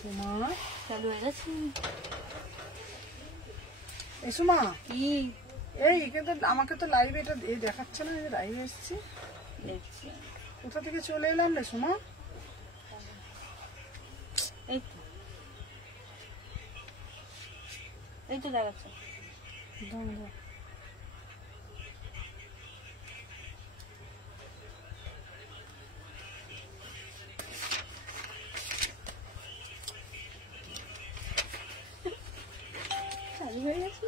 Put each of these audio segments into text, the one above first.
সুমা চালু হয়ে গেছে। এই সুমা কি এই কিন্তু আমাকে তো লাইভে এটা দেখাচ্ছে না, লাইভে এসেছি। দেখছি কোথা থেকে চলে এলাম রে সুমা? এই তো এই তো দেখাচ্ছে। চালু হয়ে গেছে।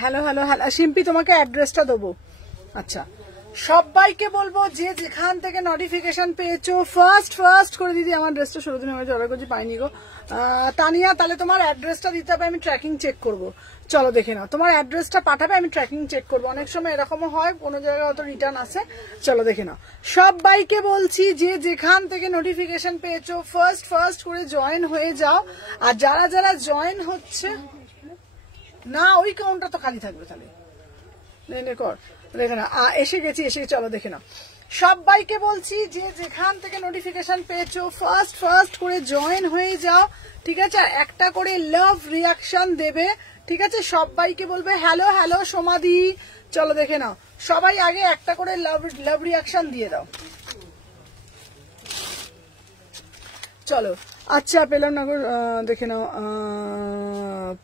হ্যালো হ্যালো হ্যালো শিম্পি, তোমাকে অ্যাড্রেসটা দেবো। আচ্ছা, সবাইকে বলবো যে যেখান থেকে নোটিফিকেশন পেয়েছো ফার্স্ট করে দিদি। আমার ড্রেসটা 16 দিন হয়েছে, অর্ডার করছি, পাইনি গো। তানিয়া, তাহলে তোমার অ্যাড্রেসটা দিতে হবে, আমি ট্র্যাকিং চেক করব। চলো দেখে নাও, তোমার অ্যাড্রেসটা পাঠাবে, আমি ট্র্যাকিং চেক করবো। অনেক সময় এরকমও হয়, কোনো জায়গায় হয়তো রিটার্ন আসে। চলো দেখে নাও, সবাইকে বলছি যে যেখান থেকে নোটিফিকেশন পেয়েছো ফার্স্ট করে জয়েন হয়ে যাও। আর যারা যারা জয়েন হচ্ছে না, ওই কাউন্টটা তো খালি থাকবে, তাহলে নে কর দেখে না। এসে গেছি। চলো দেখে নাও, সবাইকে বলছি যে যেখান থেকে নোটিফিকেশন পেয়েছো ফার্স্ট করে জয়েন হয়ে যাও, ঠিক আছে? একটা করে লাভ রিয়াকশন দেবে, ঠিক আছে? সবাইকে বলবে হ্যালো হ্যালো সোমাদি। চলো দেখে নাও, সবাই আগে একটা করে লাভ রিয়াকশন দিয়ে দাও। চলো, আচ্ছা পেলাম না, দেখে নাও,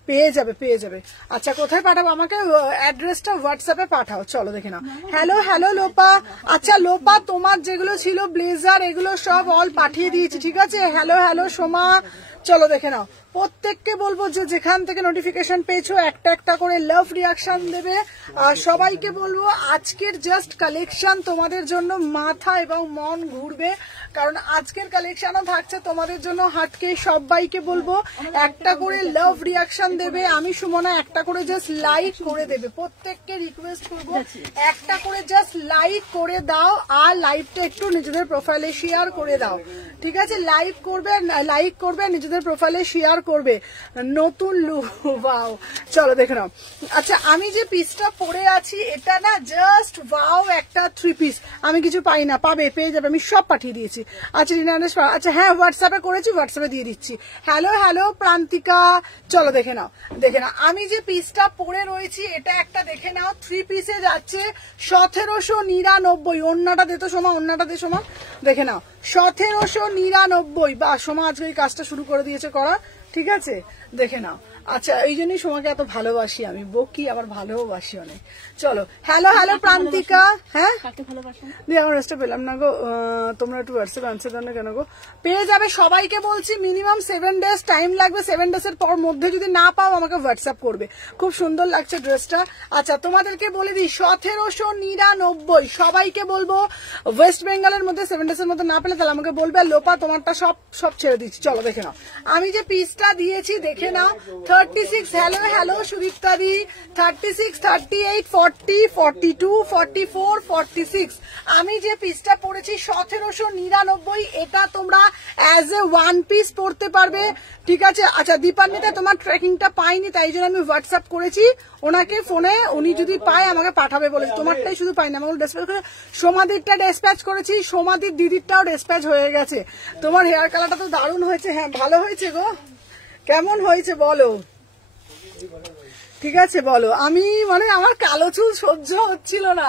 পেয়ে যাবে। আচ্ছা, কোথায় পাঠাবো? আমাকে অ্যাড্রেসটা হোয়াটসঅ্যাপে পাঠাও। চলো দেখে নাও, হ্যালো লোপা। আচ্ছা লোপা, তোমার যেগুলো ছিল ব্লেজার, এগুলো সব অল পাঠিয়ে দিয়েছি, ঠিক আছে? হ্যালো সোমা। চলো দেখে নাও, প্রত্যেককে বলবো যে যেখান থেকে নোটিফিকেশন পেয়েছো একটা করে লাভ রিয়াকশন দেবে। আর সবাইকে বলবো আজকের জাস্ট কালেকশন তোমাদের জন্য মাথা এবং মন ঘুরবে, কারণ আজকের কালেকশনও থাকছে তোমাদের জন্য হাটকে। সবাইকে বলবো একটা করে লাভ রিয়াকশন দেবে। আমি সুমনা একটা করে জাস্ট লাইক করে দেবে, প্রত্যেককে রিকোয়েস্ট করবো একটা করে জাস্ট লাইক করে দাও। আর লাইভটা একটু নিজেদের প্রোফাইলে শেয়ার করে দাও, ঠিক আছে? লাইক করবে নিজেদের প্রোফাইলে শেয়ার করবে। নতুন লুক, ওয়াও। চলো দেখে নাও, আচ্ছা আমি যে পিসটা পরে আছি এটা না জাস্ট ওয়াও, একটা 3 পিস। আমি কিছু পাই না, পেয়ে যাবে, আমি সব পাঠিয়ে দিয়েছি। আচ্ছা আচ্ছা হ্যাঁ, হোয়াটসঅ্যাপে করেছি, হোয়াটসঅ্যাপে দিয়ে দিচ্ছি। হ্যালো প্রান্তিকা। চলো দেখে নাও, আমি যে পিসটা পরে রয়েছি এটা একটা দেখে নাও, 3 পিসে যাচ্ছে 1799। ওন্নাটা দে তো সোমা, ওন্নাটা দে সোমা। দেখে নাও 1799। বা সোমা আজকে এই কাজটা শুরু করে দিয়েছে করা, ঠিক আছে? দেখে নাও। আচ্ছা, এই জন্যই সোমাকে এত ভালোবাসি আমি, বকি আবার ভালোবাসি অনেক। চলো, হ্যালো প্রান্তিকা। হ্যাঁ দিয়ে আমার রেস্টে পেলাম না গো, তোমরা একটু হোয়াটসঅ্যাপে আনসার দাও না কেন গো? পেয়ে যাবে, সবাইকে বলছি মিনিমাম 7 ডেজ টাইম লাগবে। 7 ডেজের পর মধ্যে যদি না পাও আমাকে হোয়াটসঅ্যাপ করবে। খুব সুন্দর লাগছে ড্রেসটা। আচ্ছা, তোমাদেরকে বলে দিই 1799। সবাইকে বলবো ওয়েস্ট বেঙ্গলের মধ্যে 7 ডেজের মধ্যে না পেলে তাহলে আমাকে বলবে। লোপা তোমারটা সব ছেড়ে দিচ্ছি। চলো দেখে নাও, আমি যে পিসটা দিয়েছি দেখে নাও, 36, হ্যালো হ্যালো সুদীপ্তা দি, 36, 38, 40, 42, 44, 46। আমি যে পিসটা পরেছি 1799, এটা তোমরা অ্যাজ এ ওয়ান পিস পরতে পারবে, ঠিক আছে। আচ্ছা দীপান্বিতা তোমার ট্র্যাকিংটা পাইনি, তাই জন্য আমি হোয়াটসঅ্যাপ করেছি ওনাকে ফোনে, উনি যদি পায় আমাকে পাঠাবে বলেছে। তোমারটাই শুধু পাই না, আমাকে ডেসপ্যাচ করে, সোমাদিরটা ডেসপ্যাচ করেছি, সোমাদির দিদিরটাও ডেসপ্যাচ হয়ে গেছে। তোমার হেয়ার কালারটা তো দারুণ হয়েছে। হ্যাঁ ভালো হয়েছে গো, কেমন হয়েছে বলো, ঠিক আছে বলো। আমি মানে আমার কালো চুল সহ্য হচ্ছিল না,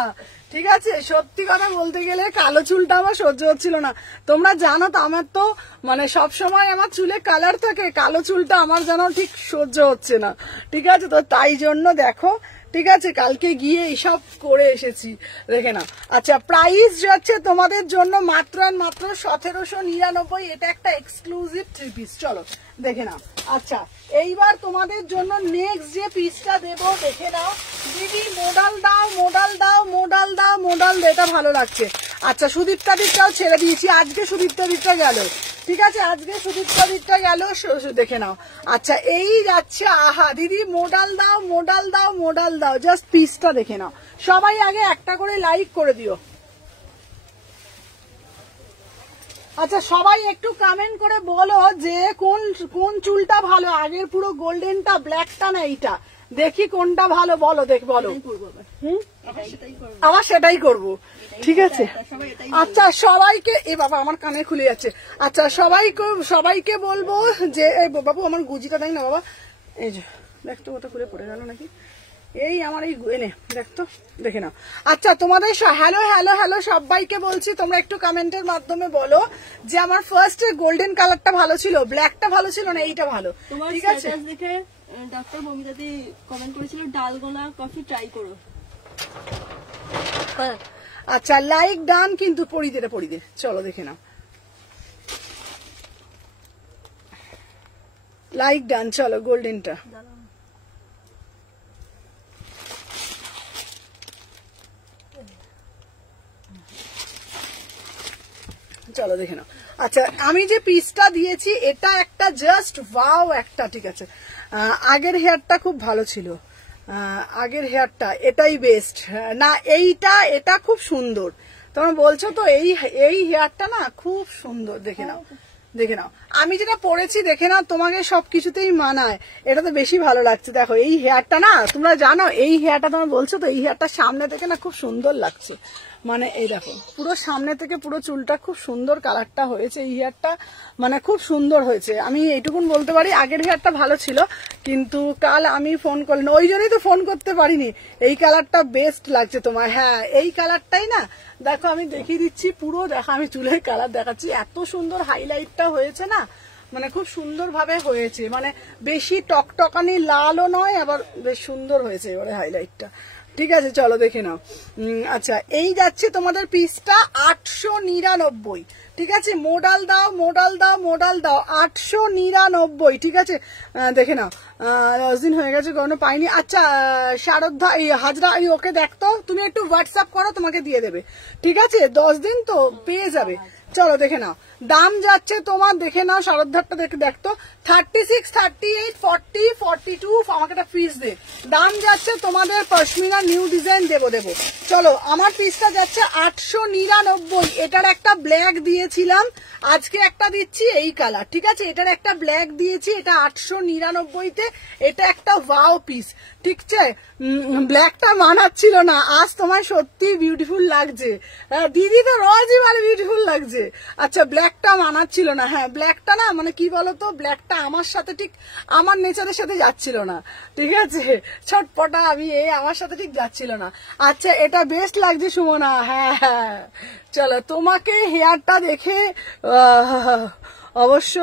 ঠিক আছে, সত্যি কথা বলতে গেলে কালো চুলটা আমার সহ্য হচ্ছিল না। তোমরা জানো তো আমার তো মানে সব সময় আমার চুলে কালার থাকে, কালো চুলটা আমার যেন ঠিক সহ্য হচ্ছে না, ঠিক আছে। তো তাই জন্য দেখো, ঠিক আছে, কালকে গিয়ে এইসব করে এসেছি, দেখে নাও। আচ্ছা প্রাইস যাচ্ছে তোমাদের জন্য মাত্র মাত্র 1799, এটা একটা এক্সক্লুসিভ 3 পিস। চলো দেখে নাও। আচ্ছা এইবার তোমাদের জন্য নেক্সট যে পিসটা দেবো দেখে নাও। দিদি মোডাল দাও, মোডাল দাও, মোডাল দাও, মোডাল দাও, এটা ভালো লাগছে। আচ্ছা সুদীপ্তা দিকটাও ছেড়ে দিয়েছি, আজকে সুদীপ্তা দিকটা গেল, ঠিক আছে, আজকে সুদীপ্তা দিকটা গেল, দেখে নাও। আচ্ছা এই যাচ্ছে, আহা দিদি মোডাল দাও, মোডাল দাও, মোডাল দাও, জাস্ট পিসটা দেখে নাও। সবাই আগে একটা করে লাইক করে দিও। আচ্ছা সবাই একটু কমেন্ট করে বলো যে কোন কোন চুলটা ভালো, আগের পুরো গোল্ডেনটা, ব্ল্যাকটা না এইটা, দেখি কোনটা ভালো, বলো দেখ বলো। আবার সেটাই করব, ঠিক আছে। আচ্ছা সবাইকে, এ বাবা আমার কানে খুলে যাচ্ছে। আচ্ছা সবাইকে বলবো যে বাবু আমার গুজিটা দেয় না বাবা, এই যে দেখতো ওটা খুলে পড়ে গেল নাকি, এই আমার এই এনে দেখতো, দেখে নাও। আচ্ছা তোমাদের হ্যালো হ্যালো হ্যালো সবাইকে বলছি, তোমরা একটু কমেন্টের মাধ্যমে বলো যে আমার ফার্স্ট গোল্ডেন কালারটা ভালো ছিল, ব্ল্যাকটা ভালো ছিল না এইটা ভালো, ঠিক আছে। দেখে ডক্টর বমিতাদি কমেন্ট করেছিল ডালগোনা কফি ট্রাই করো। আচ্ছা লাইক ডান, কিন্তু পড়ি দে, চলো দেখে নাও। লাইক ডান, চলো গোল্ডেনটা। চলো দেখে নাও। আচ্ছা আমি যে পিসটা দিয়েছি এটা একটা জাস্ট ওয়াও একটা, ঠিক আছে। আগের হেয়ারটা খুব ভালো ছিল, আগের হেয়ারটা এটাই বেস্ট না, এটা খুব সুন্দর। তোমরা বলছো তো এই হেয়ারটা না খুব সুন্দর, দেখে নাও, দেখে নাও। আমি যেটা পরেছি দেখে নাও, তোমাকে সবকিছুতেই মানায়, এটা তো বেশি ভালো লাগছে। দেখো এই হেয়ারটা না, তোমরা জানো এই হেয়ারটা, তোমরা বলছো তো এই হেয়ারটা সামনে থেকে না খুব সুন্দর লাগছে, মানে এই দেখো পুরো সামনে থেকে পুরো চুলটা খুব সুন্দর কালারটা হয়েছে, এই হেয়ারটা মানে খুব সুন্দর হয়েছে। আমি এইটুকুন বলতে পারি, আগের হেয়ারটা ভালো ছিল, কিন্তু কাল আমি ফোন করলাম, ওই জন্যই তো ফোন করতে পারিনি। এই কালারটা বেস্ট লাগছে তোমার, হ্যাঁ এই কালারটাই না, দেখো আমি দেখিয়ে দিচ্ছি পুরো, দেখো আমি চুলের কালার দেখাচ্ছি, এত সুন্দর হাইলাইটটা হয়েছে না, মানে খুব সুন্দর ভাবে হয়েছে, মানে বেশি টকটকানি লালও নয়, আবার বেশ সুন্দর হয়েছে এবারে হাইলাইটটা, ঠিক আছে। চলো দেখে নাও। আচ্ছা এই যাচ্ছে তোমাদের পিসটা 899, ঠিক আছে। মোডাল দাও, মোডাল দাও, মোডাল দাও, 899, ঠিক আছে। দেখে নাও, 10 দিন হয়ে গেছে কোনো পাইনি। আচ্ছা শারদ্ধা এই হাজরা, ওকে দেখতো, তুমি একটু হোয়াটসঅ্যাপ করো, তোমাকে দিয়ে দেবে, ঠিক আছে। 10 দিন তো পেয়ে যাবে। চলো দেখে নাও, দাম যাচ্ছে তোমার, দেখে নাও শারদ্ধারটা দেখতো 36, 38, 40, 42, আমাকে একটা পিস দে। দাম যাচ্ছে তোমাদের পশমিনা নিউ ডিজাইন দেবো। চলো আমার পিসটা যাচ্ছে 899, এটার একটা ব্ল্যাক দিয়েছিলাম, আজকে একটা দিচ্ছি এই কালার, ঠিক আছে। এটার একটা ব্ল্যাক দিয়েছি, এটা 899-তে, এটা একটা ওয়াও পিস, ঠিক আছে। ব্ল্যাকটা মানাচ্ছিল না, আজ তোমায় সত্যি বিউটিফুল লাগছে, দিদি তো রোজই বলে বিউটিফুল লাগছে। আচ্ছা ব্ল্যাকটা মানাচ্ছিল না, হ্যাঁ ব্ল্যাকটা না মানে কি বলতো, ব্ল্যাকটা আমার সাথে ঠিক আমার নেচারের সাথে যাচ্ছিল না, ঠিক আছে, ছটপটা আমি আমার সাথে ঠিক যাচ্ছিল না। আচ্ছা এটা বেস্ট লাগছে সুমনা, হ্যাঁ হ্যাঁ। চলো তোমাকে হেয়ারটা দেখে অবশ্য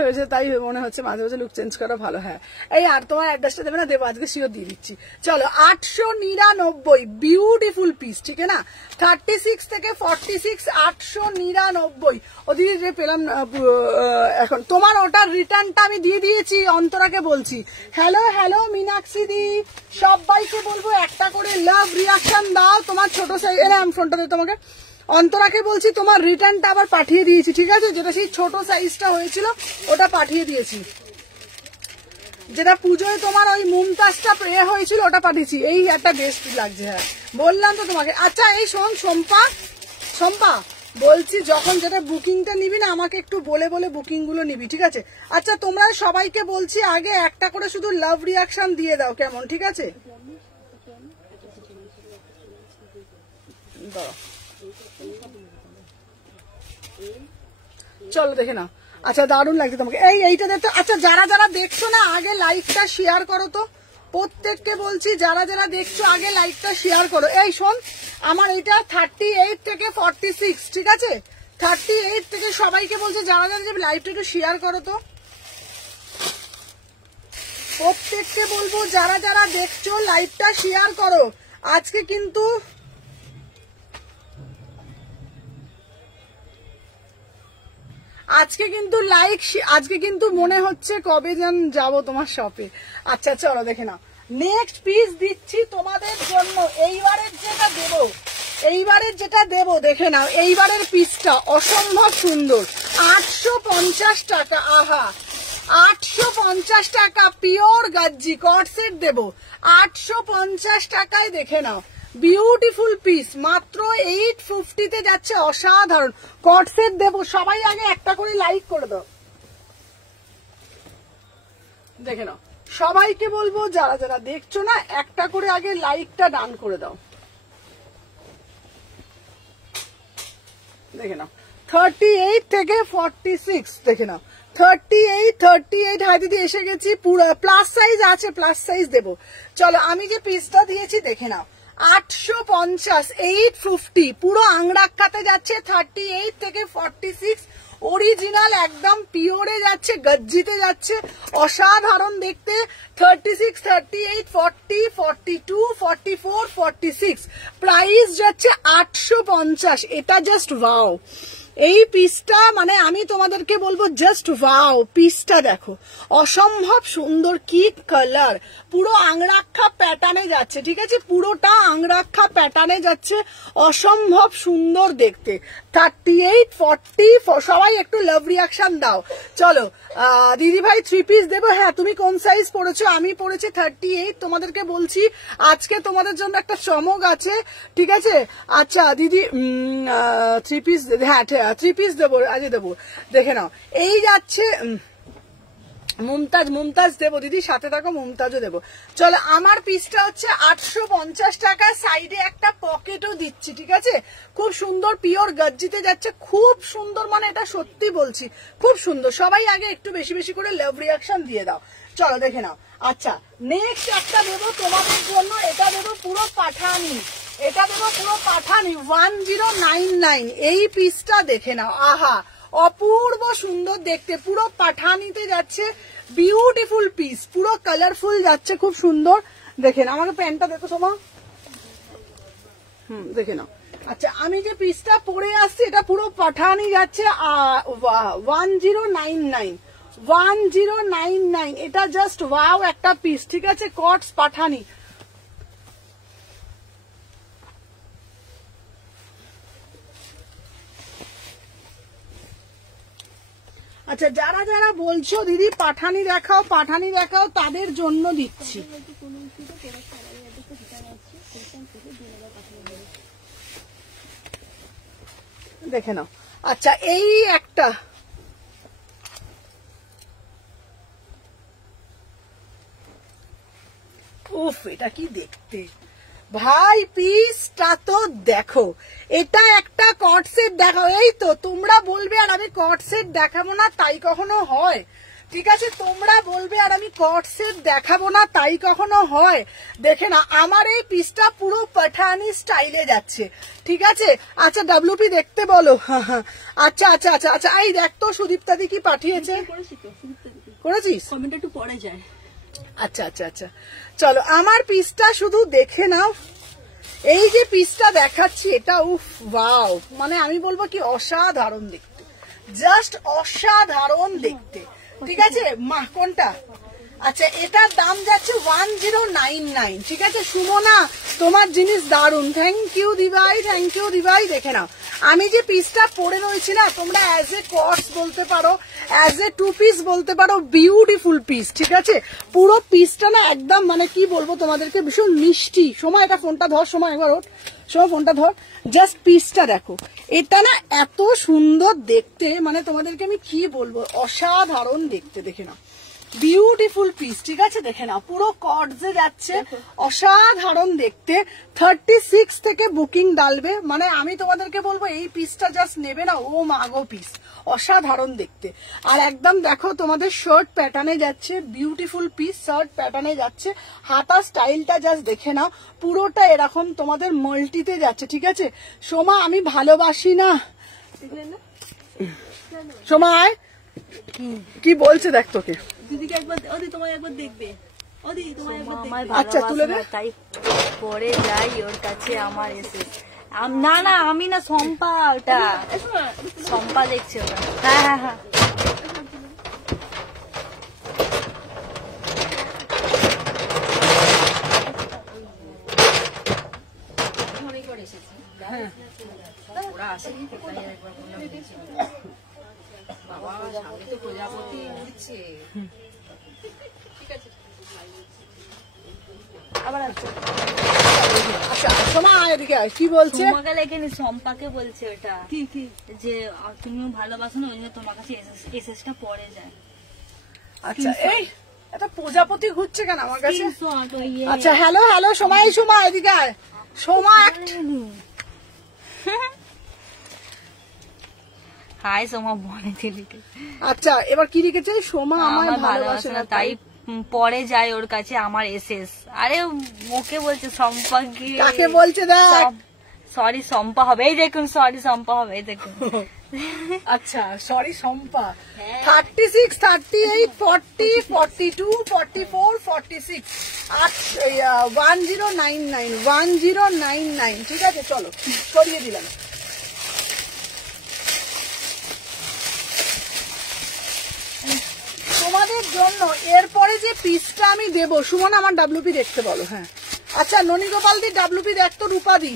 হয়েছে, তাই মনে হচ্ছে মাঝে মাঝে লুক চেঞ্জ করা ভালো, হ্যাঁ। এই আর তোমার অ্যাড্রেসটা দেবে না, দেবো, আজকে শিওর দিয়ে দিচ্ছি। চলো 899, বিউটিফুল পিস, ঠিক আছে না। 36 থেকে 46, 899। ও দিদি যে পেলাম এখন, তোমার ওটার রিটার্নটা আমি দিয়ে দিয়েছি, অন্তরাকে বলছি। হ্যালো হ্যালো মীনাক্ষী দি, সবাইকে বলবো একটা করে লাভ রিয়াকশন দাও। তোমার ছোট সাইজ, আমি ফোনটা দিই তোমাকে, অন্তরাকে বলছি তোমার রিটার্নটা আবার পাঠিয়ে দিয়েছি, ঠিক আছে, যেটা সেই ছোট সাইজটা হয়েছিল ওটা পাঠিয়ে দিয়েছি। যেটা পুজোয় তোমার ওই মুমতাজটা প্রে হয়েছিল ওটা পাঠিয়েছি। এই একটা বেস্ট লাগছে, হ্যাঁ বললাম তো তোমাকে। আচ্ছা এই শোন শম্পা বলছি, যখন যেটা বুকিংটা নিবি না আমাকে একটু বলে বলে বুকিং গুলো নিবি, ঠিক আছে? আচ্ছা তোমরা সবাইকে বলছি আগে একটা করে শুধু লাভ রিয়াকশন দিয়ে দাও, কেমন? ঠিক আছে, চলো দেখে না। আচ্ছা দারুণ লাগছে তোমাকে, এইটা দেখতে। আচ্ছা যারা যারা দেখছো না আগে লাইকটা শেয়ার করো তো, প্রত্যেককে বলছি যারা যারা দেখছো আগে লাইকটা শেয়ার করো। এই শোন, আমার এটা 38 থেকে 46, ঠিক আছে? 38 থেকে সবাইকে বলছে যারা যারা লাইভটা একটু শেয়ার করো তো, প্রত্যেককে বলবো যারা যারা দেখছো লাইভটা শেয়ার করো। আজকে কিন্তু আজকে কিন্তু মনে হচ্ছে কবে যেন যাবো তোমার শপে। আচ্ছা চলো দেখে নাও, নেক্সট পিস দিচ্ছি তোমাদের জন্য। এইবারের যেটা দেবো দেখে নাও, এইবারের পিসটা অসম্ভব সুন্দর। 850 টাকা, আহা 850 টাকা পিওর গাজ্জি কট সেট দেবো 850 টাকায়। দেখে নাও বিউটিফুল পিস, মাত্র 850 তে যাচ্ছে, অসাধারণ কট সেট দেবো। সবাই আগে একটা করে লাইক করে দাও, দেখে নাও। সবাইকে বলবো যারা যারা দেখছো না একটা করে আগে লাইকটা ডান করে দাও, দেখে নাও। 38 থেকে 46 দেখে নাও, 38 হাই দিদি এসে গেছি। পুরো প্লাস সাইজ আছে, প্লাস সাইজ দেবো। চলো আমি যে পিসটা দিয়েছি দেখে নাও, 850, 850 পুরো আংরাক্ষাতে যাচ্ছে। 38 থেকে 46 অরিজিনাল একদম পিওরে যাচ্ছে, গজ্জিতে যাচ্ছে, অসাধারণ দেখতে। 36, 38, 40, 42, 44, 46 প্রাইস যাচ্ছে 850। এটা জাস্ট ওয়াও, এই পিসটা মানে আমি তোমাদেরকে বলবো জাস্ট ওয়াও, পিসটা দেখো অসম্ভব সুন্দর, কি কালার, পুরো আংরাক্ষা প্যাটার্নে যাচ্ছে, ঠিক আছে? পুরোটা আংরাক্ষা প্যাটার্নে যাচ্ছে, অসম্ভব সুন্দর দেখতে। 38, 40 সবাই একটু লাভ রিয়াকশন দাও। চলো দিদি ভাই 3 পিস দেবো। হ্যাঁ তুমি কোন সাইজ পড়েছো? আমি পড়েছি 38। তোমাদেরকে বলছি আজকে তোমাদের জন্য একটা চমক আছে, ঠিক আছে? আচ্ছা দিদি 3 পিস, হ্যাঁ 3 পিস দেবো, আজকে দেবো, দেখে নাও। এই যাচ্ছে মুমতাজ দেবো দিদি, সাথে থাকো, মুমতাজও দেবো। চলো আমার পিসটা হচ্ছে 850 টাকা, সাইডে একটা পকেটও দিচ্ছি, ঠিক আছে? খুব সুন্দর পিওর গজ্জিতে যাচ্ছে, খুব সুন্দর, মানে এটা সত্যি বলছি খুব সুন্দর। সবাই আগে একটু বেশি বেশি করে লাভ রিয়াকশন দিয়ে দাও। চলো দেখে নাও। আচ্ছা নেক্সট একটা দেবো তোমাদের জন্য, এটা দেবো পুরো পাঠানি, 1099। এই পিসটা দেখে নাও, আহা অপূর্ব সুন্দর দেখতে, পুরো পাঠানিতে যাচ্ছে, বিউটিফুল পিস, পুরো কালারফুল যাচ্ছে, খুব সুন্দর। দেখে নাও, আমাকে প্যান্টটা দেখো তোমার, দেখে নাও। আচ্ছা আমি যে পিসটা পরে আসছি এটা পুরো পাঠানি যাচ্ছে 1099। এটা জাস্ট ওয়াও একটা পিস, ঠিক আছে? কটস পাঠানি। আচ্ছা যারা যারা বলছো দিদি পাঠানি দেখাও তাদের জন্য দিচ্ছি। দেখে নাও। আচ্ছা এই একটা উফ, এটা কি দেখতে ভাই, পিসটা তো দেখো, এটা একটা কট সেট দেখাও। এই তো তোমরা বলবে আর আমি কট সেট দেখাবো না, তাই কখনো হয়? ঠিক আছে, তোমরা বলবে আর আমি কট সেট দেখাবো না, তাই কখনো হয়? দেখে না, আমার এই পিসটা পুরো পাঠানি স্টাইলে যাচ্ছে, ঠিক আছে? আচ্ছা ডাব্লিউপি দেখতে বলো। আচ্ছা আচ্ছা আচ্ছা আচ্ছা, এই দেখ তো সুদীপ্তাদি কি পাঠিয়েছে, করেছিস? কমেন্ট একটু পরে যায়। আচ্ছা আচ্ছা আচ্ছা, চলো আমার পিসটা শুধু দেখে নাও। এই যে পিসটা দেখাচ্ছি এটা উফ ওয়াও, মানে আমি বলবো কি অসাধারণ দেখতে, জাস্ট অসাধারণ দেখতে, ঠিক আছে? মা কোনটা? আচ্ছা এটার দাম যাচ্ছে 1099, ঠিক আছে? সুমনা তোমার জিনিস দারুন, থ্যাংক ইউ দিভাই, থ্যাংক ইউ দিভাই। দেখে নাও আমি যে পিসটা পরে রয়েছি না, তোমরা অ্যাজ এ কটস বলতে পারো, অ্যাজ এ 2 পিস বলতে পারো, বিউটিফুল পিস, ঠিক আছে। পুরো পিসটা না একদম মানে কি বলবো তোমাদেরকে, ভীষণ মিষ্টি। সময় এটা ফোনটা ধর, সময় একবার ওঠ, সময় ফোনটা ধর, জাস্ট পিসটা দেখো। এটা না এত সুন্দর দেখতে, মানে তোমাদেরকে আমি কি বলবো, অসাধারণ দেখতে। দেখে না, বিউটিফুল পিস, ঠিক আছে। দেখে না, পুরো কর্ডসে যাচ্ছে, অসাধারণ দেখতে। 36 থেকে বুকিং ডালবে, মানে আমি তোমাদেরকে বলবো এই পিসটা জাস্ট নেবে না, ও মাগো পিস, অসাধারণ দেখতে। আর একদম দেখো তোমাদের শার্ট প্যাটার্নে যাচ্ছে, বিউটিফুল পিস শার্ট প্যাটার্নে যাচ্ছে। হাতা স্টাইলটা জাস্ট দেখে নাও, পুরোটা এরকম তোমাদের মাল্টিতে যাচ্ছে, ঠিক আছে। সোমা আমি ভালোবাসি না, সময় কি বলছে দেখ তোকে, দিদিকে একবার, ওদি তোমায় একবার দেখবে, ওদি তোমায় একবার আমার দেখবে। আচ্ছা, তুলে দে। ভালোবাসা তাই পরে যাই ওর কাছে আমার এসে। না না আমি না, শম্পা, ওটা শম্পা দেখছে ওটা। হ্যাঁ হ্যাঁ হ্যাঁ, আবার আসছে। আচ্ছা সময় এদিকে আয়, কি বলছে? তোমাকে লেখেনি, শম্পাকে বলছে ওটা, কি কি যে তুমিও ভালোবাসো না, ওই জন্য তোমার কাছে এসএসটা পরে যায়। আচ্ছা এই এটা প্রজাপতি ঘুরছে কেন আমার কাছে? Screenshot, ওই ইয়ে। আচ্ছা হ্যালো হ্যালো সময়, সময় এদিকে আয়, সময় হাই সোমা বলে দিলিকে। আচ্ছা এবার কি লিখেছে? সোমা আমায় আমার ভালোবাসে না তাই পরে যায় ওর কাছে আমার এসএস। আরে ওকে বলছে শম্পা কি, কাকে বলছে দেখ। সরি শম্পা হবে, এই দেখুন, সরি শম্পা হবে, এই দেখুন। আচ্ছা সরি শম্পা। 36, 38, 40, 42, 44, 46, 1099, 1099, ঠিক আছে। চলো সরিয়ে দিলাম। তোমাদের জন্য এরপরে যে পিসটা আমি দেবো, সুমন আমার ডাব্লিউপি দেখতে বলো। হ্যাঁ আচ্ছা ননী গোপাল দি ডাব্লিউপি দেখ তো, রূপা দি।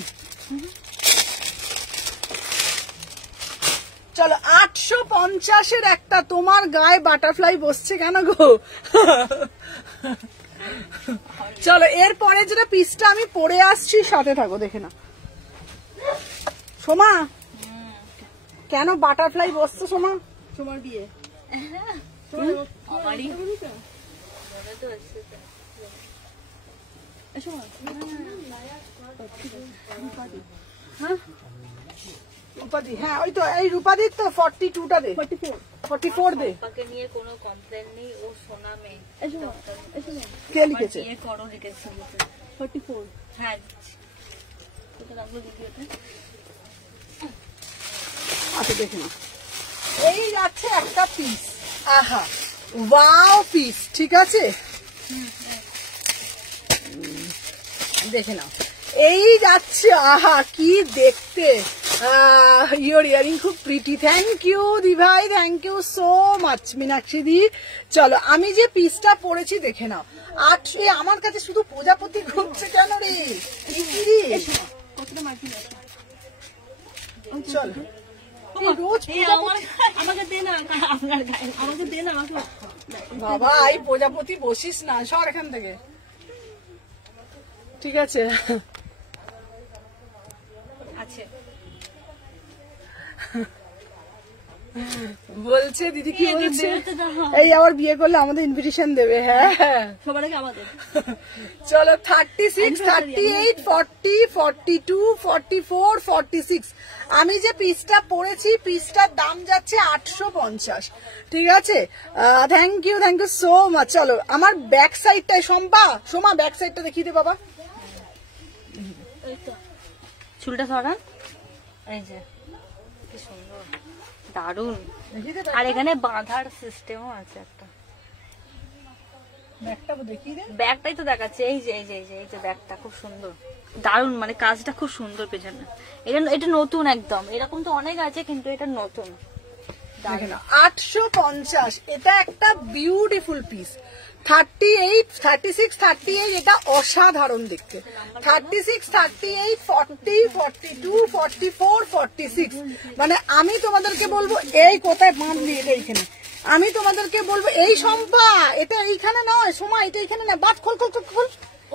চলো 850-এর একটা, তোমার গায়ে বাটারফ্লাই বসছে কেন গো? চলো এরপরে যেটা পিসটা আমি পরে আসছি, সাথে থাকো, দেখে না। সোমা কেন বাটারফ্লাই বসছে সোমা? তোমার বিয়ে আমারই রূপাদি, হ্যাঁ ওই তো এই রূপাদির তো 42টা দে, 44 দে। শম্পাকে নিয়ে কোনো কমপ্লেন নেই, ও সোনা মেয়ে। কে লিখেছে? বিয়ে করো লিখেছে। 44 হ্যাঁ তোকে রাখবো ভিডিওতে। আচ্ছা দেখে না, এই যাচ্ছে একটা পিস। আহা ওয়াও পিস, ঠিক আছে। দেখে নাও, এই যাচ্ছে, আহা কি দেখতে। ইয়োর ইয়ারিং খুব প্রিটি, থ্যাংক ইউ দি ভাই, thank you so much Meenakshi দি। চলো আমি যে পিসটা পরেছি দেখে নাও। আমার কাছে শুধু প্রজাপতি ঘুরছে কেন রে? কতটা মার্কিং আছে? চলো রোজ আমাকে দে না, আমাকে দে না, আমাকে বাবা এই প্রজাপতি বসিস না, সর এখান থেকে, ঠিক আছে। আছে বলছে দিদি কি বলছে? বেরোতে দাও। এই আবার বিয়ে করলে আমাদের ইনভিটেশন দেবে। হ্যাঁ সবার আগে আমাদের। চলো 36, 38, 40, 42, 44, 46। আমি যে পিসটা পরেছি, পিসটার দাম যাচ্ছে 850, ঠিক আছে। Thank you so much. চলো আমার ব্যাক সাইডটাই, সোমা ব্যাক সাইডটা দেখিয়ে দে বাবা। চুলটা সরান, এই যে কি সুন্দর, দারুন। দেখিয়ে দে আর এখানে বাঁধার সিস্টেমও আছে একটা। ব্যাকটা দেখিয়ে দে। ব্যাগটাই তো দেখাচ্ছে, এই যে এই যে এই যে এই যে ব্যাগটা খুব সুন্দর, দারুন, মানে কাজটা খুব সুন্দর পেছনে। এটা নতুন একদম, এরকম তো অনেক আছে কিন্তু এটা নতুন। দেখে না 850, এটা একটা বিউটিফুল পিস, 38, 36, 38 এটা অসাধারণ দেখতে। 36, 38, 40, 42, 44, 46 মানে আমি তোমাদেরকে বলবো এই কোথায় বাঁধলি এটা এইখানে, আমি তোমাদেরকে বলবো এই সম্পা এটা এইখানে নয়, সময় এটা এইখানে না, বাদ খোল খোল খোল খোল,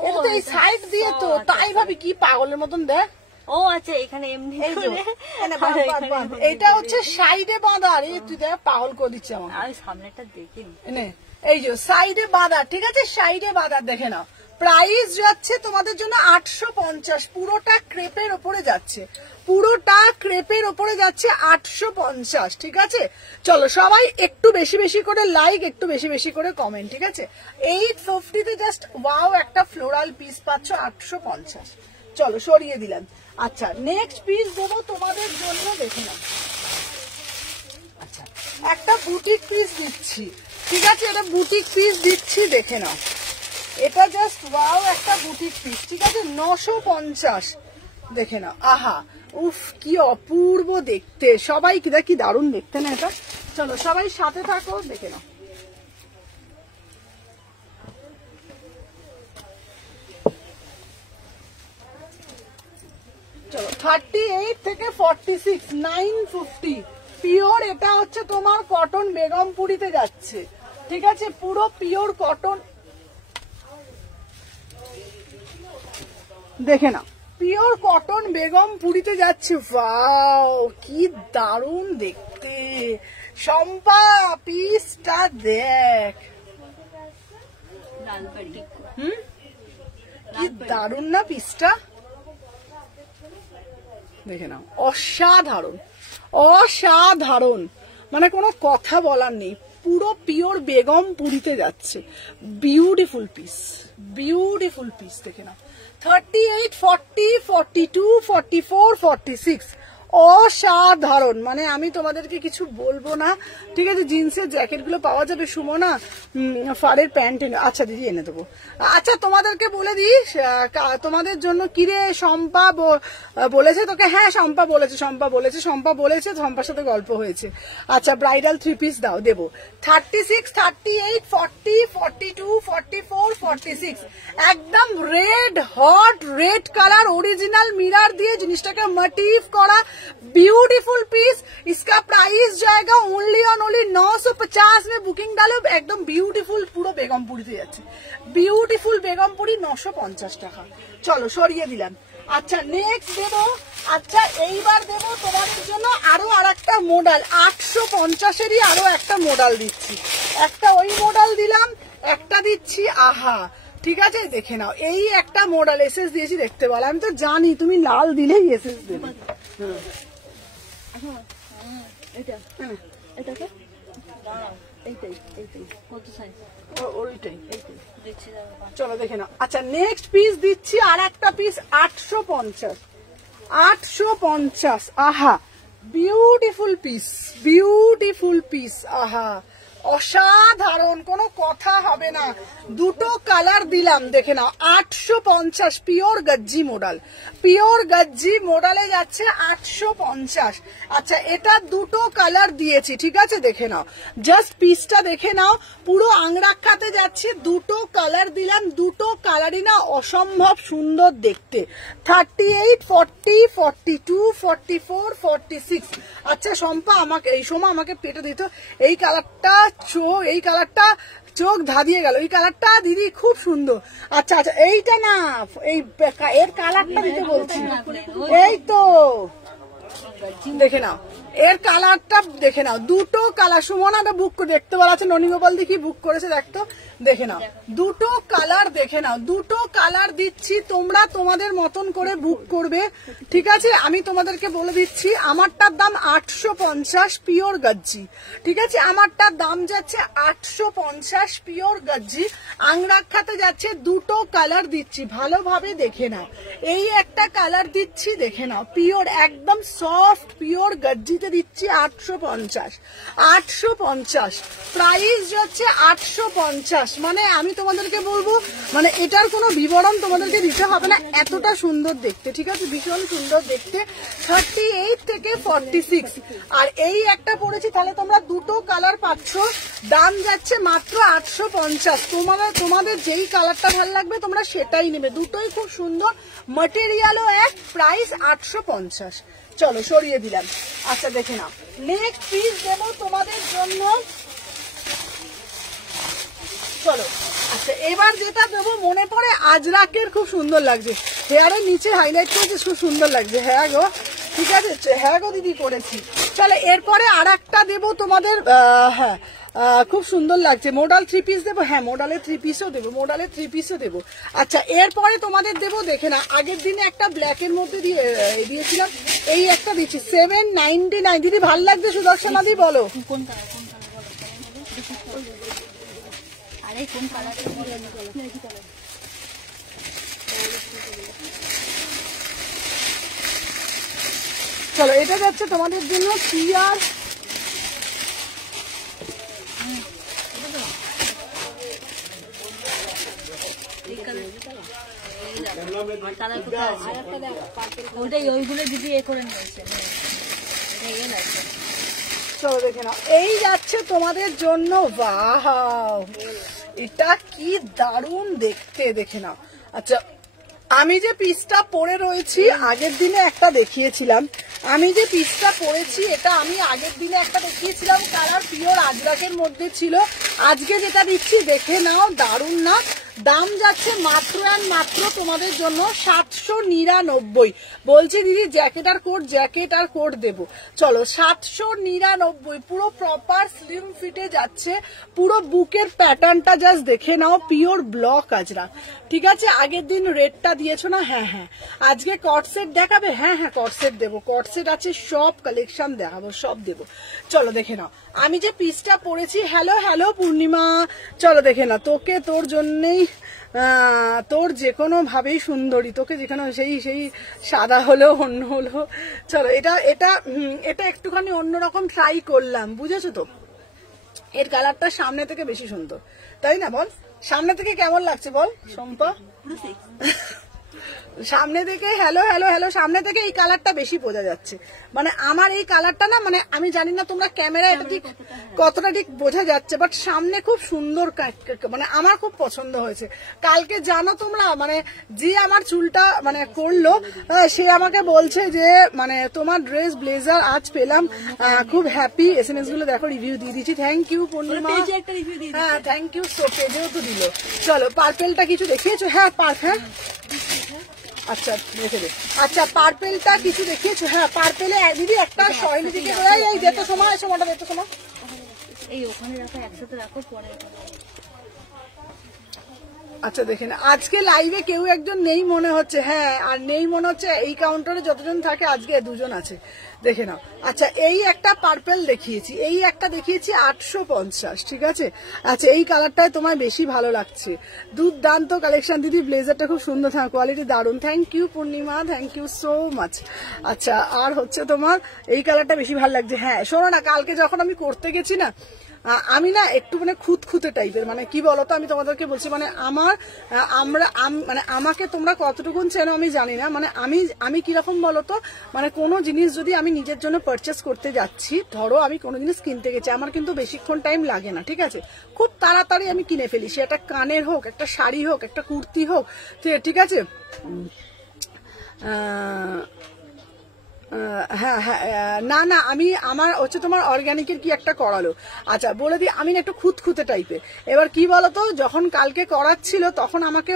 এটা তো এই সাইড দিয়ে তো, তাই ভাবি কি পাগলের মতন দেখ। ও আচ্ছা এখানে এমনি এই যে, করে এনে বাঁধ, বাঁধ, বাঁধ। এইটা হচ্ছে সাইডে বাঁধা, রে তুই দেখ পাগল করে দিচ্ছে আমাকে। আমি সামনেটা দেখিনি। এনে এই যে সাইডে বাঁধা, ঠিক আছে, সাইডে বাঁধা দেখে নাও। প্রাইস যাচ্ছে তোমাদের জন্য 850, পুরোটা ক্রেপের ওপরে যাচ্ছে, পুরোটা ক্রেপের ওপরে যাচ্ছে 850, ঠিক আছে। চলো সবাই একটু বেশি বেশি করে লাইক, একটু বেশি বেশি করে কমেন্ট, ঠিক আছে। 850 তে জাস্ট ওয়াও একটা ফ্লোরাল পিস পাচ্ছ 850। চলো সরিয়ে দিলাম। আচ্ছা নেক্সট পিস দেবো তোমাদের জন্য, দেখে নাও। আচ্ছা একটা বুটিক পিস দিচ্ছি, ঠিক আছে, এটা বুটিক পিস দিচ্ছি, দেখে নাও। এটা জাস্ট ওয়াও একটা বুটিক পিস, ঠিক আছে, 950, দেখে নাও। আহা উফ কি অপূর্ব দেখতে, সবাই কি দারুণ দেখতে না এটা। চলো সবাই সাথে থাকো, দেখে নাও। চলো 38 থেকে 46, 950 পিওর। এটা হচ্ছে তোমার কটন, বেগমপুরিতে যাচ্ছে, ঠিক আছে, পুরো পিওর কটন, দেখে নাও, পিওর কটন বেগমপুরিতে যাচ্ছে। ওয়াও কি দারুণ দেখতে, সম্পা পিসটা দেখ, লালবাড়ি। কি দারুণ না পিসটা, দেখে নাও, অসাধারণ অসাধারণ, মানে কোনো কথা বলার নেই, পুরো পিওর বেগমপুরিতে যাচ্ছে। বিউটিফুল পিস, বিউটিফুল পিস, দেখে নাও। 38, 40, 42, 44, 46 অসাধারণ, মানে আমি তোমাদেরকে কিছু বলবো না, ঠিক আছে। জিন্সের জ্যাকেট গুলো পাওয়া যাবে, সুমনা ফারের প্যান্ট এনে, আচ্ছা দিদি এনে দেবো। আচ্ছা তোমাদেরকে বলে দিস তোমাদের জন্য, কিরে শম্পা বলেছে তোকে? হ্যাঁ শম্পা বলেছে, শম্পা বলেছে, শম্পা বলেছে, শম্পার সাথে গল্প হয়েছে। আচ্ছা ব্রাইডাল 3 পিস দাও, দেবো। 36, 38, 40, 42, 44, 46 একদম red hot red colour, original mirror दिए जिनिसटाके मोटिव करा, ब्यूटीफुल पीस। इसका प्राइस जाएगा ओनली ऑन ओनली 950 में बुकिंग डालो, एकदम ब्यूटीफुल পুরো বেগমপুরিতে যাচ্ছে, বিউটিফুল বেগমপুরি 950 টাকা। চলো সরিয়ে দিলাম। আচ্ছা নেক্সট দেবো, আচ্ছা এইবার দেবো তোমাদের জন্য আরো আরেকটা মডেল, 850-এরই আরো একটা মডেল দিচ্ছি, একটা ওই মডেল দিলাম, একটা দিচ্ছি আহা, ঠিক আছে, দেখে নাও। এই একটা মডেল এসএস দিয়েছি, দেখতে বলো, আমি তো জানি তুমি লাল দিলেই এসএস দেবে। চলো দেখে নাও। আচ্ছা নেক্সট পিস দিচ্ছি আর একটা পিস 850, 850, আহা বিউটিফুল পিস, বিউটিফুল পিস, আহা অসাধারণ, কোনো কথা হবে না। দুটো কালার দিলাম, দেখে নাও। 850 পিওর গজ্জি মডেল, পিওর গজ্জি মডেলে যাচ্ছে 850। আচ্ছা এটা দুটো কালার দিয়েছি, ঠিক আছে, দেখে নাও, জাস্ট পিসটা দেখে নাও, পুরো আংরাক্ষাতে যাচ্ছে, দুটো কালার দিলাম, দুটো কালারই না অসম্ভব সুন্দর দেখতে। 38, 40, 42, 44, 46। আচ্ছা শম্পা আমাকে এই সময় আমাকে পেটে দিত, এই কালারটা এই কালারটা চোখ ধাঁধিয়ে গেল, এই কালারটা দিদি খুব সুন্দর। আচ্ছা আচ্ছা এইটা না, এই এর কালারটা দিতে বলছি, এই তো দেখে নাও, এর কালারটা দেখে নাও, দুটো কালার। সুমনাটা বুক দেখতে বলা আছে, ননীগোপাল দেখি বুক করেছে, দেখতো, দেখে নাও দুটো কালার, দেখে নাও দুটো কালার দিচ্ছি, তোমরা তোমাদের মতন করে বুক করবে, ঠিক আছে। আমি তোমাদেরকে বলে দিচ্ছি আমারটার দাম 850 পিওর গজ্জি, ঠিক আছে, আমারটার দাম যাচ্ছে 850 পিওর গজ্জি। আংরাক্ষাতে যাচ্ছে, দুটো কালার দিচ্ছি, ভালোভাবে দেখে নাও। এই একটা কালার দিচ্ছি, দেখে নাও, পিওর একদম সফট পিওর গজ্জিতে দিচ্ছি 850, 850 প্রাইস যাচ্ছে 850, 50। মানে আমি তোমাদেরকে বলবো মানে এটার কোনো বিবরণ তোমাদেরকে দিতে হবে না, এতটা সুন্দর দেখতে, ঠিক আছে, ভীষণ সুন্দর দেখতে। 38 থেকে 46। আর এই একটা পরেছি, তাহলে তোমরা দুটো কালার পাচ্ছ, দাম যাচ্ছে মাত্র 850। তোমাদের যেই কালারটা ভালো লাগবে তোমরা সেটাই নেবে, দুটোই খুব সুন্দর, ম্যাটেরিয়ালও এক, প্রাইস 850। চলো সরিয়ে দিলাম। আচ্ছা দেখে নাও, নেক্সট পিস দেবো তোমাদের জন্য, চলো। আচ্ছা এবার যেটা দেবো মনে পড়ে আজরাকের, খুব সুন্দর লাগছে, হেয়ারের নিচে হাইলাইট করেছে, খুব সুন্দর লাগছে। হ্যাঁ গো, ঠিক আছে, হ্যাঁ গো দিদি করেছি। চলো এরপরে আর একটা দেবো তোমাদের, হ্যাঁ খুব সুন্দর লাগছে, মোডাল 3 পিস দেবো, হ্যাঁ মোডালের 3 পিসও দেবো, মোডালের 3 পিসও দেবো। আচ্ছা এরপরে তোমাদের দেবো, দেখে না, আগের দিনে একটা ব্ল্যাকের মধ্যে দিয়েছিলাম, এই একটা দিচ্ছি 799। দিদি ভাল লাগছে সুদর্শনা দি, বলো কোন কালার, আরে কোন কালার, চলো এটা যাচ্ছে তোমাদের জন্য পিয়ার, ওইগুলো দিদি এ করে নিয়েছে। চলো দেখে নাও, এই যাচ্ছে তোমাদের জন্য, ওয়াও এটা কি দারুণ দেখতে, দেখে নাও। আচ্ছা আমি যে পিসটা পরে রয়েছি, আগের দিনে একটা দেখিয়েছিলাম, আমি যে পিসটা পরেছি এটা আমি আগের দিনে একটা দেখিয়েছিলাম, কালার পিওর আজরাকের মধ্যে ছিল। আজকে যেটা দিচ্ছি দেখে নাও, দারুণ না? দাম যাচ্ছে মাত্র আর মাত্র তোমাদের জন্য 799। বলছি দিদি জ্যাকেট আর কোট দেবো, চলো 799, পুরো প্রপার স্লিম ফিটে যাচ্ছে, পুরো বুকের প্যাটার্নটা জাস্ট দেখে নাও, পিওর ব্লক আজরাক, ঠিক আছে। আগের দিন রেডটা দিয়েছো না, হ্যাঁ হ্যাঁ। আজকে কটসেট দেখাবে, হ্যাঁ হ্যাঁ কটসেট দেবো, কটসেট আছে, সব কালেকশন দেখাবো, সব দেবো। চলো দেখে নাও, আমি যে পিসটা পরেছি, হ্যালো হ্যালো পূর্ণিমা, চলো দেখে না, তোকে তোর জন্যেই, তোর যে কোনো ভাবেই সুন্দরী, তোকে যেখানে সেই সাদা হলেও অন্য হলো। চলো এটা এটা এটা একটুখানি অন্যরকম ট্রাই করলাম, বুঝেছো তো, এর কালারটা সামনে থেকে বেশি সুন্দর, তাই না? বল সামনে থেকে কেমন লাগছে বল শম্পা? সামনে থেকে, হ্যালো হ্যালো হ্যালো, সামনে থেকে এই কালারটা বেশি বোঝা যাচ্ছে, মানে আমার এই কালারটা না, মানে আমি জানি না তোমরা ক্যামেরা এটা ঠিক কতটা ঠিক বোঝা যাচ্ছে, বাট সামনে খুব সুন্দর, মানে আমার খুব পছন্দ হয়েছে। কালকে জানো তোমরা, মানে যে আমার চুলটা মানে করলো, সে আমাকে বলছে যে মানে তোমার ড্রেস ব্লেজার আজ পেলাম, খুব হ্যাপি। SMS গুলো দেখো, রিভিউ দিয়ে দিচ্ছি, থ্যাংক ইউ পূর্ণিমা, হ্যাঁ থ্যাংক ইউ। সো পেজেও তো দিল। চলো পার্পেলটা কিছু দেখিয়েছো? হ্যাঁ হ্যাঁ আচ্ছা দেখে দে, আচ্ছা পার্পেলটা কিছু দেখিয়েছো? হ্যাঁ পার্পেলে দিদি একটা শৈলীদিকে এই যেত সময়, সময়টা যেত সময়, এই ওখানে রাখো, একসাথে রাখো, পরে। আচ্ছা দেখেন, আজকে লাইভে কেউ একজন নেই মনে হচ্ছে, হ্যাঁ আর নেই মনে হচ্ছে, এই কাউন্টারে যতজন থাকে আজকে দুজন আছে, দেখে নাও। আচ্ছা এই একটা পার্পেল দেখিয়েছি, এই একটা দেখিয়েছি 850, ঠিক আছে। আচ্ছা এই কালারটাই তোমায় বেশি ভালো লাগছে, দুর্দান্ত কালেকশন দিদি, ব্লেজারটা খুব সুন্দর, হ্যাঁ কোয়ালিটি দারুণ, thank you Purnima, thank you so much. আচ্ছা আর হচ্ছে তোমার এই কালারটা বেশি ভালো লাগছে। হ্যাঁ শোনো না, কালকে যখন আমি করতে গেছি না, আমি না একটু মানে খুঁতখুঁতে টাইপের, মানে কি বলতো, আমি তোমাদেরকে বলছি, মানে মানে আমাকে তোমরা কতটুকুন চেনো আমি জানি না, মানে আমি কিরকম বলতো, মানে কোনো জিনিস যদি আমি নিজের জন্য পারচেস করতে যাচ্ছি, ধরো আমি কোনো জিনিস কিনতে গেছি, আমার কিন্তু বেশিক্ষণ টাইম লাগে না, ঠিক আছে, খুব তাড়াতাড়ি আমি কিনে ফেলি, সে একটা কানের হোক, একটা শাড়ি হোক, একটা কুর্তি হোক, ঠিক আছে। হ্যাঁ হ্যাঁ না না, আমার হচ্ছে তোমার অর্গানিকের কি একটা করালো। আচ্ছা বলে দিই, আমি না একটু খুঁতখুঁতে টাইপের। এবার কি বলতো, যখন কালকে করাচ্ছিল তখন আমাকে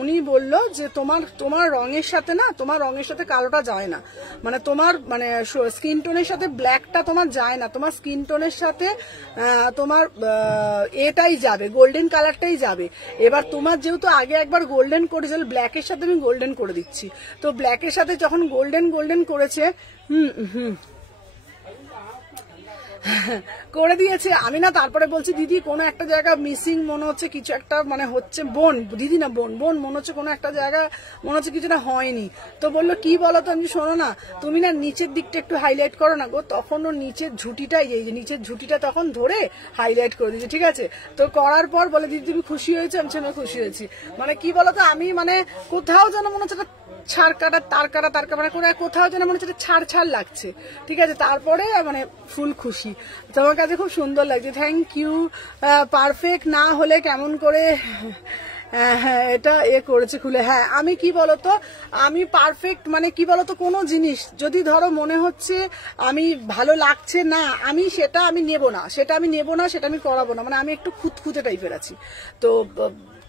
উনি বললো যে তোমার রঙের সাথে না, তোমার রঙের সাথে কালোটা যায় না, মানে তোমার মানে স্কিন টোনের সাথে ব্ল্যাকটা তোমার যায় না, তোমার স্কিন টোনের সাথে তোমার এটাই যাবে, গোল্ডেন কালারটাই যাবে। এবার তোমার যেহেতু আগে একবার গোল্ডেন করেছিল, ব্ল্যাকের সাথে আমি গোল্ডেন করে দিচ্ছি, তো ব্ল্যাকের সাথে যখন গোল্ডেন করেছে, করে দিয়েছে। আমি না তারপরে বলছি দিদি কোনো একটা জায়গা মিসিং মনে হচ্ছে, কিছু একটা মানে হচ্ছে, বোন দিদি না বোন বোন মনে হচ্ছে কোনো একটা জায়গা মনে হচ্ছে কিছুটা হয়নি। তো বললো কি বলো তো, আমি শোনো না তুমি না নিচের দিকটা একটু হাইলাইট করো না গো। তখন ও নিচের ঝুঁটিটাই, এই যে নিচের ঝুঁটিটা তখন ধরে হাইলাইট করে দিয়েছে, ঠিক আছে। তো করার পর বলে দিদি তুমি খুশি হয়েছো, আমি খুশি হয়েছি। মানে কি বলতো, আমি মানে কোথাও যেন মনে হচ্ছে ছাড় কাটা তার কাটা মানে করে কোথাও যেন মনে হচ্ছে ছাড় ছাড় লাগছে, ঠিক আছে। তারপরে মানে ফুল খুশি, তোমার কাছে খুব সুন্দর লাগছে, থ্যাংক ইউ। পারফেক্ট না হলে কেমন করে হ্যাঁ এটা করেছে খুলে। হ্যাঁ আমি কি বলতো, আমি পারফেক্ট মানে কি বলতো, কোনো জিনিস যদি ধরো মনে হচ্ছে আমি ভালো লাগছে না, আমি সেটা আমি নেব না, সেটা আমি করাবো না, মানে আমি একটু খুঁতখুঁতে টাইপের আছি। তো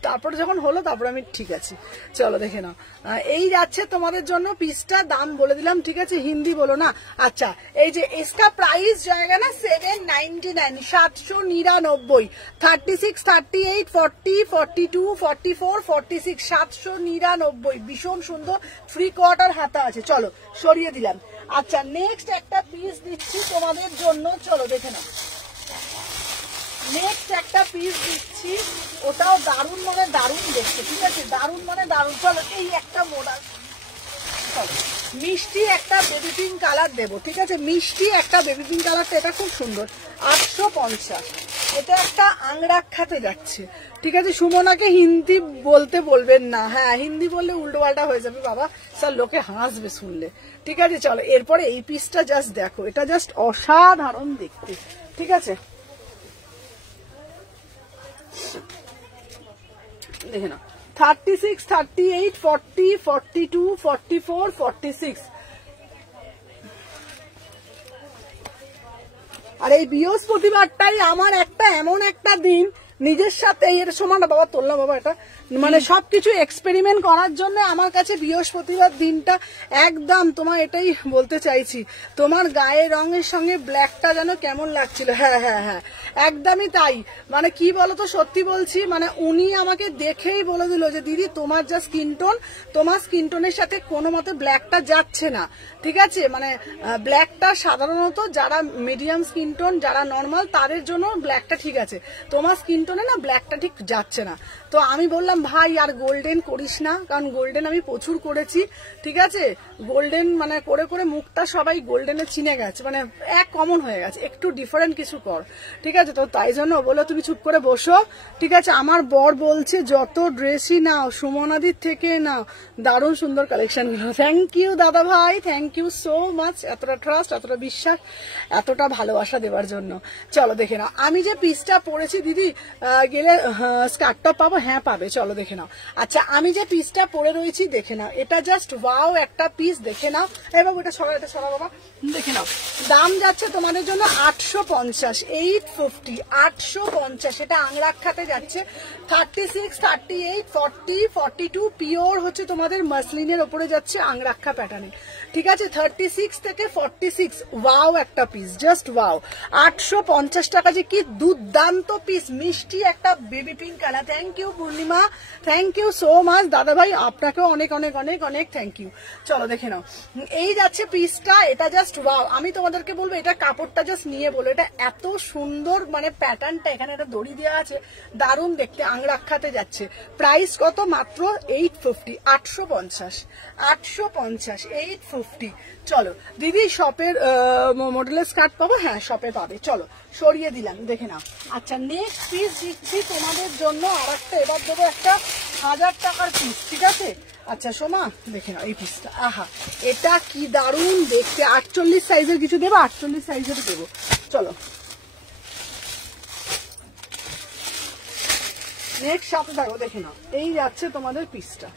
তারপরে যখন হলো তারপরে আমি ঠিক আছে। চলো দেখে নাও, এই যাচ্ছে তোমাদের জন্য পিসটা, দাম বলে দিলাম, ঠিক আছে, হিন্দি বলো না। আচ্ছা এই যে इसका प्राइस जाएगा ना 799, 799, 36, 38, 40, 42, 44, 46, 799, ভীষণ সুন্দর, 3/4 হাতা আছে। চলো সরিয়ে দিলাম। আচ্ছা নেক্সট একটা পিস দিচ্ছি তোমাদের জন্য, চলো দেখে নাও। নেক্সট একটা পিস দিচ্ছি, ওটাও দারুণ মানে দারুণ দেখতে, ঠিক আছে, দারুণ মানে দারুণ। চলো এই একটা মডেল, চলো মিষ্টি একটা বেবি পিঙ্ক কালার দেবো, ঠিক আছে, মিষ্টি একটা বেবি পিঙ্ক কালারটা, এটা খুব সুন্দর, 850। এটা একটা আংরাক্ষাতে যাচ্ছে, ঠিক আছে। সুমনাকে হিন্দি বলতে বলবেন না, হ্যাঁ হিন্দি বললে উল্টো পাল্টা হয়ে যাবে বাবা, স্যার লোকে হাসবে শুনলে, ঠিক আছে। চলো এরপরে এই পিসটা জাস্ট দেখো, এটা জাস্ট অসাধারণ দেখতে, ঠিক আছে। দেখে নাও 36, 38, 40, 42, 44, 46। আর এই বৃহস্পতিবারটাই আমার একটা এমন একটা দিন, নিজের সাথে এর সমান বাবা তুললাম বাবা, এটা মানে সবকিছু এক্সপেরিমেন্ট করার জন্য আমার কাছে বৃহস্পতিবার দিনটা একদম, তোমার এটাই বলতে চাইছি, তোমার গায়ের রঙের সঙ্গে ব্ল্যাকটা যেন কেমন লাগছিল। হ্যাঁ হ্যাঁ হ্যাঁ একদমই তাই। মানে কি বলতো, সত্যি বলছি, মানে উনি আমাকে দেখেই বলে দিল যে দিদি তোমার যা স্কিন টোন, তোমার স্কিন টোনের সাথে কোনো মতে ব্ল্যাকটা যাচ্ছে না, ঠিক আছে। মানে ব্ল্যাকটা সাধারণত যারা মিডিয়াম স্কিন টোন, যারা নর্মাল, তাদের জন্য ব্ল্যাকটা ঠিক আছে, তোমার স্কিন টোনে না ব্ল্যাকটা ঠিক যাচ্ছে না। তো আমি বললাম ভাই আর গোল্ডেন করিস না, কারণ গোল্ডেন আমি প্রচুর করেছি, ঠিক আছে, গোল্ডেন মানে করে করে মুখটা সবাই গোল্ডেনে চিনে গেছে, মানে এক কমন হয়ে গেছে, একটু ডিফারেন্ট কিছু কর, ঠিক আছে। তো তাই জন্য বলো তুমি চুপ করে বসো, ঠিক আছে। আমার বর বলছে যত ড্রেসই নাও সুমনাদির থেকে নাও, দারুণ সুন্দর কালেকশন গুলো। থ্যাংক ইউ দাদা ভাই, থ্যাংক ইউ সো মাচ, এতটা ট্রাস্ট, এতটা বিশ্বাস, এতটা ভালোবাসা দেওয়ার জন্য। চলো দেখে নাও, আমি যে পিসটা পরেছি দিদি গেলে স্কার্টটা পাবো, হ্যাঁ পাবে, চলো দেখে নাও। আচ্ছা আমি যে পিসটা পরে রয়েছি দেখে নাও, এটা জাস্ট ওয়াও একটা পিস, দেখে নাও। এবং এটা সরা বাবা, দেখে নাও, দাম যাচ্ছে তোমাদের জন্য 850, 850, 850। এটা আংরাক্ষাতে যাচ্ছে, 36, 38, 40, 42 পিওর হচ্ছে তোমাদের মাসলিনের ওপরে যাচ্ছে আংরাক্ষা প্যাটার্নে, ঠিক আছে। 36 থেকে 46 ওয়াও একটা পিস, জাস্ট ওয়াও, 850 টাকা, যে কি দুর্দান্ত পিস, মিষ্টি একটা baby pink colour. Thank you Purnima, thank you so much দাদা ভাই, আপনাকেও অনেক অনেক অনেক অনেক থ্যাংক ইউ। চলো দেখে নাও, এই যাচ্ছে পিসটা, এটা জাস্ট ওয়াও। আমি তোমাদেরকে বলবো এটা কাপড়টা জাস্ট নিয়ে বলো, এটা এত সুন্দর, মানে প্যাটার্নটা, এখানে একটা দড়ি দেওয়া আছে, দারুণ দেখতে, আংরাক্ষাতে যাচ্ছে। প্রাইস কত? মাত্র 850, 850, 850, 850। চলো দিদি শপের মডেলের স্কার্ট পাবো, হ্যাঁ শপে পাবে, চলো সরিয়ে দিলাম, দেখে নাও। আচ্ছা নেক্সট পিস দিচ্ছি তোমাদের জন্য আর একটা, এবার দেবো একটা 1000 টাকার পিস, ঠিক আছে। আচ্ছা সোমা দেখে নাও এই পিসটা, আহা এটা কি দারুণ দেখতে, 48 সাইজের কিছু দেবো, 48 সাইজের দেবো, চলো নেক্সট সাথে থাকো, দেখে নাও, এই যাচ্ছে তোমাদের পিসটা।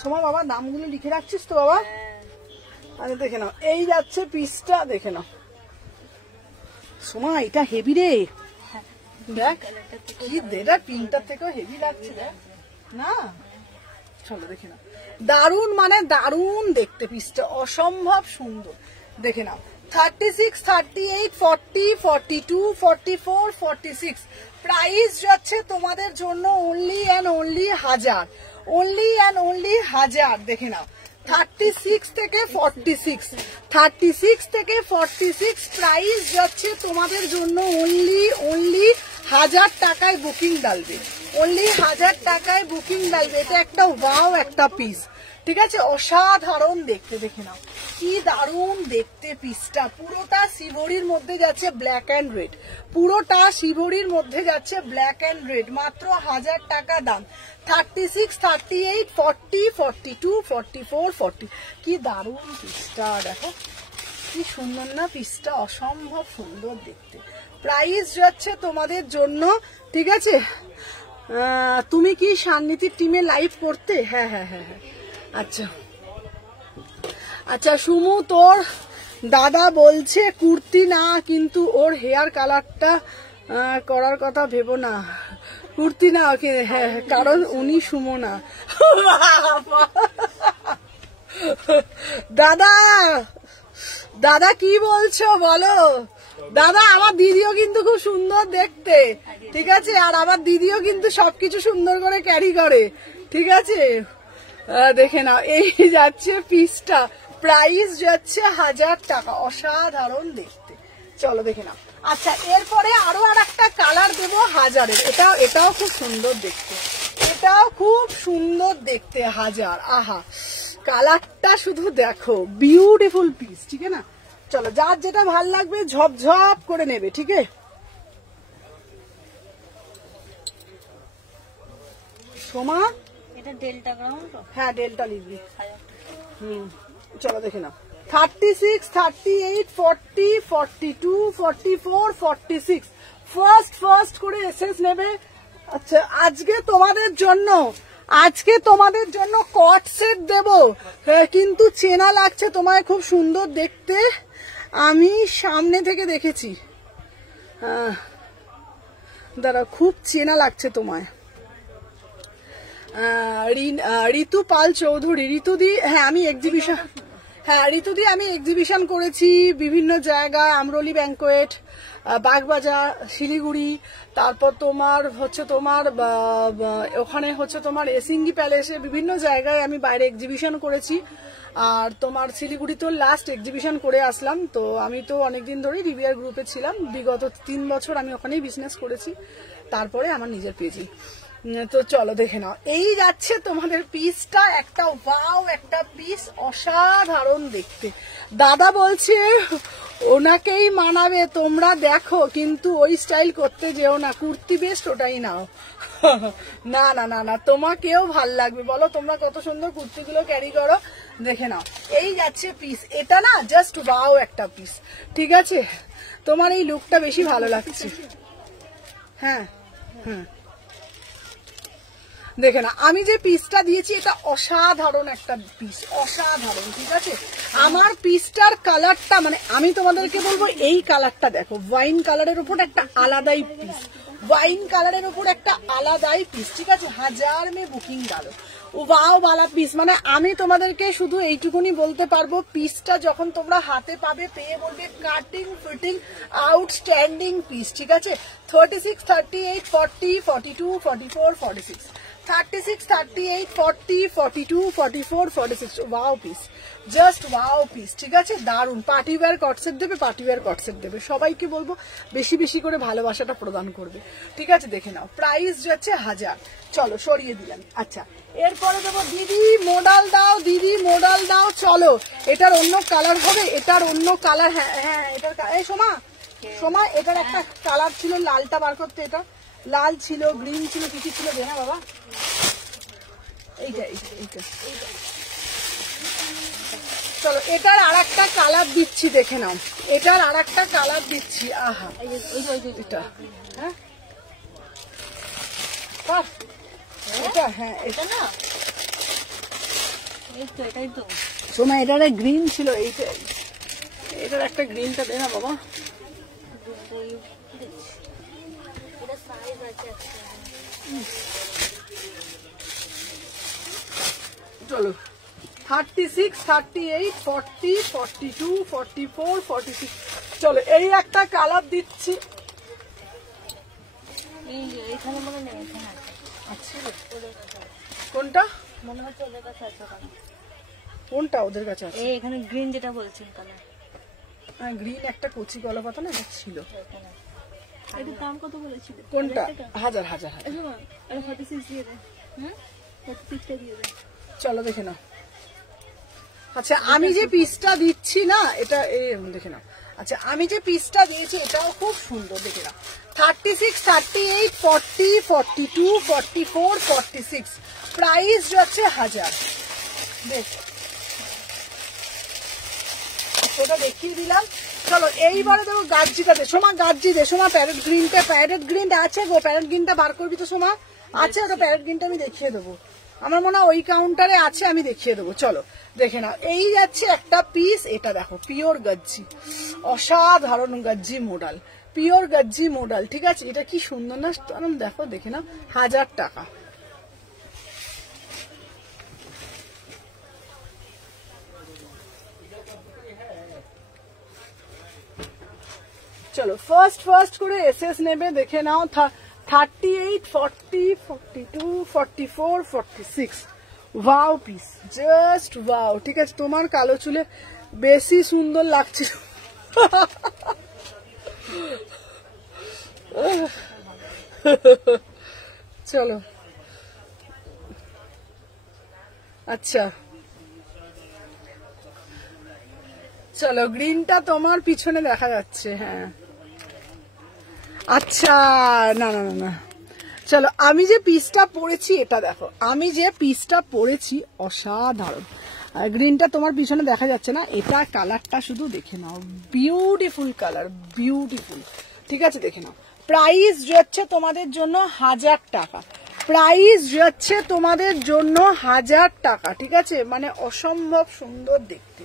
সোমা বাবা দামগুলো লিখে রাখছিস তো বাবা? আচ্ছা দেখে নাও, এই যাচ্ছে পিসটা, দেখে নাও। সোমা এটা হেভি রে, দেখ কি দেটা, পিঙ্কটার থেকেও হেভি লাগছে দেখ না। চলো দেখে নাও, দারুণ মানে দারুণ দেখতে পিসটা, অসম্ভব সুন্দর, দেখে নাও 36, 38, 40, 42, 44, 46 প্রাইস যাচ্ছে তোমাদের জন্য only and only 1000, only and only 1000। দেখে নাও 36 থেকে 46, 36 থেকে 46 প্রাইস যাচ্ছে তোমাদের জন্য অনলি 1000 টাকায় বুকিং ডালবে, অনলি 1000 টাকায় বুকিং ডালবে। এটা একটা ওয়াও একটা পিস, ঠিক আছে, অসাধারণ দেখতে। দেখে নাও কি দারুণ দেখতে পিসটা, পুরোটা শিবরির মধ্যে যাচ্ছে ব্ল্যাক অ্যান্ড রেড, পুরোটা শিবরির মধ্যে যাচ্ছে ব্ল্যাক অ্যান্ড রেড, মাত্র 1000 টাকা দাম। 36, 38, 40, 42, 44, 40 কি দারুণ পিসটা, দেখো কি সুন্দর না পিসটা, অসম্ভব সুন্দর দেখতে। প্রাইস যাচ্ছে তোমাদের জন্য, ঠিক আছে। তুমি কি সান্নিধির টিমে লাইভ করতে? হ্যাঁ হ্যাঁ হ্যাঁ হ্যাঁ। আচ্ছা আচ্ছা সুমু, তোর দাদা বলছে কুর্তি না, কিন্তু ওর হেয়ার কালারটা করার কথা ভেবো না, কুর্তি না ওকে, হ্যাঁ কারণ উনি সুমো না। দাদা দাদা কি বলছো বলো দাদা, আমার দিদিও কিন্তু খুব সুন্দর দেখতে, ঠিক আছে, আর আমার দিদিও কিন্তু সবকিছু সুন্দর করে ক্যারি করে, ঠিক আছে। দেখে নাও এই যাচ্ছে পিসটা, প্রাইস যাচ্ছে 1000 টাকা, অসাধারণ দেখতে। চলো দেখে নাও। আচ্ছা এরপরে আরো আর একটা কালার দেবো 1000-এর, এটাও খুব সুন্দর দেখতে, এটাও খুব সুন্দর দেখতে 1000। আহা কালারটা শুধু দেখো, বিউটিফুল পিস, ঠিক আছে না। চলো যার যেটা ভাল লাগবে ঝপঝপ করে নেবে, ঠিক আছে। সোমা এটা ডেল্টা গ্রাউন্ড, হ্যাঁ ডেল্টা লিখবি। চলো দেখে নাও 36, 38, 40, 42, 44, 46 ফার্স্ট করে এসএস নেবে। আচ্ছা আজকে তোমাদের জন্য কট সেট দেব, কিন্তু চেনা লাগছে তোমায়, খুব সুন্দর দেখতে, আমি সামনে থেকে দেখেছি, দাঁড়া খুব চেনা লাগছে তোমায়। ঋতু পাল চৌধুরী, ঋতুদি, হ্যাঁ আমি এক্সিবিশন, হ্যাঁ ঋতুদি আমি এক্সিবিশন করেছি বিভিন্ন জায়গায়, আমরলি ব্যাংকোয়েট, বাগবাজার, শিলিগুড়ি, তারপর তোমার ওখানে হচ্ছে তোমার এসিঙ্গি প্যালেসে, বিভিন্ন জায়গায় আমি বাইরে এক্সিবিশন করেছি। আর তোমার শিলিগুড়িতেও লাস্ট এক্সিবিশন করে আসলাম। তো আমি তো অনেকদিন ধরেই রিভিয়ার গ্রুপে ছিলাম, বিগত 3 বছর আমি ওখানেই বিজনেস করেছি, তারপরে আমার নিজের পেজে। তো চলো দেখে নাও, এই যাচ্ছে তোমাদের পিসটা, একটা ওয়াও একটা পিস, অসাধারণ দেখতে। দাদা বলছে ওনাকেই মানাবে, তোমরা দেখো, কিন্তু ওই স্টাইল করতে যেও না, কুর্তি বেস্ট ওটাই নাও। না না না না, তোমাকেও ভাল লাগবে, বলো তোমরা কত সুন্দর কুর্তিগুলো ক্যারি করো। দেখে নাও এই যাচ্ছে পিস, এটা না জাস্ট ওয়াও একটা পিস, ঠিক আছে। তোমার এই লুকটা বেশি ভালো লাগছে, হ্যাঁ হ্যাঁ। দেখে না আমি যে পিসটা দিয়েছি, এটা অসাধারণ একটা পিস, অসাধারণ, ঠিক আছে। আমার পিসটার কালারটা, মানে আমি তোমাদেরকে বলবো এই কালারটা দেখো, ওয়াইন কালারের উপর একটা আলাদাই পিস, ওয়াইন কালারের উপর একটা আলাদাই পিস, ঠিক আছে। 1000 মে বুকিং ডালো, ওয়াও বালা পিস। মানে আমি তোমাদেরকে শুধু এইটুকুনি বলতে পারবো, পিসটা যখন তোমরা হাতে পাবে, পেয়ে বলবে কাটিং ফিটিং আউটস্ট্যান্ডিং পিস, ঠিক আছে। 36, 38, 40, 42, 44, 46 36, 38, 40, 42, 44, 46 wow piece, just wow piece, ঠিক আছে। দারুন পার্টি ওয়্যার কটসেট দেবে, পার্টি ওয়্যার কটসেট দেবে, সবাইকে বলবো বেশি বেশি করে ভালোবাসাটা প্রদান করবে, ঠিক আছে। দেখে নাও প্রাইস যাচ্ছে 1000। চলো সরিয়ে দিলাম। আচ্ছা এরপরে দেবো দিদি মোডাল দাও, দিদি মোডাল দাও। চলো এটার অন্য কালার হবে, এটার অন্য কালার, হ্যাঁ হ্যাঁ এটার, এই সোমা এটার একটা কালার ছিল, লালটা বার করতে, এটা লাল ছিল, গ্রিন ছিল, কি কি ছিল দে না বাবা, এইটা এইটা। চলো এটার আর একটা কালার দিচ্ছি, দেখে নাও এটার আর একটা কালার দিচ্ছি। আহা এটা, হ্যাঁ এটা, হ্যাঁ এটা না, এটাই তো সোমা এটার গ্রিন ছিল, এইটা, এটার একটা গ্রিনটা দে না বাবা। চলো 36, 38, 40, 42, 44, 46। চলো এই একটা কালার দিচ্ছি। এইখানে মনে নেই, এখানে আছে। আচ্ছা কোনটা মনে হচ্ছে ওদের কাছে আছে ওখানে। কোনটা ওদের কাছে আছে? এই এখানে গ্রিন যেটা বলছেন কালার, হ্যাঁ গ্রিন একটা কচি গলা পাতা না এটা ছিল। এখানে এটার দাম কত বলেছিল? কোনটা? হাজার হাজার হাজার। আচ্ছা মা, এটা 46 দিয়ে দে। হুম 46টা দিয়ে দে। চলো দেখে নাও। আচ্ছা আমি যে পিসটা দিচ্ছি না এটা দেখে নাও। আচ্ছা আমি যে পিসটা দিয়েছি এটাও খুব সুন্দর, দেখে নাও। 36, 38, 40, 42, 44, 46 প্রাইস যাচ্ছে 1000। বেশ ওটা দেখিয়ে দিলাম। চলো এইবারে দেখো গার্জিটা দে সোমা, গার্জি দে সোমা। প্যারেট গ্রিনটা, প্যারেট গ্রিন আছে গো, প্যারেট গ্রিনটা বার করবি তো সোমা? আছে ওটা, প্যারেট গ্রিনটা আমি দেখিয়ে দেবো। আমার মনে হয় ওই কাউন্টারে আছে, আমি দেখিয়ে দেবো। চলো দেখে নাও, এই যাচ্ছে একটা পিস। এটা দেখো পিওর গাজ্জি, অসাধারণ গাজ্জি মডেল, পিওর গাজ্জি মডেল। ঠিক আছে, এটা কি সুন্দর না, দেখো দেখে নাও। 1000 টাকা। চলো ফার্স্ট করে এসএস নেবে, দেখে নাও। 38, 40, 42, 44, 46 ওয়াও পিস, জাস্ট ওয়াও। ঠিক আছে, তোমার কালো চুলে বেশি সুন্দর লাগছে। চলো আচ্ছা চলো, গ্রিনটা তোমার পিছনে দেখা যাচ্ছে। হ্যাঁ আচ্ছা, না না না না, চলো আমি যে পিসটা পরেছি এটা দেখো, আমি যে পিসটা পরেছি অসাধারণ। আর গ্রিনটা তোমার পিছনে দেখা যাচ্ছে না, এটা কালারটা শুধু দেখে নাও, বিউটিফুল কালার, বিউটিফুল। ঠিক আছে দেখে নাও। প্রাইস যাচ্ছে তোমাদের জন্য 1000 টাকা। প্রাইস যাচ্ছে তোমাদের জন্য 1000 টাকা। ঠিক আছে, মানে অসম্ভব সুন্দর দেখতে।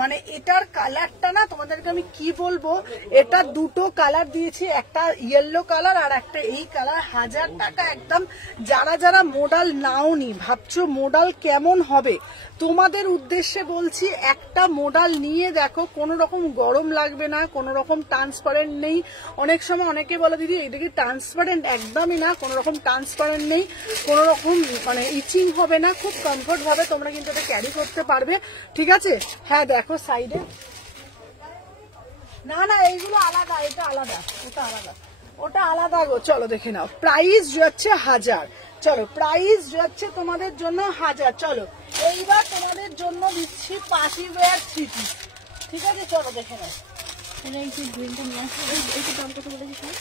মানে এটার কালারটা না তোমাদেরকে আমি কি বলবো, এটা দুটো কালার দিয়েছি, একটা ইয়েলো কালার আর একটা এই কালার। 1000 টাকা একদম। যারা যারা মডেল নাওনি, ভাবছো মডেল কেমন হবে, তোমাদের উদ্দেশ্যে বলছি একটা মডেল নিয়ে দেখো, কোনো রকম গরম লাগবে না, কোনো রকম ট্রান্সপারেন্ট নেই। অনেক সময় অনেকে বলে দিদি এটা কি ট্রান্সপারেন্ট, একদমই না, কোনো রকম ট্রান্সপারেন্ট নেই, কোনো রকম মানে ইচিং হবে না, খুব কমফোর্ট ভাবে তোমরা কিন্তু এটা ক্যারি করতে পারবে। ঠিক আছে, হ্যাঁ দেখো সাইডে, না না এইগুলো আলাদা, এটা আলাদা, ওটা আলাদা, ওটা আলাদা গো। চলো দেখে নাও, প্রাইস যাচ্ছে 1000। চলো প্রাইস যাচ্ছে তোমাদের জন্য 1000। চলো এইবার তোমাদের জন্য দিচ্ছি পার্টি ওয়্যার 3 পিস। ঠিক আছে, চলো দেখে নাও। এই যে গ্রিনটা নিয়ে আসো, এইটার দাম কত বলেছিস?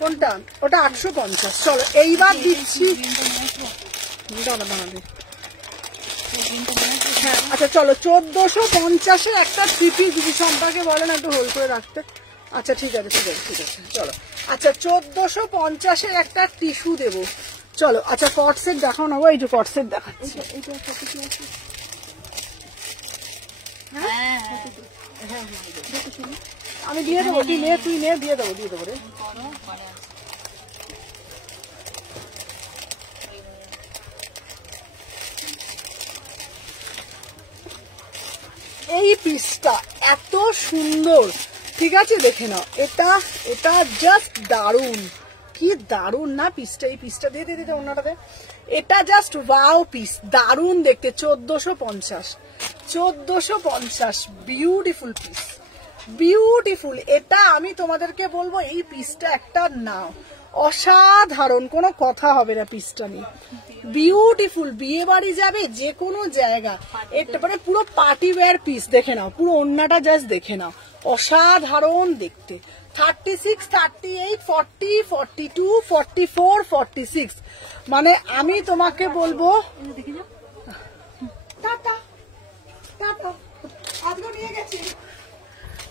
কোনটা? ওটা 850। চলো এইবার দিচ্ছি, গ্রিনটা নিয়ে আসো, দাঁড়া দাঁড়া দে। গ্রিনটা নিয়ে আসো। হ্যাঁ আচ্ছা চলো, 1450-এর একটা 3 পিস দিদি সম্পর্কে বলে না একটু হোল্ড করে রাখতে। আচ্ছা ঠিক আছে ঠিক আছে ঠিক আছে চলো। আচ্ছা 1450-এর একটা টিস্যু দেবো। চলো আচ্ছা কটসেট দেখাও না, এই যে কটসেট দেখাচ্ছি। এইটা কত কি আছে? হ্যাঁ হ্যাঁ দেখো শুনি। আমি দিয়ে দেবো, তুই নে দিয়ে দেবো রে। করো পরে আছে। এই পিসটা এত সুন্দর। ঠিক আছে দেখে নাও, এটা এটা জাস্ট দারুন, কি দারুন না পিসটা। এই পিসটা দিয়ে দিতে অন্যটাতে, এটা জাস্ট ওয়াও পিস, দারুন দেখতে। 1450 বিউটিফুল পিস, বিউটিফুল। এটা আমি তোমাদেরকে বলবো এই পিসটা একটা নাও, অসাধারণ, কোনো কথা হবে না পিসটা নিয়ে। বিউটিফুল, বিয়ে বাড়ি যাবে যে কোনো জায়গা, এটা মানে পুরো পার্টি ওয়্যার পিস। দেখে নাও পুরো ওন্নাটা জাস্ট দেখে নাও, অসাধারণ দেখতে। 36, 38, 40, 42, 44, 46 মানে আমি তোমাকে বলবো দেখে যাও। টাটা টাটা, আজকে নিয়ে গেছি।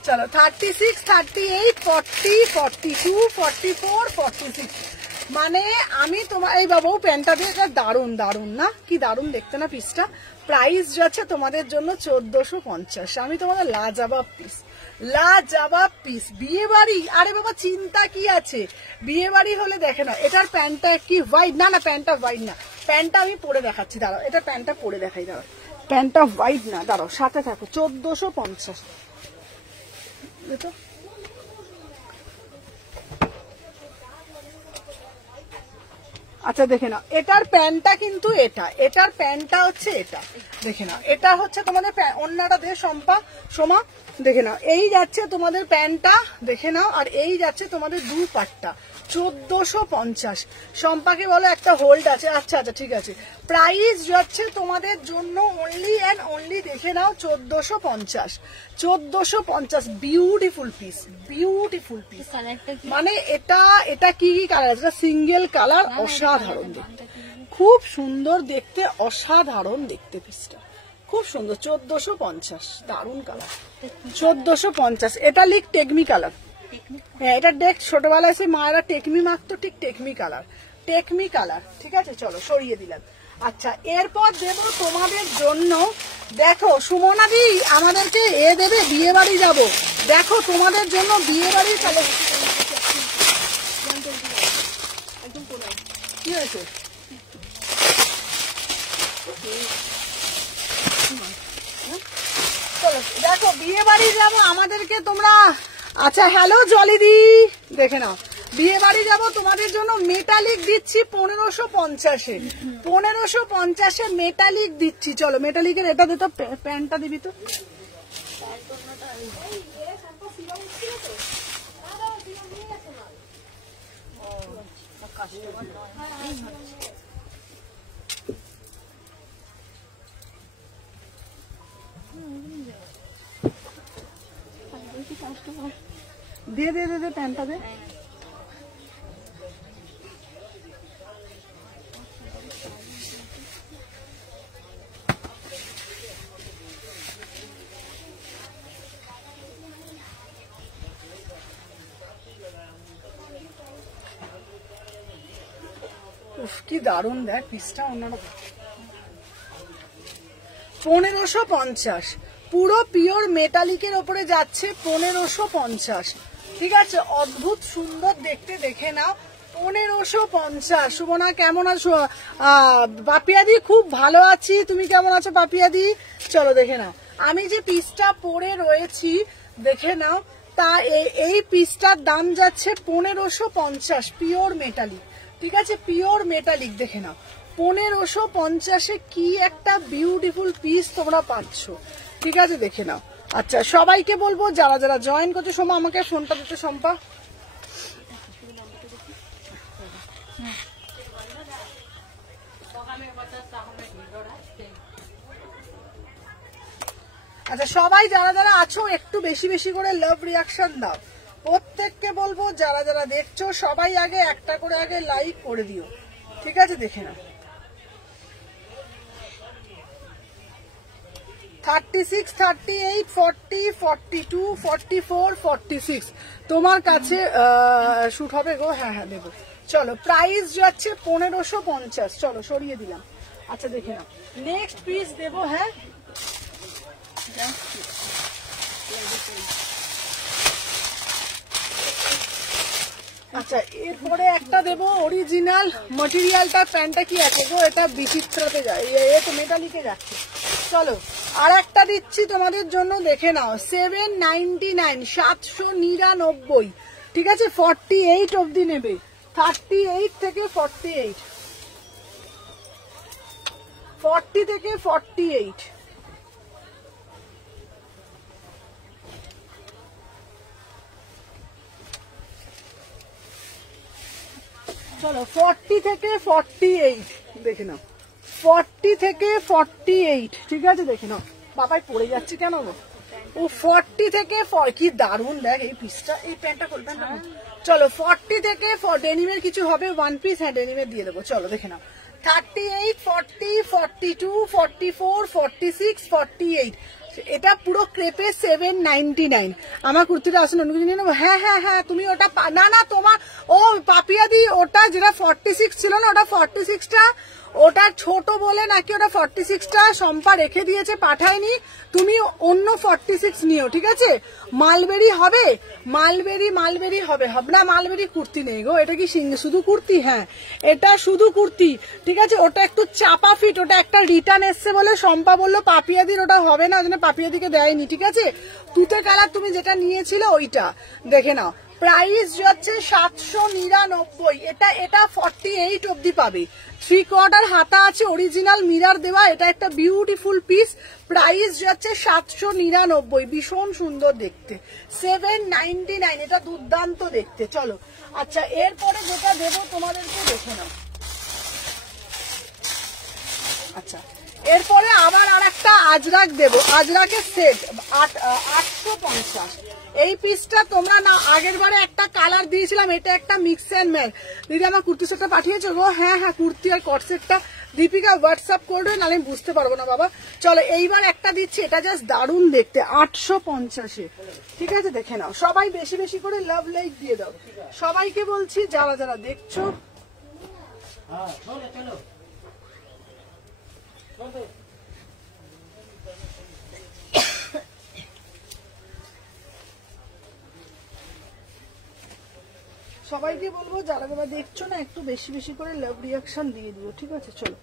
চলো 36, 38, 40, 42, 44, 46 মানে আমি তোমার এই বাবু প্যান্টটা দিয়ে, এটা দারুন দারুন না, কি দারুন দেখতে না পিসটা। প্রাইস যাচ্ছে তোমাদের জন্য 1450। আমি তোমাদের লাজবাব পিস, লাজবাব পিস। বিয়ে বাড়ি, আরে বাবা চিন্তা কি আছে, বিয়ে বাড়ি হলে দেখে না। এটার প্যান্টটা কি হোয়াইট? না না প্যান্টটা হোয়াইট না, প্যান্টটা আমি পরে দেখাচ্ছি, দাঁড়াও এটা প্যান্টটা পরে দেখাই, দাঁড়াও প্যান্টটা হোয়াইট না, দাঁড়াও সাথে থাকো, 1450। আচ্ছা দেখে নাও, এটার প্যান্টটা কিন্তু এটার প্যান্টটা হচ্ছে এটা, দেখে নাও এটা হচ্ছে তোমাদের অন্যটা দিয়ে সোমা দেখে নাও, এই যাচ্ছে তোমাদের প্যান্টটা দেখে নাও, আর এই যাচ্ছে তোমাদের দু পাট্টা 1450। সম্পাকে বলো একটা হোল্ড আছে, আচ্ছা আচ্ছা ঠিক আছে। প্রাইস যাচ্ছে তোমাদের জন্য অনলি অ্যান্ড অনলি দেখে নাও 1450। 1450 বিউটিফুল পিস, বিউটিফুল পিস। মানে এটা কি কি কালার আছে? সিঙ্গেল কালার, অসাধারণ দেখতে, খুব সুন্দর দেখতে, অসাধারণ দেখতে পিসটা, খুব সুন্দর। 1450, দারুন কালার, 1450। এটা লিখ টেকমি কালার। হ্যাঁ এটা দেখ, ছোটবেলায় সে মায়েরা টেকমি মাখতো, ঠিক টেকমি কালার, টেকমি কালার। ঠিক আছে চলো সরিয়ে দিলাম। আচ্ছা এরপর দেব তোমাদের জন্য, দেখো সুমনাদি আমাদেরকে দেবে, বিয়ে বাড়ি যাবো, দেখো তোমাদের জন্য বিয়ে বাড়ির কালেকশন। কি হয়েছে? চলো দেখো বিয়ে বাড়ি যাবো আমাদেরকে তোমরা। আচ্ছা হ্যালো জলিদি, দেখে নাও বিয়ে বাড়ি যাবো তোমাদের জন্য মেটালিক দিচ্ছি 1550-এ, 1550-এ মেটালিক দিচ্ছি। চলো মেটালিকের এটা দিত, প্যান্টটা দিবি তো। দিয়ে দে দে প্যান্টটা দে। কি দারুন দেখ পিসটা, অন্যরা 1550, পুরো পিওর মেটালিকের ওপরে যাচ্ছে 1550। ঠিক আছে অদ্ভুত সুন্দর দেখতে, দেখে নাও 1550। সুমনা কেমন আছো? পাপিয়াদি খুব ভালো আছি, তুমি কেমন আছো পাপিয়াদি? চলো দেখে নাও, আমি যে পিসটা পরে রয়েছি দেখে নাও, তা এই পিসটার দাম যাচ্ছে 1550, পিওর মেটালিক। ঠিক আছে পিওর মেটালিক, দেখে নাও 1550-এ কি একটা বিউটিফুল পিস তোমরা পাচ্ছ। ঠিক আছে দেখে নাও। আচ্ছা সবাইকে বলবো যারা যারা জয়েন করছে, সোমা আমাকে ফোনটা দিতে, সম্পা। আচ্ছা সবাই যারা যারা আছো একটু বেশি বেশি করে লাভ রিয়াকশন দাও, প্রত্যেককে বলবো যারা যারা দেখছো সবাই আগে একটা করে আগে লাইক করে দিও। ঠিক আছে দেখে নাও 36, 38, 40, 42, 44, 46 তোমার কাছে শুট হবে গো। হ্যাঁ হ্যাঁ দেবো। চলো প্রাইস যাচ্ছে 1550। চলো সরিয়ে দিলাম। আচ্ছা দেখে নাও নেক্সট পিস দেবো। হ্যাঁ আচ্ছা এরপরে একটা দেবো অরিজিনাল ম্যাটেরিয়ালটা, প্যান্টটা কি আছে গো, এটা বিচিত্রতে যায়, এ তো মেটালিকে যাচ্ছে। চলো আর একটা দিচ্ছি তোমাদের জন্য, দেখে নাও 799, 799। ঠিক আছে 48 অবধি নেবে, 38 থেকে 48, 40 থেকে 48। চলো 40 থেকে 48 দেখে নাও, 40 থেকে 48। ঠিক আছে দেখে নাও, বাবাই পড়ে যাচ্ছে কেন গো, ও 40 থেকে কি দারুন দেখ এই পিসটা, এই প্যান্টটা করবেন না। চলো 40 থেকে ডেনিমের কিছু হবে ওয়ান পিস, হ্যাঁ ডেনিমের দিয়ে দেবো। চলো দেখে নাও 38, 40, 42, 44, 46, 48। এটা পুরো ক্রেপে 799। আমার কুর্তিটা আসলে অন্য কিছু নিয়ে নেবো। হ্যাঁ হ্যাঁ হ্যাঁ তুমি ওটা না না তোমার ও পাপিয়াদি, ওটা যেটা 46 ছিল না, ওটা 46টা ওটা ছোট বলে নাকি ওটা 46টা শম্পা রেখে দিয়েছে, পাঠায়নি। তুমি অন্য 46 নিও, ঠিক আছে? মালবেরি হবে, মালবেরি হবে না, মালবেরি কুর্তি নেই গো। এটা কি শুধু কুর্তি? হ্যাঁ এটা শুধু কুর্তি, ঠিক আছে। ওটা একটু চাপা ফিট, ওটা একটা রিটার্ন এসছে বলে শম্পা বললো পাপিয়াদির ওটা হবে না, পাপিয়াদিকে দেয়নি, ঠিক আছে। তুতে কালার তুমি যেটা নিয়েছিল ওইটা দেখে নাও। প্রাইস হচ্ছে 799। এটা 48 অব্দি পাবে। 3/4 হাতা আছে, অরিজিনাল মিরার দেওয়া। এটা একটা বিউটিফুল পিস। প্রাইস হচ্ছে 799, ভীষণ সুন্দর দেখতে। 799, এটা দুর্দান্ত দেখতে। চলো আচ্ছা, এরপরে যেটা দেবো তোমাদেরকে দেখে নাও। আচ্ছা এরপরে আবার আর একটা আজরাক দেবো, আজরাকের সেট 850। এই পিসটা তোমরা না আগের বারে একটা কালার দিয়েছিলাম, এটা একটা মিক্স এন্ড ম্যাচ। দিদি আমার কুর্তি সেটটা পাঠিয়েছো গো? হ্যাঁ কুর্তি আর কট সেটটা দীপিকা হোয়াটসঅ্যাপ করবে, নাহলে আমি বুঝতে পারবো না বাবা। চলো এইবার একটা দিচ্ছি, এটা জাস্ট দারুণ দেখতে, 850-এ, ঠিক আছে। দেখে নাও, সবাই বেশি বেশি করে লাভ লাইক দিয়ে দাও সবাইকে বলছি, যারা যারা দেখছো। সবাইকে বলবো যারা যারা দেখছো না, একটু বেশি বেশি করে লাভ রিয়াকশন দিয়ে দিও, ঠিক আছে। চলো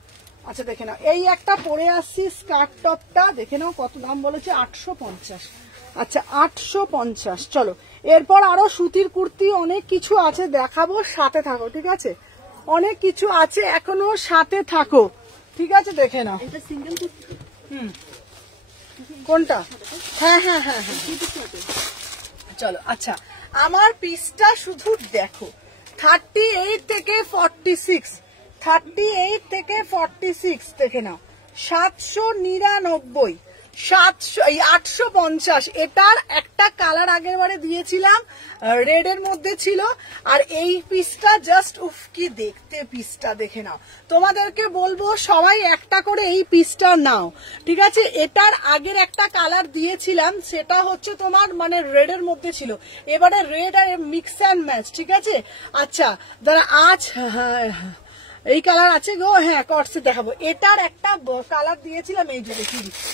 আচ্ছা দেখে নাও, এই একটা পরে আসছি স্কার্ট টপটা, দেখে নাও কত দাম বলেছে, 850। আচ্ছা 850। চলো এরপর আরো সুতির কুর্তি অনেক কিছু আছে দেখাবো, সাথে থাকো, ঠিক আছে। অনেক কিছু আছে এখনো, সাথে থাকো, ঠিক আছে। দেখে নাও এটা সিঙ্গেল কুর্তি। কোনটা? হ্যাঁ হ্যাঁ হ্যাঁ হ্যাঁ, চলো আচ্ছা আমার পিসটা শুধু দেখো, 38 থেকে 46, 38 থেকে 46 দেখে নাও, 799, 850। এটার একটা কালার আগের বারে দিয়েছিলাম, রেড এর মধ্যে ছিল। আর এই পিসটা জাস্ট উফ কি দেখতে, পিসটা দেখে নাও। তোমাদেরকে বলবো সবাই একটা করে এই পিসটা নাও, ঠিক আছে। এটার আগের একটা কালার দিয়েছিলাম, সেটা হচ্ছে তোমার মানে রেড এর মধ্যে ছিল, এবারে রেড আর মিক্স অ্যান্ড ম্যাচ, ঠিক আছে। আচ্ছা দাঁড়া, আজ এই কালার আছে গো, হ্যাঁ কটসে দেখাবো। এটার একটা কালার দিয়েছিলাম, এই যে দেখিয়ে দিচ্ছি,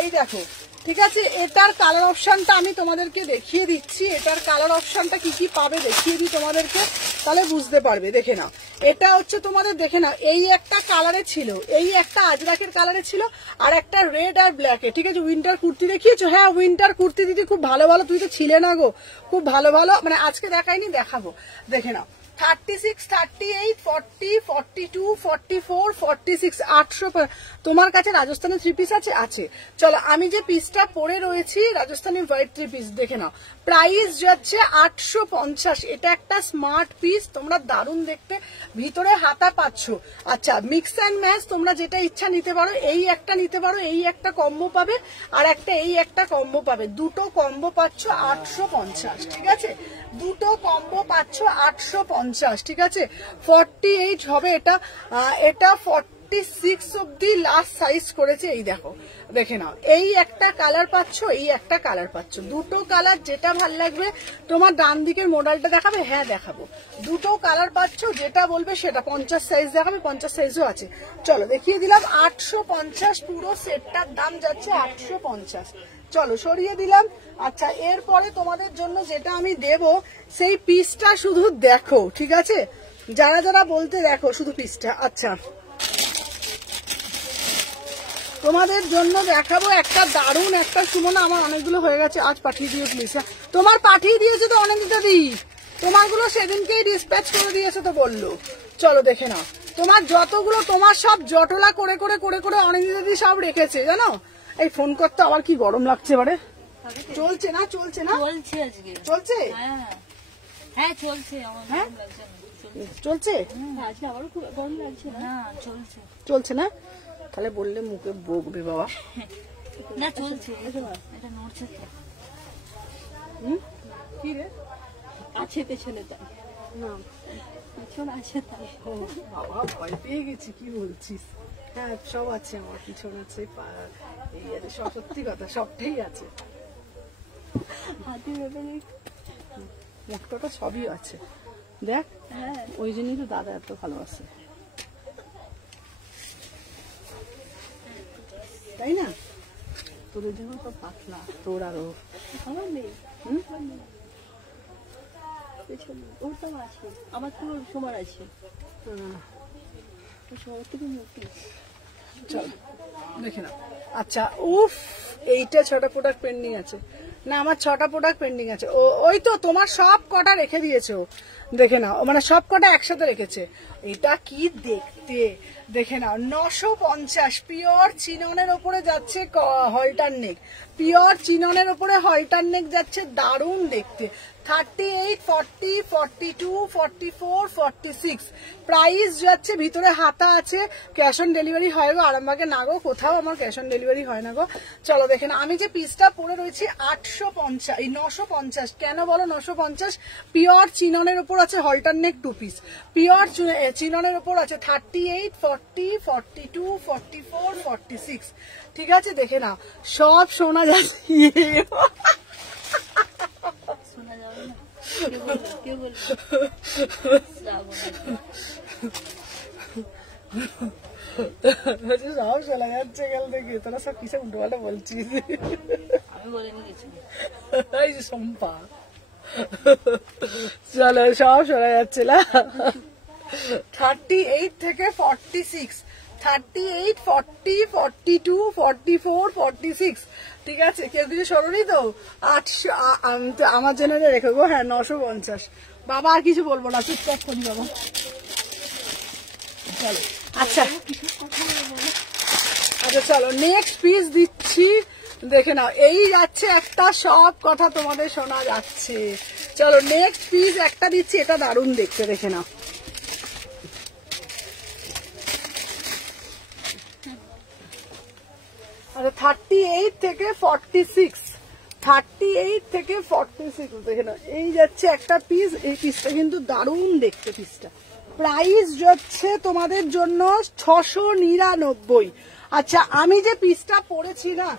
এই দেখো, ঠিক আছে। এটার কালার অপশনটা আমি তোমাদেরকে দেখিয়ে দিচ্ছি, এটার কালার অপশনটা কি কি পাবে দেখিয়ে দিই তোমাদেরকে, তাহলে বুঝতে পারবে। দেখে নাও, এটা হচ্ছে তোমাদের দেখে নাও, এই একটা কালারে ছিল, এই একটা আজরাকের কালারে ছিল, আর একটা রেড আর ব্ল্যাকে, ঠিক আছে। উইন্টার কুর্তি দেখিয়েছো? হ্যাঁ উইন্টার কুর্তি দিদি খুব ভালো ভালো, তুই তো ছিলে না গো, খুব ভালো ভালো, মানে আজকে দেখাইনি, দেখাবো। দেখে নাও 36, 38, 40, 42, 44, 46, 800। তোমার কাছে রাজস্থানের 3 পিস আছে? আছে। চলো আমি যে পিসটা পরে রয়েছি রাজস্থানি হোয়াইট 3 পিস, দেখে নাও। প্রাইস যাচ্ছে 850। এটা একটা স্মার্ট পিস, তোমরা দারুণ দেখতে, ভিতরে হাতা পাচ্ছ। আচ্ছা মিক্স অ্যান্ড ম্যাচ, তোমরা যেটা ইচ্ছা নিতে পারো, এই একটা নিতে পারো, এই একটা কম্বো পাবে, আর একটা এই একটা কম্বো পাবে, দুটো কম্বো পাচ্ছ 850, ঠিক আছে। দুটো কম্বো পাচ্ছ 850, ঠিক আছে। 48 হবে এটা, এটা 46 অব্দি লাস্ট সাইজ করেছে, এই দেখো, দেখে নাও। এই একটা কালার পাচ্ছ, এই একটা কালার পাচ্ছ, দুটো কালার, যেটা ভাল লাগবে। তোমার ডান দিকের মডেলটা দেখাবে? হ্যাঁ দেখাবো। দুটো কালার পাচ্ছ, যেটা বলবে সেটা। 50 সাইজ দেখাবে, 50 সাইজও আছে। চলো দেখিয়ে দিলাম 850, পুরো সেটটার দাম যাচ্ছে 850। চলো সরিয়ে দিলাম। আচ্ছা এরপরে তোমাদের জন্য যেটা আমি দেব, সেই পিসটা শুধু দেখো, ঠিক আছে। যারা যারা বলতে দেখো শুধু পিসটা। আচ্ছা তোমাদের জন্য দেখাবো একটা দারুণ একটা, সুমনা আমার অনেকগুলো হয়ে গেছে, আজ পাঠিয়ে দিও প্লিজ। তোমার পাঠিয়ে দিয়েছে তো অনেকটা দি, তোমারগুলো সেদিনকেই ডিসপ্যাচ করে দিয়েছে তো বললো। চলো দেখে নাও, তোমার যতগুলো, তোমার সব জটলা করে করে করে করে অনেকদিন দি সব রেখেছে, জানো। এই ফোন করতে আবার কি গরম লাগছে এবারে। চলছে না? চলছে না? চলছে আজকে, চলছে, হ্যাঁ চলছে, আমার হ্যাঁ গরম লাগছে না, চলছে, আজকে আবারও খুব গরম লাগছে না? না চলছে, চলছে না? তাহলে বললে মুখে বকবে বাবা। না চলছে, এটা নড়ছে তো। কি রে আছে পেছনে, তাই না পিছনে আছে তাই। ও বাবা ভয় পেয়ে গেছি, কি বলছিস? হ্যাঁ সব আছে, আমার পিছন আছে, এই আছে, সব সত্যি কথা, সবটাই আছে, হাতির ব্যাপারে। মুখটা সবই আছে দেখ। হ্যাঁ ওই জন্যই তো দাদা এত ভালোবাসে। তাই না? তোদের জন্য সব পাতলা, তোর আরো আমার নেই, পেছনে ওরটাও আছে, আমার তো সমান আছে, সবার থেকে মোটি। চল দেখে না। আচ্ছা, উফ, এইটা 6টা প্রোডাক্ট পেন্ডিং আছে না? আমার 6টা প্রোডাক্ট পেন্ডিং আছে। ওই তো তোমার সব কটা রেখে দিয়েছে ও, দেখে নাও, মানে সব কটা একসাথে রেখেছে। এটা কি দেখতে, দেখে নাও। 950 পিওর চিননের ওপরে যাচ্ছে হলটার নেক, পিওর চিননের ওপরে হলটার নেক যাচ্ছে, দারুণ দেখতে। 38, 40, 42, 44, 46 প্রাইস যাচ্ছে। ভিতরে হাতা আছে, ক্যাশ অন ডেলিভারি হয় গো আরামবাগে? না গো, কোথাও আমার ক্যাশ অন ডেলিভারি হয় না গো। চলো দেখেন, আমি যে পিসটা পরে রয়েছি 850, এই 950 কেন বলো? 950 পিওর চিননের উপর আছে হলটার নেক 2 পিস, পিওর চিননের উপর আছে 38, 40, 42, 44, 46। ঠিক আছে, দেখে না, সব শোনা যাচ্ছে। শোনা যাবে না, কে বলবে? সব শোনা যাচ্ছে কাল থেকে। তোরা সব কিসে উল্টো পাল্টা বলছিস? আমি বলিনি কিছু। এই যে সম্পা, চলো সব শোনা যাচ্ছে না। 38 থেকে 46, 38, 40, 42, 44, 46। ঠিক আছে, কেউ কিছু শোনি তো? 800 আমার জন্য রেখে গো। হ্যাঁ, 950। বাবা আর কিছু বলবো না, চুপচাপ করি বাবা। চলো, আচ্ছা আচ্ছা, চলো নেক্সট পিস দিচ্ছি, দেখে নাও। এই যাচ্ছে একটা, সব কথা তোমাদের শোনা যাচ্ছে। চলো নেক্সট পিস একটা দিচ্ছি, এটা দারুণ দেখতে, দেখে নাও। আচ্ছা, 38 থেকে 46, 38 থেকে 46 দেখে নাও। এই যাচ্ছে একটা পিস, এই পিসটা কিন্তু দারুণ দেখতে। পিসটা প্রাইস যাচ্ছে তোমাদের জন্য 699। আচ্ছা, আমি যে পিসটা পরেছি না,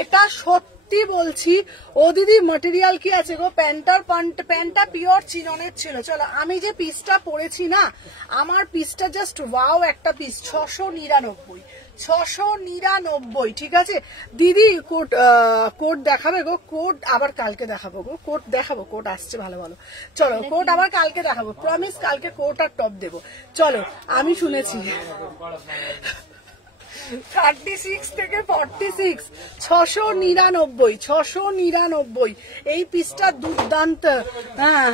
এটা সত্যি বলছি, ও দিদি ম্যাটেরিয়াল কি আছে গো? প্যান্টটা পিওর চিননের ছিল। চলো, আমি যে পিসটা পরেছি না, আমার পিসটা জাস্ট ওয়াও একটা পিস। 699, 699। ঠিক আছে দিদি, কোট দেখাবে গো? কোট আবার কালকে দেখাবো গো, কোট দেখাবো, কোট আসছে ভালো ভালো। চলো, কোট আবার কালকে দেখাবো, প্রমিস। কালকে কোট আর টপ দেবো। চলো, আমি শুনেছি 36 থেকে 46, 699, 699। এই পিসটা দুর্দান্ত। হ্যাঁ,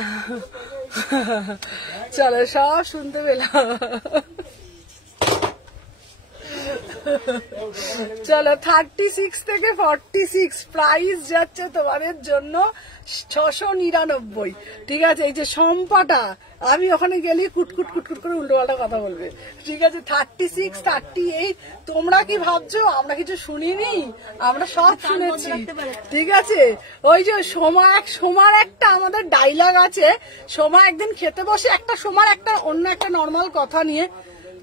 চলো সব শুনতে পেলাম। চলো, 36 থেকে 46 প্রাইস যাচ্ছে তোমাদের জন্য 699। ঠিক আছে, এই যে সম্পাটা, আমি ওখানে গেলে কুটকুট কুটকুট করে উল্টো পাল্টা কথা বলবে। ঠিক আছে, 36, 38। তোমরা কি ভাবছো আমরা কিছু শুনিনি? আমরা সব শুনেছি। ঠিক আছে, ওই যে সোমার একটা আমাদের ডায়লগ আছে, সোমা একদিন খেতে বসে একটা সোমার একটা অন্য একটা নর্মাল কথা নিয়ে,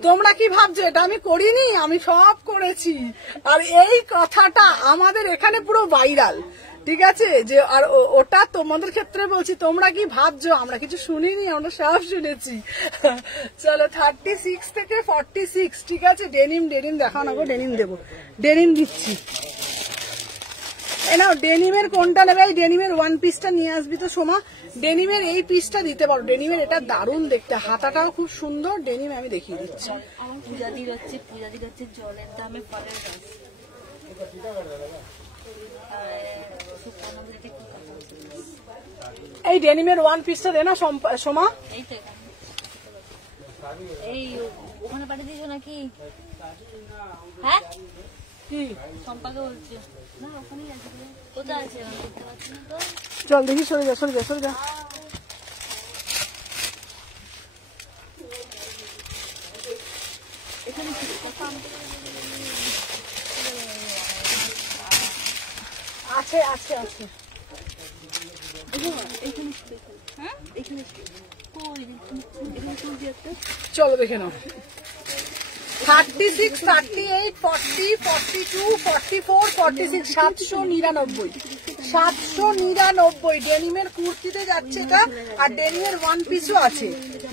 তোমরা কি ভাবছো এটা আমি করিনি? আমি সব করেছি। আর এই কথাটা আমাদের এখানে পুরো ভাইরাল। ঠিক আছে, যে আর ওটা তোমাদের ক্ষেত্রে বলছি, তোমরা কি ভাবছো আমরা কিছু শুনিনি? আমরা সব শুনেছি। চলো, 36 থেকে 46। ঠিক আছে, ডেনিম দেখাও না গো, ডেনিম দেবো, ডেনিম দিচ্ছি। নাও, ডেনিমের কোনটা নেবে? এই ডেনিমের 1 পিসটা নিয়ে আসবি তো সোমা। ডেনিমের এই পিসটা দিতে পারো, ডেনিমের এটা দারুণ দেখতে, হাতাটাও খুব সুন্দর। ডেনিম আমি দেখিয়ে দিচ্ছি। আমার পূজাদি হচ্ছে জলের দামে ফলের গাছ। এই ডেনিমের 1 পিসটা দে না সোমা। এই তো এই ওখানে পাঠিয়ে দিয়েছো নাকি? হ্যাঁ, কি সম্পাকে বলছি না, ওখানেই আছে। কোথায় আছে দেখতে পাচ্ছি না তো। চল দেখি, সরে যা সরে যা সরে যা। আছে আছে আছে। চলো দেখে নাও। 36, 38, 40, 42, 44, 46, 799। 799 ডেনিমের কুর্তিতে যাচ্ছে এটা। আর ডেনিমের 1 পিসও আছে,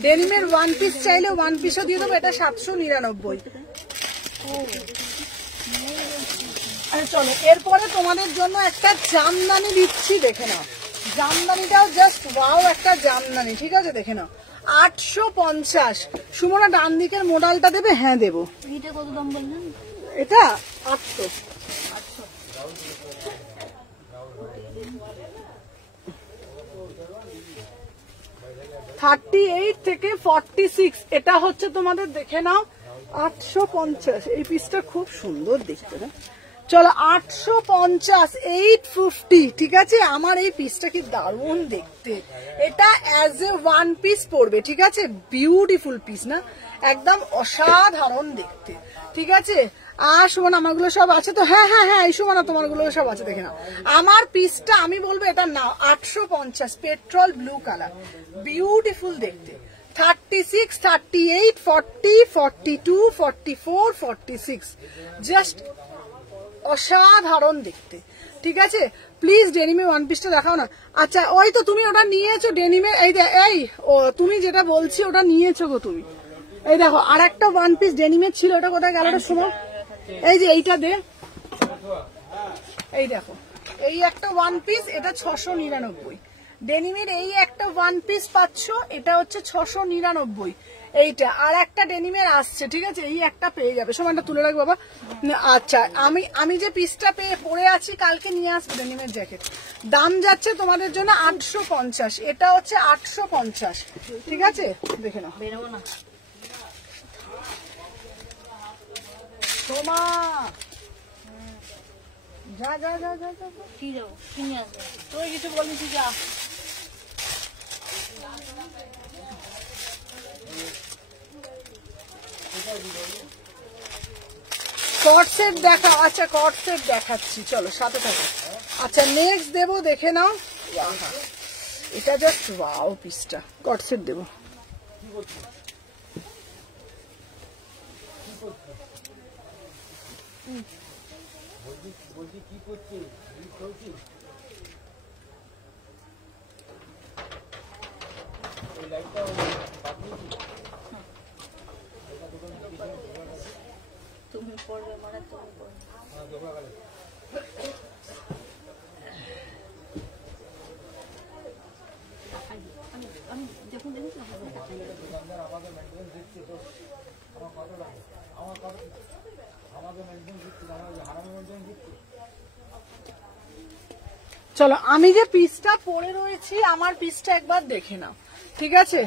ডেনিমের 1 পিস চাইলে 1 পিসও দিয়ে দেবো। এটা 799। চলো এরপরে তোমাদের জন্য একটা জামদানি দিচ্ছি, দেখে নাও। জামদানিটাও জাস্ট ওয়াও একটা জামদানি, ঠিক আছে, দেখে নাও। 850। সুমনা ডান দিকের মোডালটা দেবে? হ্যাঁ দেবো। এটা কত দাম বললেন? এটা 800। 38 থেকে 46, এটা হচ্ছে তোমাদের, দেখে নাও, 850। এই পিসটা খুব সুন্দর দেখতে না? চলো 850, 850, ঠিক আছে। আমার এই পিসটা কি দারুণ দেখতে। এটা অ্যাজ এ ওয়ান পিস পড়বে, ঠিক আছে। বিউটিফুল পিস না, একদম অসাধারণ দেখতে, ঠিক আছে। আর সুমন আমারগুলো সব আছে তো? হ্যাঁ হ্যাঁ হ্যাঁ, এই সুমন তোমারগুলো সব আছে, দেখে নাও। আমার পিসটা আমি বলবো এটা নাও, 850, পেট্রোল ব্লু কালার, বিউটিফুল দেখতে। 36, 38, 40, 42, 44, 46, জাস্ট অসাধারণ দেখতে, ঠিক আছে। প্লিজ ডেনিমে ওয়ান পিসটা দেখাও না। আচ্ছা ওই তো তুমি ওটা নিয়েছো ডেনিমে, এই ও তুমি যেটা বলছি ওটা নিয়েছো গো তুমি। এই দেখো আর একটা ওয়ান পিস ডেনিমের ছিল, ওটা কোথায় গেল? শোনো, এই যে এইটা দে, এই দেখো এই একটা ওয়ান পিস, এটা 699। ডেনিমের এই একটা ওয়ান পিস পাচ্ছ, এটা হচ্ছে 699। এইটা আর একটা ডেনিমের আসছে, ঠিক আছে, এই একটা পেয়ে যাবে। সময়টা তুলে রাখ বাবা। আচ্ছা আমি যে পিসটা পেয়ে পরে আছি, কালকে নিয়ে আসবো ডেনিমের জ্যাকেট। দাম যাচ্ছে তোমাদের জন্য 850, এটা হচ্ছে 850, ঠিক আছে, দেখে নাও। বেরোবো না সোমা, যা যা যা যা যা, কি যাবো, কি নিয়ে আসবো? তুই কিছু বলিস যা। কট সেট দেখাও। আচ্ছা কট সেট দেখাচ্ছি, চলো সাথে থাকো। আচ্ছা নেক্সট দেবো, দেখে নাও। আহা, এটা জাস্ট ওয়াও পিসটা। কট সেট দেবো। তুমি পড়বে মানে তুমি পড়বে। আমি যখন দেখি চলো আমি যে পিসটা পরে রয়েছি, আমার পিসটা একবার দেখে নাও, ঠিক আছে।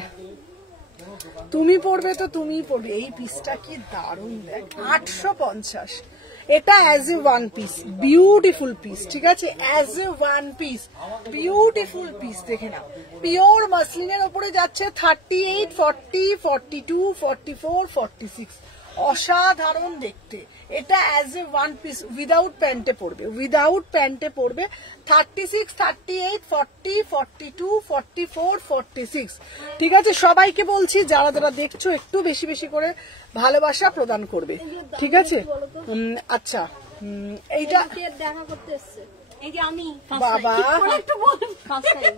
তুমি পড়বে তো তুমিই পড়বে। এই পিসটা কি দারুণ দেখ, 850। এটা as a one piece, beautiful piece, ঠিক আছে, as a one piece, beautiful piece, দেখে নাও। পিওর মাসলিনের ওপরে যাচ্ছে 38, 40, 42, 44, 46, অসাধারণ দেখতে। এটা as a one piece without প্যান্টে পড়বে, উইদাউট প্যান্টে পড়বে। 36, 38, 40, 42, 44, 46, ঠিক আছে। সবাইকে বলছি যারা যারা দেখছো একটু বেশি বেশি করে ভালোবাসা প্রদান করবে, ঠিক আছে। আচ্ছা এইটা দেখা করতে এসছে, এই যে আমি বাবা একটু বলুন। ফার্স্ট টাইম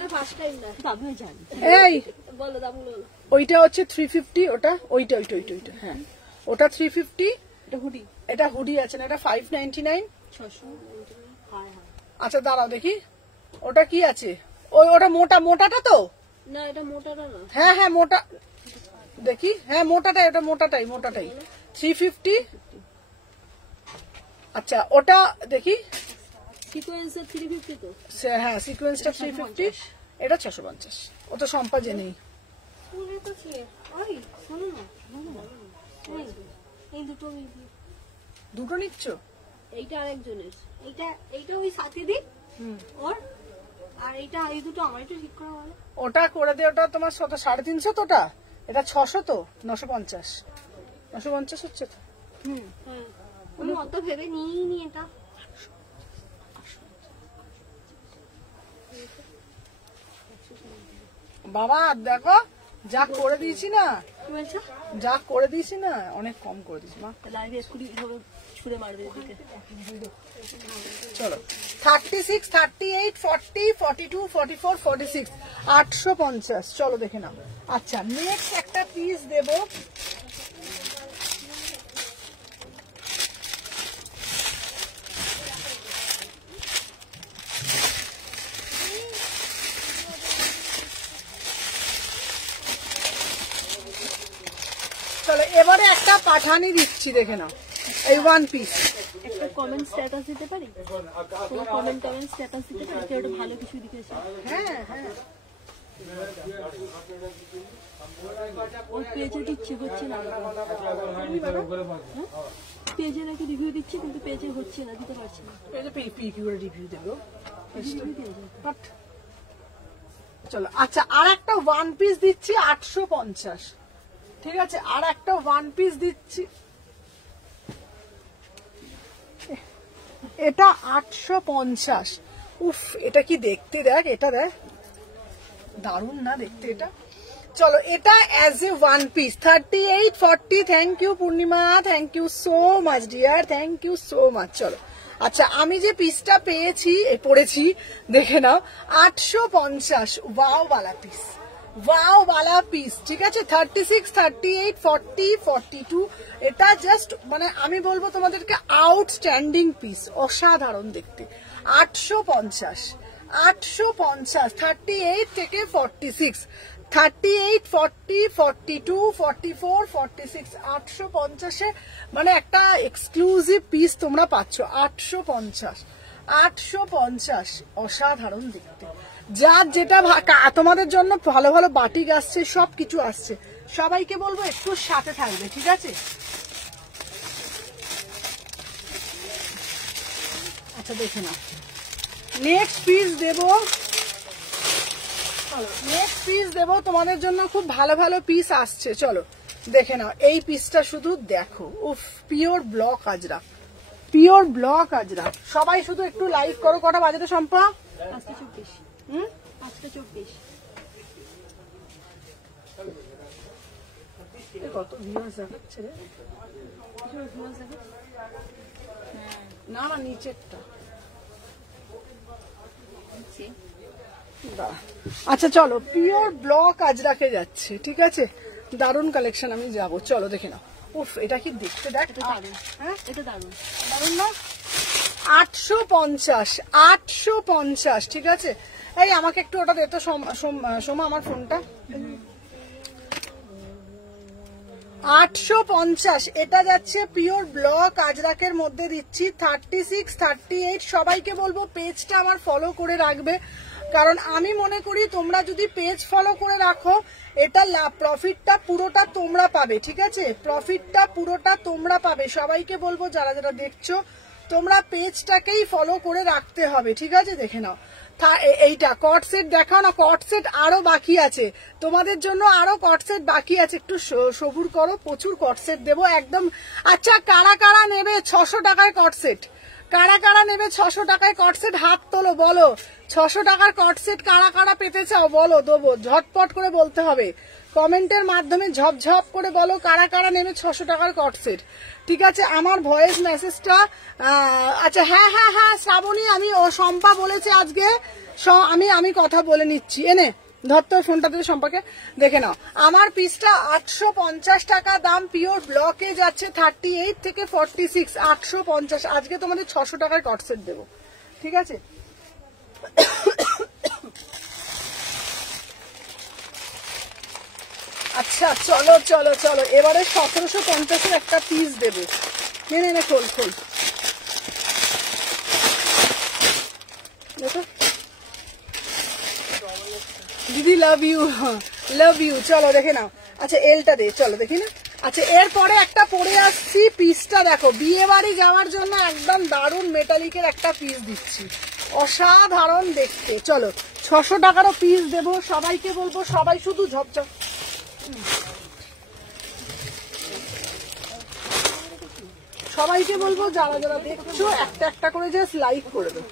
না, ফার্স্ট টাইম না, আমিও জানি। এই বলো দামগুলো বলো। ওইটা হচ্ছে 350, ওটা ওইটা ওইটা ওইটা ওইটা, হ্যাঁ ওটা 350। এটা হুডি, এটা হুডি আছে না, এটা 599। 600। হ্যাঁ হ্যাঁ, আচ্ছা দাঁড়াও দেখি ওটা কি আছে। ওটা মোটাটা তো? না এটা মোটাটা না। হ্যাঁ হ্যাঁ মোটা, দেখি, হ্যাঁ মোটাটাই, ওটা মোটাটাই 350। আচ্ছা ওটা দেখি, সিকোয়েন্সের 350 তো? হ্যাঁ সিকোয়েন্সটা 350, এটা 650। ও তো সম্পা জেনেই। ওরে তো ছে, ওই শোনো না, এই দুটো দুটো নিচ্ছ? এইটা আরেকজনের, এইটা ওই সাথে দিক ওর, আর এইটা এই দুটো আমার একটু ঠিক করা বলো। ওটা করে দে, ওটা তোমার 350 তো, ওটা এটা 600 তো, 950 হচ্ছে তো। হ্যাঁ আমি অত ভেবে নিইনি এটা। বাবা দেখো যা করে দিয়েছি না, কি বলছো? যা করে দিয়েছি না, অনেক কম করে দিয়েছি মা। লাইভে স্কুটি ধরে ছুঁড়ে মারবে এদিকে। চলো 36, 38, 40, 42, 44, 46, 850। চলো দেখে নাও। আচ্ছা নেক্সট একটা পিস দেবো, এবারে একটা পাঠানি দিচ্ছি, দেখে নাও, এই 1 পিস। একটা কমেন্ট স্ট্যাটাস দিতে পারি? কোনো কমেন্ট স্ট্যাটাস দিতে পারি? কেউ একটা ভালো কিছু লিখেছে। হ্যাঁ হ্যাঁ, ওর পেজে দিচ্ছে, হচ্ছে না। পেজে নাকি রিভিউ দিচ্ছে, কিন্তু পেজে হচ্ছে না, দিতে পারছি না। রিভিউ দেবো। চলো, আচ্ছা আর একটা 1 পিস দিচ্ছি 850। ঠিক আছে, আর একটা 1 পিস দিচ্ছি, এটা 850। উফ, এটা কি দেখতে, দেখ এটা, দেখ দারুণ না দেখতে এটা। চলো, এটা as a 1 piece 3840। Thank you Purnima, thank you so much dear, thank you so much. চলো, আচ্ছা আমি যে পিসটা পেয়েছি, পড়েছি, দেখে নাও, 850। ওয়াও বালা পিস, ওয়াও বালা পিস। ঠিক আছে, 36, 38, 40, 42। এটা জাস্ট মানে আমি বলবো তোমাদেরকে আউটস্ট্যান্ডিং পিস, অসাধারণ দেখতে। 850, 850, 38 থেকে 46, 38, 40, 42, 44, 46, 850-এ মানে একটা এক্সক্লুসিভ পিস তোমরা পাচ্ছ। 850, 850, অসাধারণ দেখতে। যার যেটা তোমাদের জন্য ভালো ভালো বাটিক আসছে, সবকিছু আসছে। সবাইকে বলবো একটু সাথে থাকবে, ঠিক আছে? আচ্ছা দেখে নাও, নেক্সট পিস দেবো, নেক্সট পিস দেবো তোমাদের জন্য। খুব ভালো ভালো পিস আসছে, চলো দেখে নাও। এই পিসটা শুধু দেখো, উফ, পিওর ব্লক আজরা, পিওর ব্লক আজরা। সবাই শুধু একটু লাইক করো। কটা বাজে সম্পা? 5:24। 5:24। কত ভিউয়ার্স দেখাচ্ছে রে? না না, নিচেরটা। আচ্ছা চলো, পিওর ব্লক আজরাকে যাচ্ছে, ঠিক আছে, দারুণ কালেকশন। আমি যাবো, চলো দেখে নাও। উফ, এটা কি দেখতে, দেখ, হ্যাঁ এটা দারুণ, দারুণ না? 850, 850। ঠিক আছে, এই আমাকে একটু ওটা দে তো সোমা, আমার ফোনটা। 850, এটা যাচ্ছে পিওর ব্লক আজরাকের মধ্যে দিচ্ছি। 36, 38। সবাইকে বলবো পেজটা আমার ফলো করে রাখবে, কারণ আমি মনে করি তোমরা যদি পেজ ফলো করে রাখো, এটা প্রফিটটা পুরোটা তোমরা পাবে। ঠিক আছে, প্রফিটটা পুরোটা তোমরা পাবে। সবাইকে বলবো যারা যারা দেখছো, তোমরা পেজটাকেই ফলো করে রাখতে হবে। ঠিক আছে, দেখে নাও। এইটা কট সেট দেখাও না, কট সেট আরো বাকি আছে তোমাদের জন্য, আরো কট সেট বাকি আছে, একটু সবুর করো, প্রচুর কট সেট দেবো একদম। আচ্ছা, কারা কারা নেবে 600 টাকায় কট সেট? কারা কারা নেবে 600 টাকায় কট সেট? হাত তোলো, বলো 600 টাকার কট সেট কারা কারা পেতে চাও, বলো, দেবো। ঝটপট করে বলতে হবে, কমেন্টের মাধ্যমে ঝপঝপ করে বলো কারা কারা নেবে 600 টাকার কট সেট। ঠিক আছে, আমার ভয়েস মেসেজটা, আচ্ছা হ্যাঁ হ্যাঁ হ্যাঁ শ্রাবণী, আমি ও শম্পা বলেছে আজকে, আমি কথা বলে নিচ্ছি। এনে ধরতে ফোনটা দিয়ে সম্পর্কে দেখে নাও। আমার পিসটা 850 টাকা দাম, পিওর ব্লকে যাচ্ছে 38 থেকে 46, 850। আজকে তোমাদের 600 টাকার কট সেট দেবো, ঠিক আছে? আচ্ছা চলো চলো চলো, এবারে 1750-এর একটা পিস দেবো। নে খোল খোল, দেখো দিদি, লাভ ইউ, লাভ ইউ। চলো দেখে নাও। আচ্ছা এলটা দে, চলো দেখি না। আচ্ছা এরপরে একটা পরে আসছি, পিসটা দেখো, বিয়ে বাড়ি যাওয়ার জন্য একদম দারুণ মেটালিকের একটা পিস দিচ্ছি, অসাধারণ দেখতে। চলো 600 টাকারও পিস দেবো। সবাইকে বলবো, সবাই শুধু ঝপঝপ, সবাইকে বলবো যারা যারা দেখছো একটা একটা করে জাস্ট লাইক করে দেবো।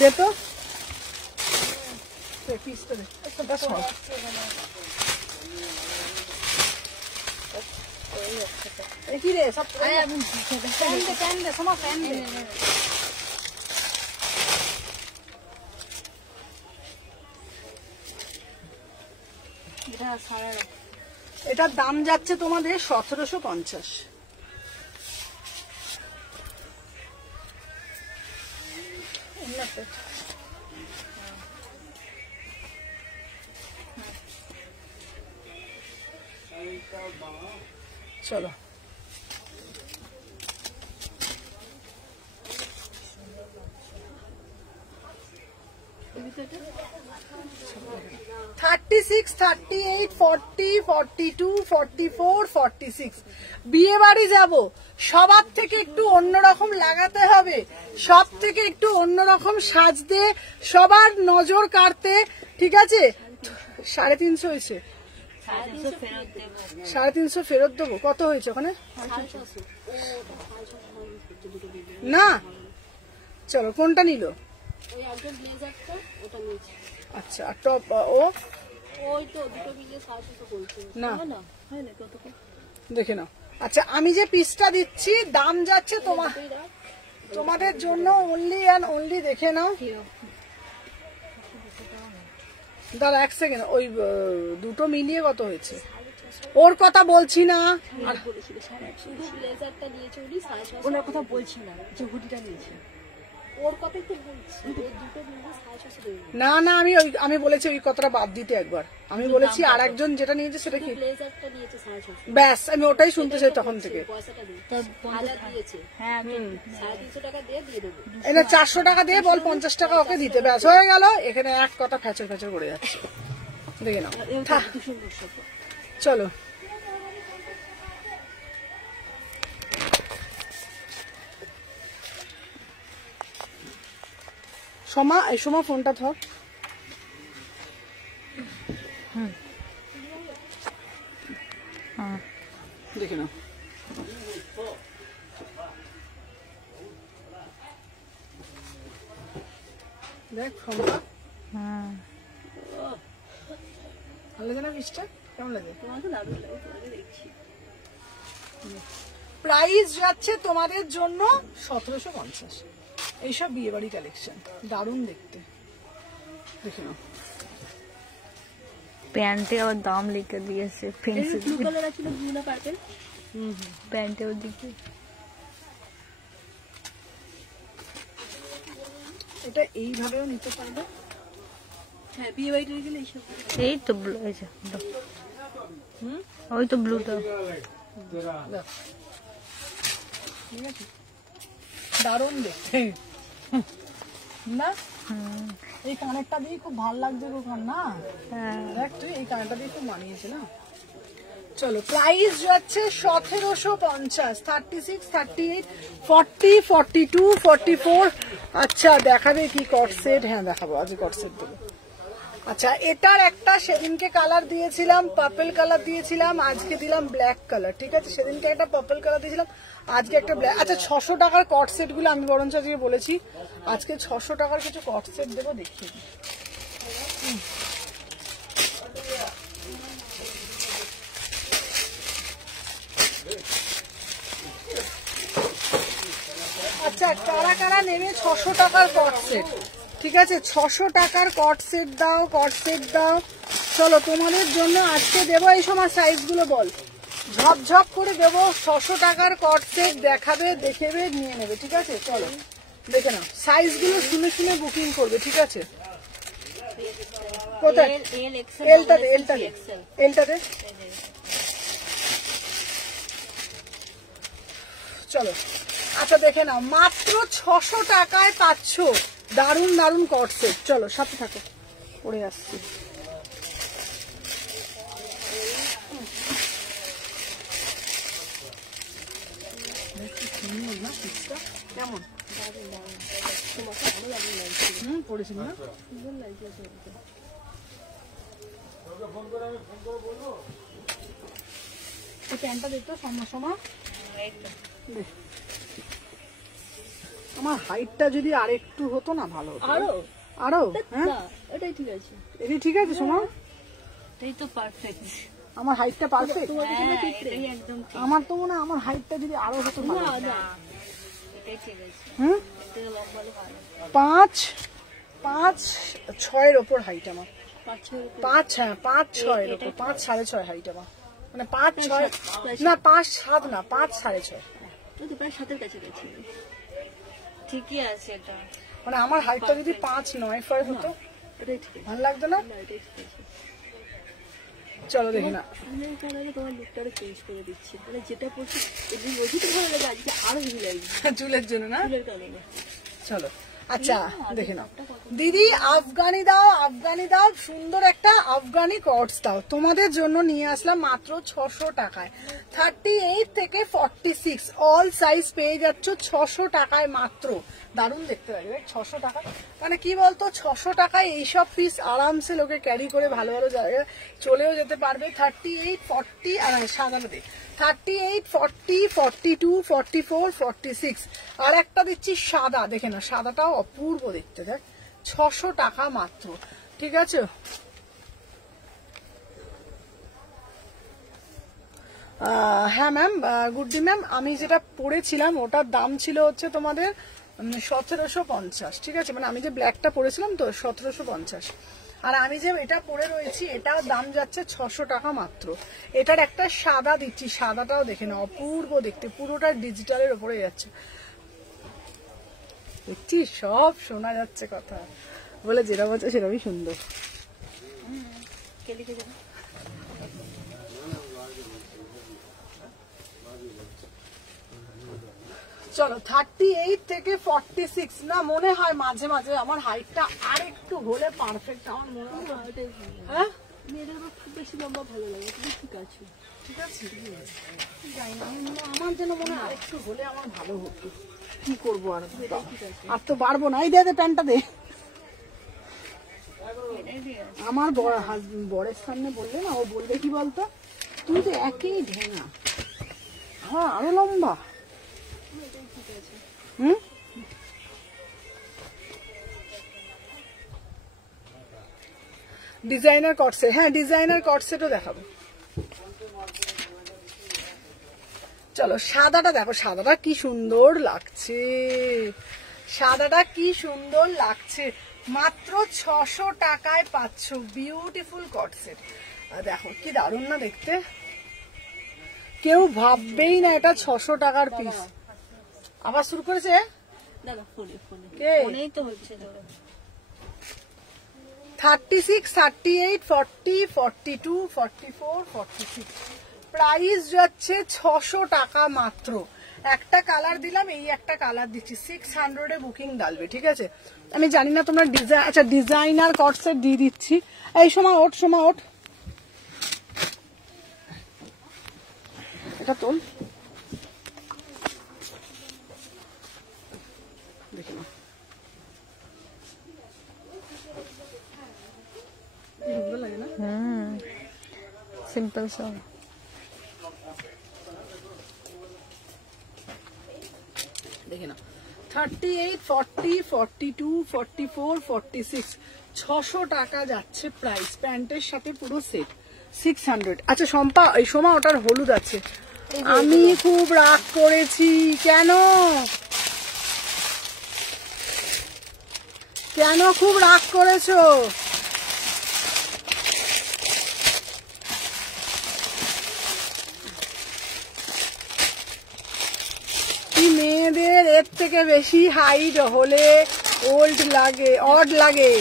দে তো পিসটা দে, কি রে সব ফ্যান দে, সোমা ফ্যান দে। এটার দাম যাচ্ছে তোমাদের 1750। Dinner set. চলো 36, 38, 40, 42, 44, 46 বিয়ে বাড়ি যাব, সবার থেকে একটু অন্যরকম লাগাতে হবে, সব থেকে একটু অন্যরকম সাজতে, সবার নজর কাড়তে, ঠিক আছে? 350 হয়েছে, 350 ফেরত দেবো। কত হয়েছে ওখানে? না চলো, কোনটা নিল? আচ্ছা, আর টপ ও না দেখে নাও। আচ্ছা, আমি যে পিসটা দিচ্ছি দাম যাচ্ছে তোমাদের জন্য অনলি অ্যান্ড অনলি, দেখে নাও। দাঁড়া 1 সেকেন্ড, ওই দুটো মিলিয়ে কত হয়েছে? ওর কথা বলছি না, ওনার কথা বলছি না, যে হুডিটা নিয়েছে ওর কথাই তো বলছি। না না, আমি বলেছি ওই কথাটা বাদ দিতে একবার। আমি বলেছি আর একজন যেটা নিয়েছে সেটা কি, ব্যাস আমি ওটাই শুনতে চাই তখন থেকে। এটা 400 টাকা দিয়ে বল, 50 টাকা ওকে দিতে, ব্যাস হয়ে গেল। এখানে এক কথা ফ্যাচর ফ্যাচর করে যাচ্ছে, দেখে নাও। চলো সোমা, এই সোমা ফোনটা ধর। দেখে নাও। দেখ ফোনটা ভালো লাগে না? পিসটা কেমন লাগে? প্রাইস যাচ্ছে তোমাদের জন্য 1750। এইসব বিয়ে বাড়ি কালেকশন, দারুণ দেখতে, দেখে নাও। প্যান্টে আবার দাম লিখে দিয়েছে, ব্লু কালার ছিল, ব্লু না পার্পল? প্যান্টে ওদিকে। এটা এইভাবেও নিতে পারবে। হ্যাঁ, বিয়ে বাড়িতে গেলে এইসব। এই তো ব্লু, এই যে ওই তো ব্লুটা, ঠিক আছে, দারুণ দেখতে না? এই কানেরটা দিয়ে খুব ভালো লাগছে ওখান না? দেখ তুই এই কানেরটা দিয়ে খুব মানিয়েছে না? চলো, প্রাইস যাচ্ছে 1750, 36, 38, 40, 42, 44। আচ্ছা দেখাবে কি কট সেট? হ্যাঁ দেখাবো, আজ কট সেট দেবো। আচ্ছা, এটার একটা সেদিনকে কালার দিয়েছিলাম, পার্পল কালার দিয়েছিলাম, আজকে দিলাম ব্ল্যাক কালার, ঠিক আছে? সেদিনকে একটা পার্পল কালার দিয়েছিলাম, আজকে একটা ব্ল্যাক। আচ্ছা, 600 টাকার কট সেট গুলো আমি বরঞ্চ আজকে বলেছি, আজকে 600 টাকার কিছু কট সেট দেবো, দেখিয়ে দিই। আচ্ছা, কারা কারা নেবে 600 টাকার কট সেট? ঠিক আছে, 600 টাকার কট সেট দাও, কট সেট দাও। চলো, তোমাদের জন্য আজকে দেবো। এই সময় সাইজ গুলো বল, ঝপঝপ করে দেবো। 600 টাকার কট সেট দেখাবে, দেখেবে, নিয়ে নেবে, ঠিক আছে? চলো দেখে নাও, সাইজ গুলো শুনে শুনে বুকিং করবে, ঠিক আছে? কোথায় এলটা দে, এলটা দে, এলটা দে। চলো, আচ্ছা দেখে নাও, মাত্র 600 টাকায় পাচ্ছ দারুণ দারুণ কট সেট। চলো সাথে থাকো, পরে আসছি। কেমন পড়েছিল না? প্যান্টটা দেখতো সময় আমার হাইটটা যদি আরেকটু হতো না ভালো হতো। আরো হ্যাঁ, এটাই ঠিক আছে, এটাই ঠিক আছে। শোনো, এই তো পারফেক্ট। আমার হাইটটা পারফেক্ট। আমার তো মনে হয় আমার হাইটটা যদি আরো হতো ভালো হতো। হুম, 5'6" ওপর হাইট আমার। 5, হ্যাঁ 5'6" ওপর, 5 6.5 হাইট আমার, মানে 5 6 না, 5 7 না, 5 6.5। প্রায় 7-এর কাছাকাছি। ঠিকই আছে এটা। মানে আমার হাইটটা যদি 5'9" হতো এটাই ঠিক আছে, ভালো লাগতো না? না এটাই ঠিক আছে। চলো দেখি না। আমি কারণে তোমার লুকটা চেঞ্জ করে দিচ্ছি, মানে যেটা পড়ছি এদিন বলছি তো ভালো লাগে, আজকে আরো হেভি লাগছে চুলের জন্য না? চুলের কারণে। চলো আচ্ছা দেখে নাও দিদি, আফগানি দাও, সুন্দর একটা আফগানি কটস দাও, তোমাদের জন্য নিয়ে আসলাম মাত্র 600 টাকায়। 38 থেকে 46 অল সাইজ পেয়ে যাচ্ছ 600 টাকায় মাত্র। দারুণ দেখতে লাগে 600 টাকা, মানে কি বলতো 600 টাকায় এইসব পিস আরামসে লোকে ক্যারি করে ভালো ভালো জায়গায় চলেও যেতে পারবে। 38, 40 আর সাদাটা দিই 38, 40, 42, 44, 46 আর একটা দিচ্ছি সাদা, দেখে না সাদাটাও অপূর্ব দেখতে, দেখ 600 টাকা মাত্র, ঠিক আছে। হ্যাঁ ম্যাম, গুড্ডি ম্যাম, আমি যেটা পরেছিলাম ওটার দাম ছিল হচ্ছে তোমাদের 1750, ঠিক আছে, মানে আমি যে ব্ল্যাকটা পরেছিলাম তো 1750, আর আমি যে এটা পরে রয়েছি এটার দাম যাচ্ছে 600 টাকা মাত্র। এটার একটা সাদা দিচ্ছি, সাদাটাও দেখে না অপূর্ব দেখতে, পুরোটা ডিজিটালের উপরে যাচ্ছে, দেখছি সব শোনা যাচ্ছে কথা, বলে যেটা বলছে সেরকমই সুন্দর। কে লিখে দেবে? চলো 38 থেকে 46, না মনে হয় মাঝে মাঝে আমার হাইটটা আর একটু হলে পারফেক্ট আমার মনে হয়। হ্যাঁ মেয়েদের আবার খুব বেশি লম্বা ভালো লাগে, তুমি ঠিক আছে, ঠিক আছে, জানি না, আমার যেন মনে হয় আরেকটু হলে আমার ভালো হতো, কি করবো আর, আর তো পারবো না। এই দে প্যান্টটা দে, আমার বরের সামনে বললে না, ও বলবে কি বলতো, তুমি তো একই ঢেঙা, হ্যাঁ আরো লম্বা। হুম, ডিজাইনার কটসেট, হ্যাঁ ডিজাইনার কটসেটও দেখাবো। চলো সাদাটা দেখো, সাদাটা কি সুন্দর লাগছে, সাদাটা কি সুন্দর লাগছে, মাত্র 600 টাকায় পাচ্ছ বিউটিফুল কটসেট। দেখো কি দারুণ না দেখতে, কেউ ভাববেই না এটা 600 টাকার পিস। আবার শুরু করেছে না না ফোনে ফোনে কে? ফোনেই তো হচ্ছে ধরো। 36, 38, 40, 42, 44, 46 প্রাইস যাচ্ছে 600 টাকা মাত্র। একটা কালার দিলাম, এই একটা কালার দিচ্ছি, 600 এ বুকিং ডালবে, ঠিক আছে। আমি জানি না তোমরা ডিজাইন, আচ্ছা ডিজাইনার কটসেট দিয়ে দিচ্ছি। এই সময় ওঠ, সময় ওঠ, এটা তোল, দেখি না সুন্দর লাগে না, সিম্পল সব। দেখে না 38, 40, 42, 44, 46 600 টাকা যাচ্ছে প্রাইস, প্যান্টের সাথে পুরো সেট 600। আচ্ছা শম্পা, এই সময় ওটার হলুদ আছে, আমি খুব রাগ করেছি, কেন কেন খুব রাগ করেছো? মেয়েদের এর থেকে বেশি হাইট হলে ওল্ড লাগে, অড লাগে।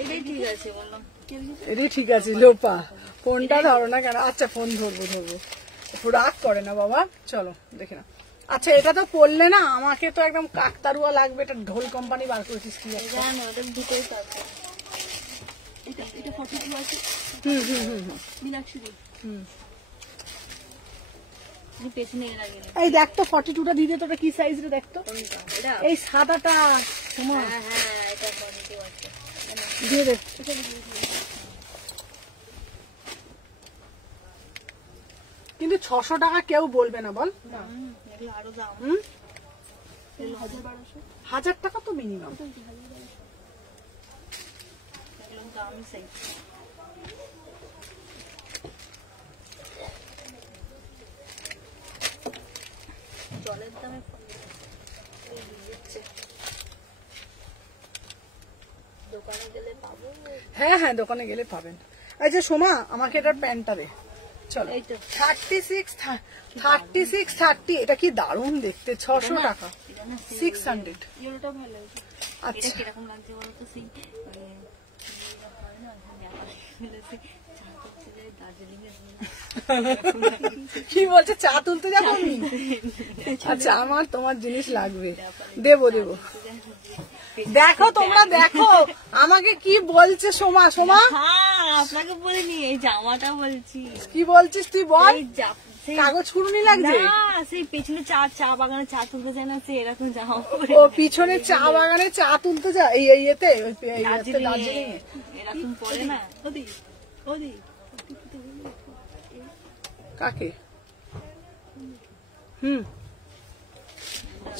এটাই ঠিক আছে বললাম, এটাই ঠিক আছে, লোপা ফোনটা ধরো না কেন? আচ্ছা ফোন ধরবো, রাগ করে না বাবা, চলো দেখে না। আচ্ছা এটা তো পড়লে না আমাকে তো একদম কাকতারুয়া লাগবে, এটা ঢোল কোম্পানি বার করেছিস কি একটা? জানো ওটার ভিতরেই তো আছে, এটা এটা 42 আছে। মীনাক্ষী দি পেছনে এর আগে এই দেখ তো 42টা দিয়ে দে তো, কি সাইজ রে দেখ তো, এটা এই সাদাটা তোমার, হ্যাঁ হ্যাঁ এটা 42 আছে, দিয়ে দে। কিন্তু 600 টাকা কেউ বলবে না বল, এগুলো আরো দাম। 1000 টাকা তো মিনিমাম। এগুলো দামই সাইজ। জলের দামে দোকানে গেলে পাবো। হ্যাঁ হ্যাঁ দোকানে গেলে পাবেন। আচ্ছা সোমা, আমাকে এটার প্যান্টটা দে, চলো এই তো। 36 30, এটা কি দারুণ দেখতে, 600 টাকা, এটা না 600। ইয়েলোটা ভালো লাগছে। এটা আচ্ছা কিরকম লাগছে বলো তো, সেই কি বলছে, চা তুলতে যাবো আমি? আচ্ছা আমার তোমার জিনিস লাগবে, দেবো দেবো। দেখো তোমরা দেখো আমাকে কি বলছে সোমা। সোমা হ্যাঁ আপনাকে বলিনি, এই জামাটা বলছি। কি বলছিস তুই বল? এই সেই কাগজ কুড়ুনি লাগছে? না, সেই পেছনে চা বাগানে চা তুলতে যায় না, সে এরকম জামা পরে ও পিছনে চা বাগানে চা তুলতে যায়, এই ইয়েতে দার্জিলিং এ এরকম পরে না। ওদি ওদি কাকে?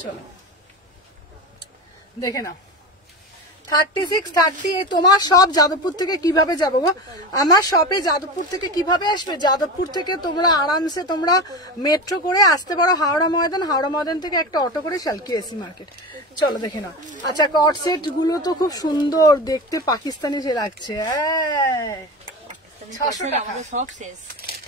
চলো দেখে নাও। 36 30, তোমার সব যাদবপুর থেকে কিভাবে যাবো গো? আমার শপে যাদবপুর থেকে কিভাবে আসবে? যাদবপুর থেকে তোমরা আরামসে তোমরা মেট্রো করে আসতে পারো হাওড়া ময়দান, হাওড়া ময়দান থেকে একটা অটো করে শালকি এসি মার্কেট। চলো দেখে নাও। আচ্ছা কট সেট গুলো তো খুব সুন্দর দেখতে, পাকিস্তানি সে লাগছে। 600 টাকা, আমাদের সব শেষ।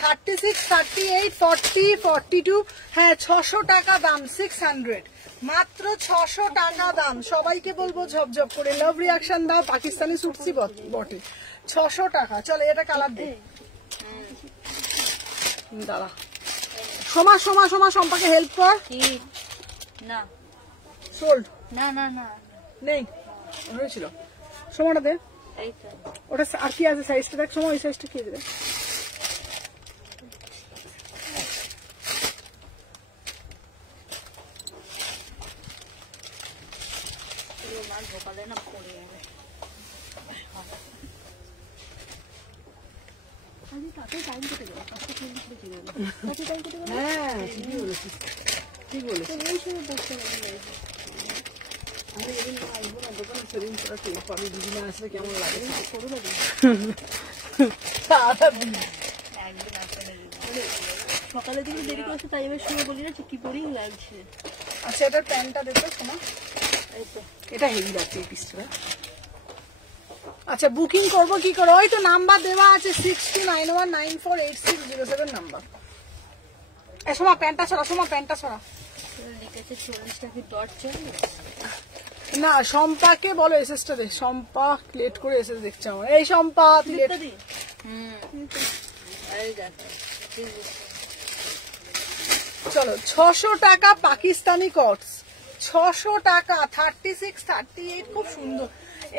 36 38 40 42, হ্যাঁ 600 টাকা দাম, 600, মাত্র 600 টাকা দাম। সবাইকে বলবো ঝপঝপ করে লাভ রিয়াকশন দাও, পাকিস্তানি সুটসি বটে, 600 টাকা। চলো এটা কালার দে, দাঁড়া সোমা সোমা সোমা, সম্পাকে হেল্প কর। কি না সোল্ড না না না, নেই, হয়েছিল সোমাটা দে। এই তো ওটা আর কি আছে, সাইজটা দেখ সোমা, ওই সাইজটা কি দেবে? মাছ ঢোকালে না পড়ে যাবে। হ্যাঁ ঠিকই বলেছিস, ঠিক বলেছিস। আমি এদিন আসবো না দোকানে, সেদিন তোরা টের পাবি, দুদিনে আসলে কেমন লাগে। সারাদিন একদিন আসলে সকালে দিকে দেরি করছে, তাই এবার শুয়ে বলি না কি বোরিং লাগছে। আচ্ছা এটার প্যান্টটা দেখো শোনা, এই তো এটা হেভি যাচ্ছে এই পিসটা। আচ্ছা বুকিং করবো কি করে? ওই তো নাম্বার দেওয়া আছে 6291948607 নাম্বার। এই সোমা প্যান্টটা ছড়া, সোমা প্যান্টটা ছড়া। লিখেছে 40টা কি ডট চলে না শম্পাকে বলো এসএসটা দে, শম্পা লেট করে এসএস দেখছে আমার। এই শম্পা তুই লেট। এই দেখো চলো 600 টাকা পাকিস্তানি কটস, 600 টাকা, 36 38, খুব সুন্দর।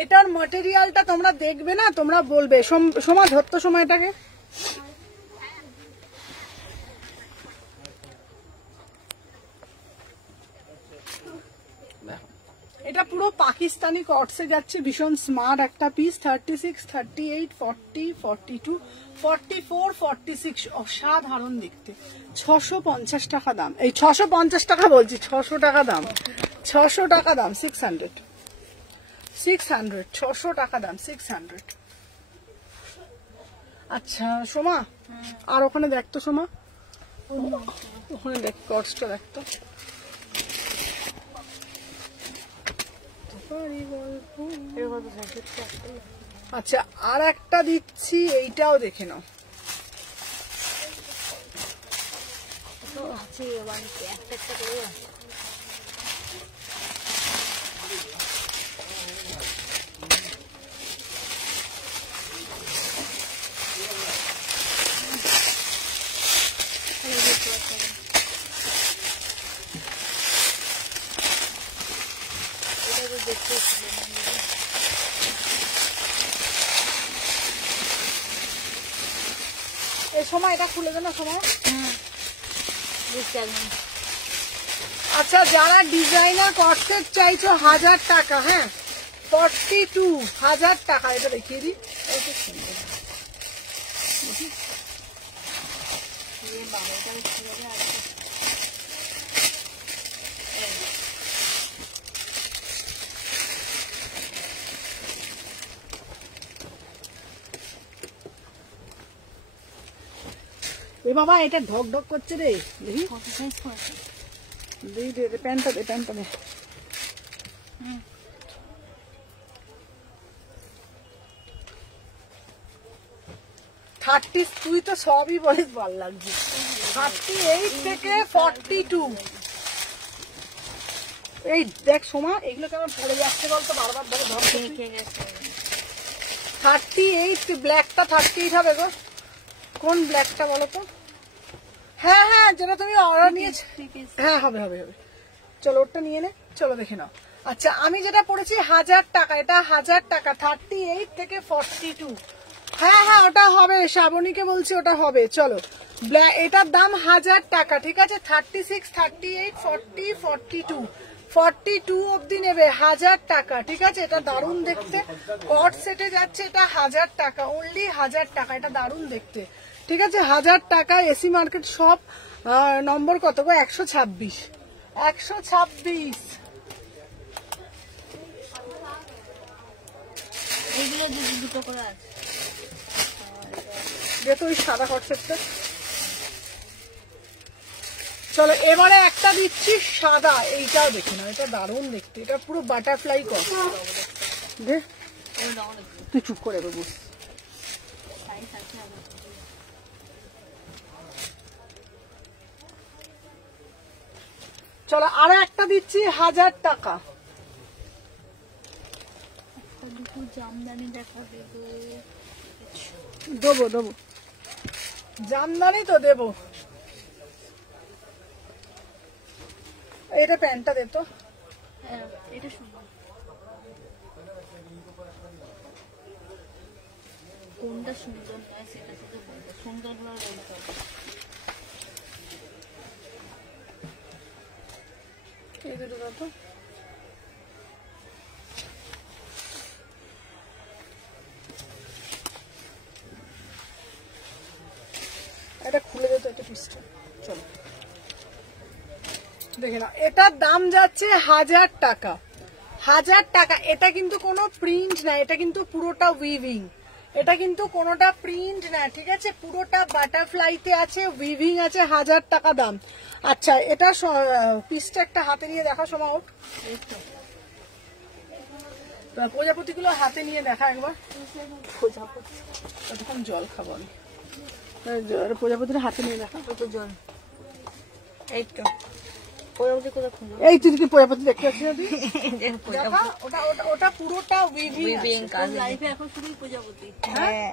এটার ম্যাটেরিয়ালটা তোমরা দেখবে না, তোমরা বলবে। সময় ধরতো সময়টাকে, এটা পুরো পাকিস্তানি কটসে যাচ্ছে, ভীষণ স্মার্ট একটা পিস। 36 38 40 42 44 46, অসাধারণ দেখতে। 650 টাকা দাম, এই 650 টাকা বলছি, 600 টাকা দাম, 600 টাকা দাম, 600 600 টাকা দাম, 600। আচ্ছা সোমা আর ওখানে দেখতো, সোমা ওখানে দেখ কটসটা দেখতো। আচ্ছা আর একটা দিচ্ছি, এইটাও দেখে নাও। আছে একটা একটা করে আছে। এই সময় এটা খুলে দেন না সময়। আচ্ছা যারা ডিজাইনার কটসেট চাইছো 1000 টাকা, হ্যাঁ 42,000 টাকা, এটা দেখিয়ে দিই। এ বাবা এটা ঢক ঢক করছে রে, দেখি দে দে প্যান্টটা দে, প্যান্টটা দে। 30, তুই তো সবই বলিস, ভালো লাগছে। 38 থেকে 42। এই দেখ সোমা, এগুলো কেমন পড়ে যাচ্ছে বলতো, বারবার ধরে ধর। 38, ব্ল্যাকটা 38 হবে গো। কোন ব্ল্যাকটা বলো তো? হ্যাঁ হ্যাঁ, যেটা তুমি অর্ডার নিয়েছো। হ্যাঁ হবে হবে হবে, চলো ওটা নিয়ে নে, চলো দেখে নাও। আচ্ছা আমি যেটা পড়েছি 1000 টাকা, এটা 1000 টাকা, 38 থেকে 42। হ্যাঁ হ্যাঁ ওটা হবে, শ্রাবণীকে বলছি ওটা হবে। চলো এটার দাম 1000 টাকা, ঠিক আছে? 36, 38, 40, 42, 42 অব্দি নেবে, 1000 টাকা, ঠিক আছে? এটা দারুণ দেখতে, কট সেটে যাচ্ছে, এটা 1000 টাকা, অনলি 1000 টাকা, এটা দারুণ দেখতে, ঠিক আছে? 1000 টাকা। এসি মার্কেট শপ, নম্বর কত গো? 126, 126। এইগুলো দুটো করে আছে। দেখো ওই সাদা কটসেটটা। চলো এবারে একটা দিচ্ছি সাদা, এইটাও দেখে নাও, এটা দারুণ দেখতে, এটা পুরো বাটারফ্লাই কট। দে তুই চুপ করে বস। চলো আরো একটা দিচ্ছি 1000 টাকা। জামদানি দেখাবে, দেবো দেবো, জামদানি তো দেবো। এটা প্যান্টটা দে তো। এটা সুন্দর, কোনটা সুন্দর নয় সেটা শুধু বলবো, সুন্দর নয় বলতে হবে। এই দুটো দাও তো। এটা খুলে দে তো, এটা পিসটা। চলো দেখে নাও, এটার দাম যাচ্ছে 1000 টাকা, 1000 টাকা। এটা কিন্তু কোনো প্রিন্ট না, এটা কিন্তু পুরোটা উইভিং, এটা কিন্তু কোনোটা প্রিন্ট না, ঠিক আছে? পুরোটা বাটারফ্লাইতে আছে, উইভিং আছে, 1000 টাকা দাম। আচ্ছা এটা পিসটা একটা হাতে নিয়ে দেখা সময়, ওঠ প্রজাপতিগুলো হাতে নিয়ে দেখা একবার। প্রজাপতি ততক্ষণ জল খাবো আমি। প্রজাপতির হাতে নিয়ে দেখা। কত জল, এই তো প্রজাপতি কোথায় খুঁজবো? এই তুই কি প্রজাপতি দেখতে পাচ্ছিস না তুই? প্রজাপতি দেখা, ওটা পুরোটা উইভিং। লাইফে এখন শুধুই প্রজাপতি। হ্যাঁ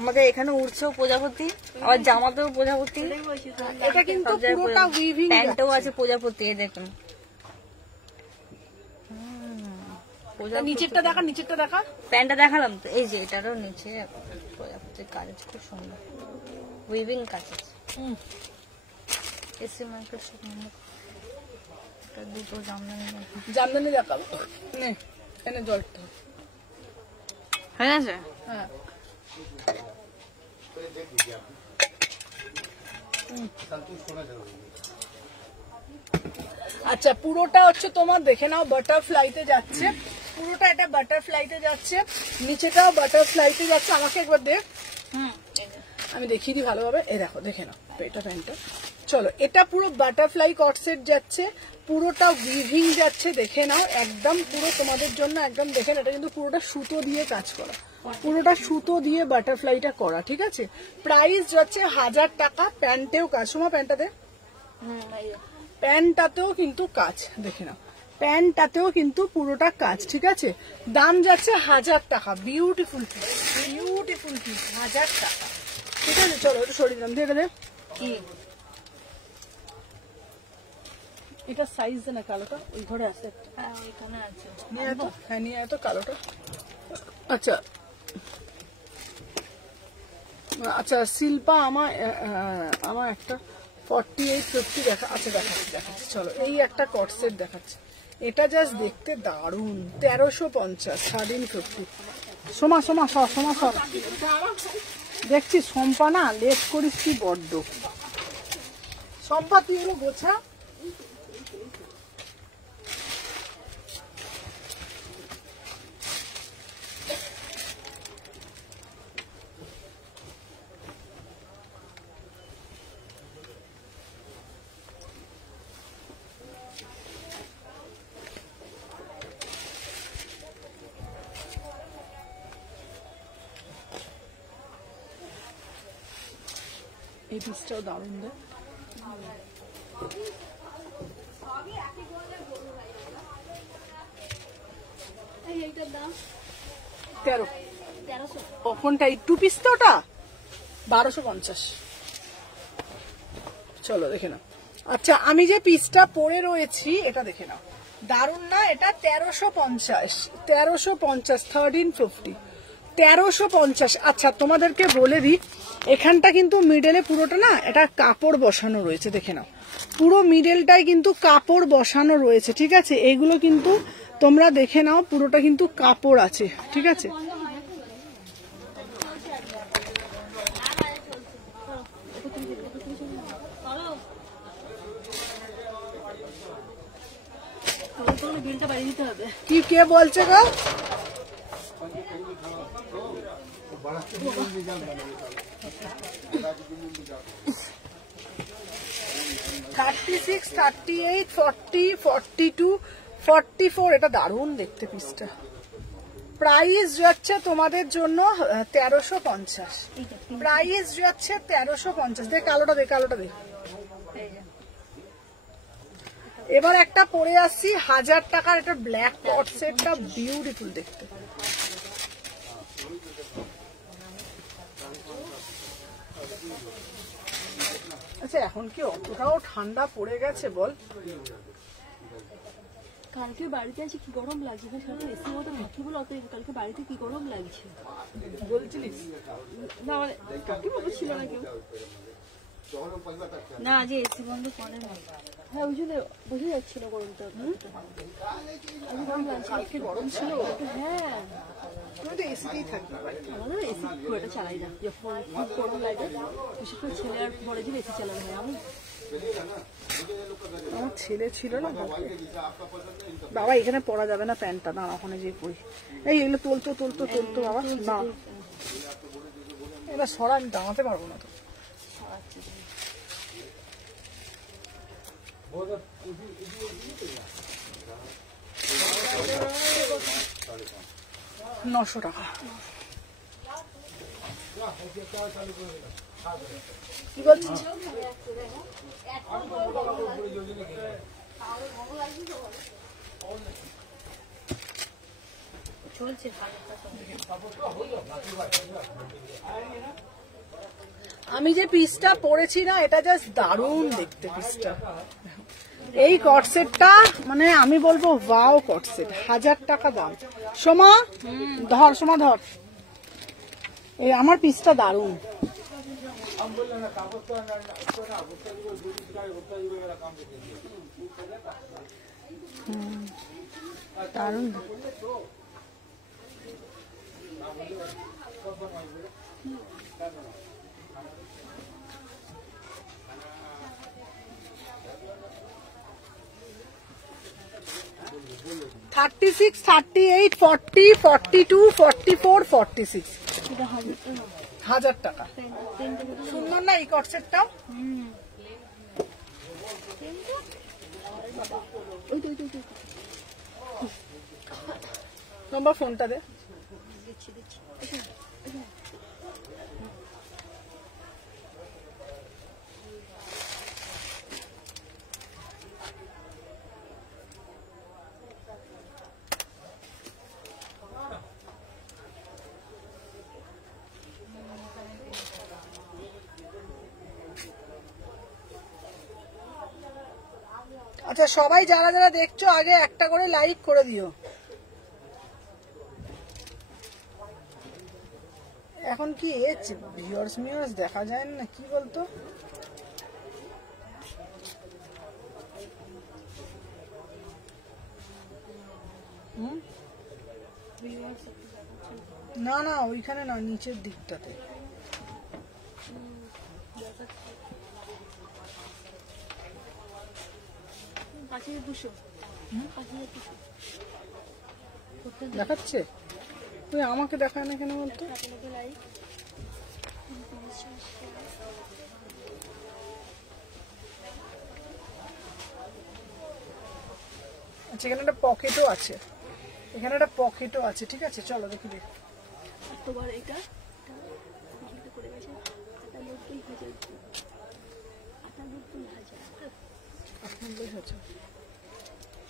আমাদের এখানে উড়ছেও প্রজাপতি, আবার জামাতেও প্রজাপতি, এটা কিন্তু পুরোটা উইভিং। প্যান্টেও আছে প্রজাপতি, এই দেখুন। নিচেরটা দেখা, নিচেরটা দেখা। প্যান্টটা দেখালাম তো, এই যে এটারও নিচে প্রজাপতির কাজ আছে, খুব সুন্দর উইভিং কাজ আছে। এসি মার্কেট সব দুটো জামদানি, জামদানি দেখাবো, নে এনে জলটা। হয়ে গেছে? হ্যাঁ আচ্ছা পুরোটা হচ্ছে তোমার দেখে নাও বাটারফ্লাইতে যাচ্ছে, পুরোটা এটা বাটারফ্লাইতে যাচ্ছে, নিচেটাও বাটারফ্লাইতে যাচ্ছে। আমাকে একবার দেখ, আমি দেখিয়ে দিই ভালোভাবে। এই দেখো দেখে নাও এটা প্যান্টটা। চলো এটা পুরো বাটারফ্লাই কট সেট যাচ্ছে, পুরোটা উইভিং যাচ্ছে, দেখে নাও একদম পুরো তোমাদের জন্য একদম। দেখেন এটা কিন্তু পুরোটা সুতো দিয়ে কাজ করা, পুরোটা সুতো দিয়ে বাটারফ্লাইটা করা, ঠিক আছে? প্রাইস যাচ্ছে 1000 টাকা। প্যান্টেও কাজ, সময় প্যান্টটা দে। প্যান্টটাতেও কিন্তু কাজ, দেখে নাও প্যান্টটাতেও কিন্তু পুরোটা কাজ, ঠিক আছে? দাম যাচ্ছে 1000 টাকা। বিউটিফুল পিস, বিউটিফুল পিস, 1000 টাকা, ঠিক আছে? চলো এটা সরিয়ে দিলাম, দিয়ে দেবে। এটা সাইজ না কালোটা, ওই ঘরে আছে একটা, এখানে আছে, নিয়ে আয় তো। হ্যাঁ নিয়ে আয় তো কালোটা। আচ্ছা আচ্ছা শিল্পা, আমার একটা 48, 50 দেখা আছে, দেখাচ্ছি। চলো এই একটা কট সেট দেখাচ্ছে, এটা জাস্ট দেখতে দারুণ, 1350, 1350। সোমা সোমা সর, সোমা সর। দেখছি সম্পা না লেট করিস কি বড্ড। সম্পা তুই এগুলো গোছা। এই পিসটাও দারুণ দেয়। এইটার দাম 13। 1300। কোনটা? এই 2 পিস তো ওটা 1250। চলো দেখে নাও। আচ্ছা আমি যে পিসটা পরে রয়েছি এটা দেখে নাও, দারুণ না? এটা 1350, 1350, 1350, 1350। আচ্ছা তোমাদেরকে বলে দিই, এখানটা কিন্তু মিডলে পুরোটা না এটা কাপড় বসানো রয়েছে, দেখে নাও পুরো মিডলটাই কিন্তু কাপড় বসানো রয়েছে, ঠিক আছে? এইগুলো কিন্তু তোমরা দেখে নাও, পুরোটা কিন্তু কাপড় আছে, ঠিক আছে? কি কে বলছে গো? $36, $38, $40, $42, $44। এটা দারুণ দেখতে পিসটা। প্রাইস যাচ্ছে তোমাদের জন্য 1350। প্রাইস যাচ্ছে 1350। দেখ কালোটা, দেখ কালোটা, দেখ। এবার একটা পরে আসছি 1000 টাকার, এটা ব্ল্যাক কট সেটটা বিউটিফুল দেখতে। আচ্ছা এখন কি অতটাও ঠান্ডা পড়ে গেছে বল? কালকে বাড়িতে আছে কি গরম লাগছে, এসি মতো রাখি বলে অত কালকে বাড়িতে কি গরম লাগছে বলছিলিস না? মানে কাকি বাবু ছিল না কেউ? না আজ এসি বন্ধ করে না। হ্যাঁ ওই জন্য বোঝা যাচ্ছিল গরমটা। কালকে গরম ছিল। হ্যাঁ তুমি তো এসিতেই থাকবে। আমাদের এসি খুব একটা চালাই না, যখন খুব গরম লাগে বিশেষ করে ছেলে আর বড় দিন এসি চালানো হয়। আমার ছেলে ছিল না বাবা, এখানে পরা যাবে না প্যান্টটা, না ওখানে যে পরি। এই এগুলো তোলতো তোলতো তোলতো বাবা, না এবার সরা, আমি দাঁড়াতে পারবো না তো। 900 টাকা। কি বলছিস? চলছে। আমি যে পিসটা পরেছি না, এটা জাস্ট দারুণ দেখতে পিসটা। এই কট সেটটা মানে আমি বলবো ওয়াও কট সেট, 1000 টাকা দাম। সোমা ধর, সোমা ধর, এই আমার পিসটা দারুণ। দারুণ। $36, $38, $40, $42, $44, $46। 1000 টাকা। সুন্দর না এই কট সেটটাও? নম্বর ফোনটা দে। আচ্ছা সবাই যারা যারা দেখছো আগে একটা করে লাইক করে দিও। এখন কি ভিউয়ার্স মিউয়ার্স দেখা যায় না, কি বলতো? না না ওইখানে না, নিচের দিকটাতে। দেখাচ্ছে? তুই আমাকে দেখায় না কেন বলতো? আচ্ছা এখানে একটা পকেটও আছে, এখানে একটা পকেটও আছে, ঠিক আছে চলো দেখি দেখ। তোমার এটা করে গেছে 90,000।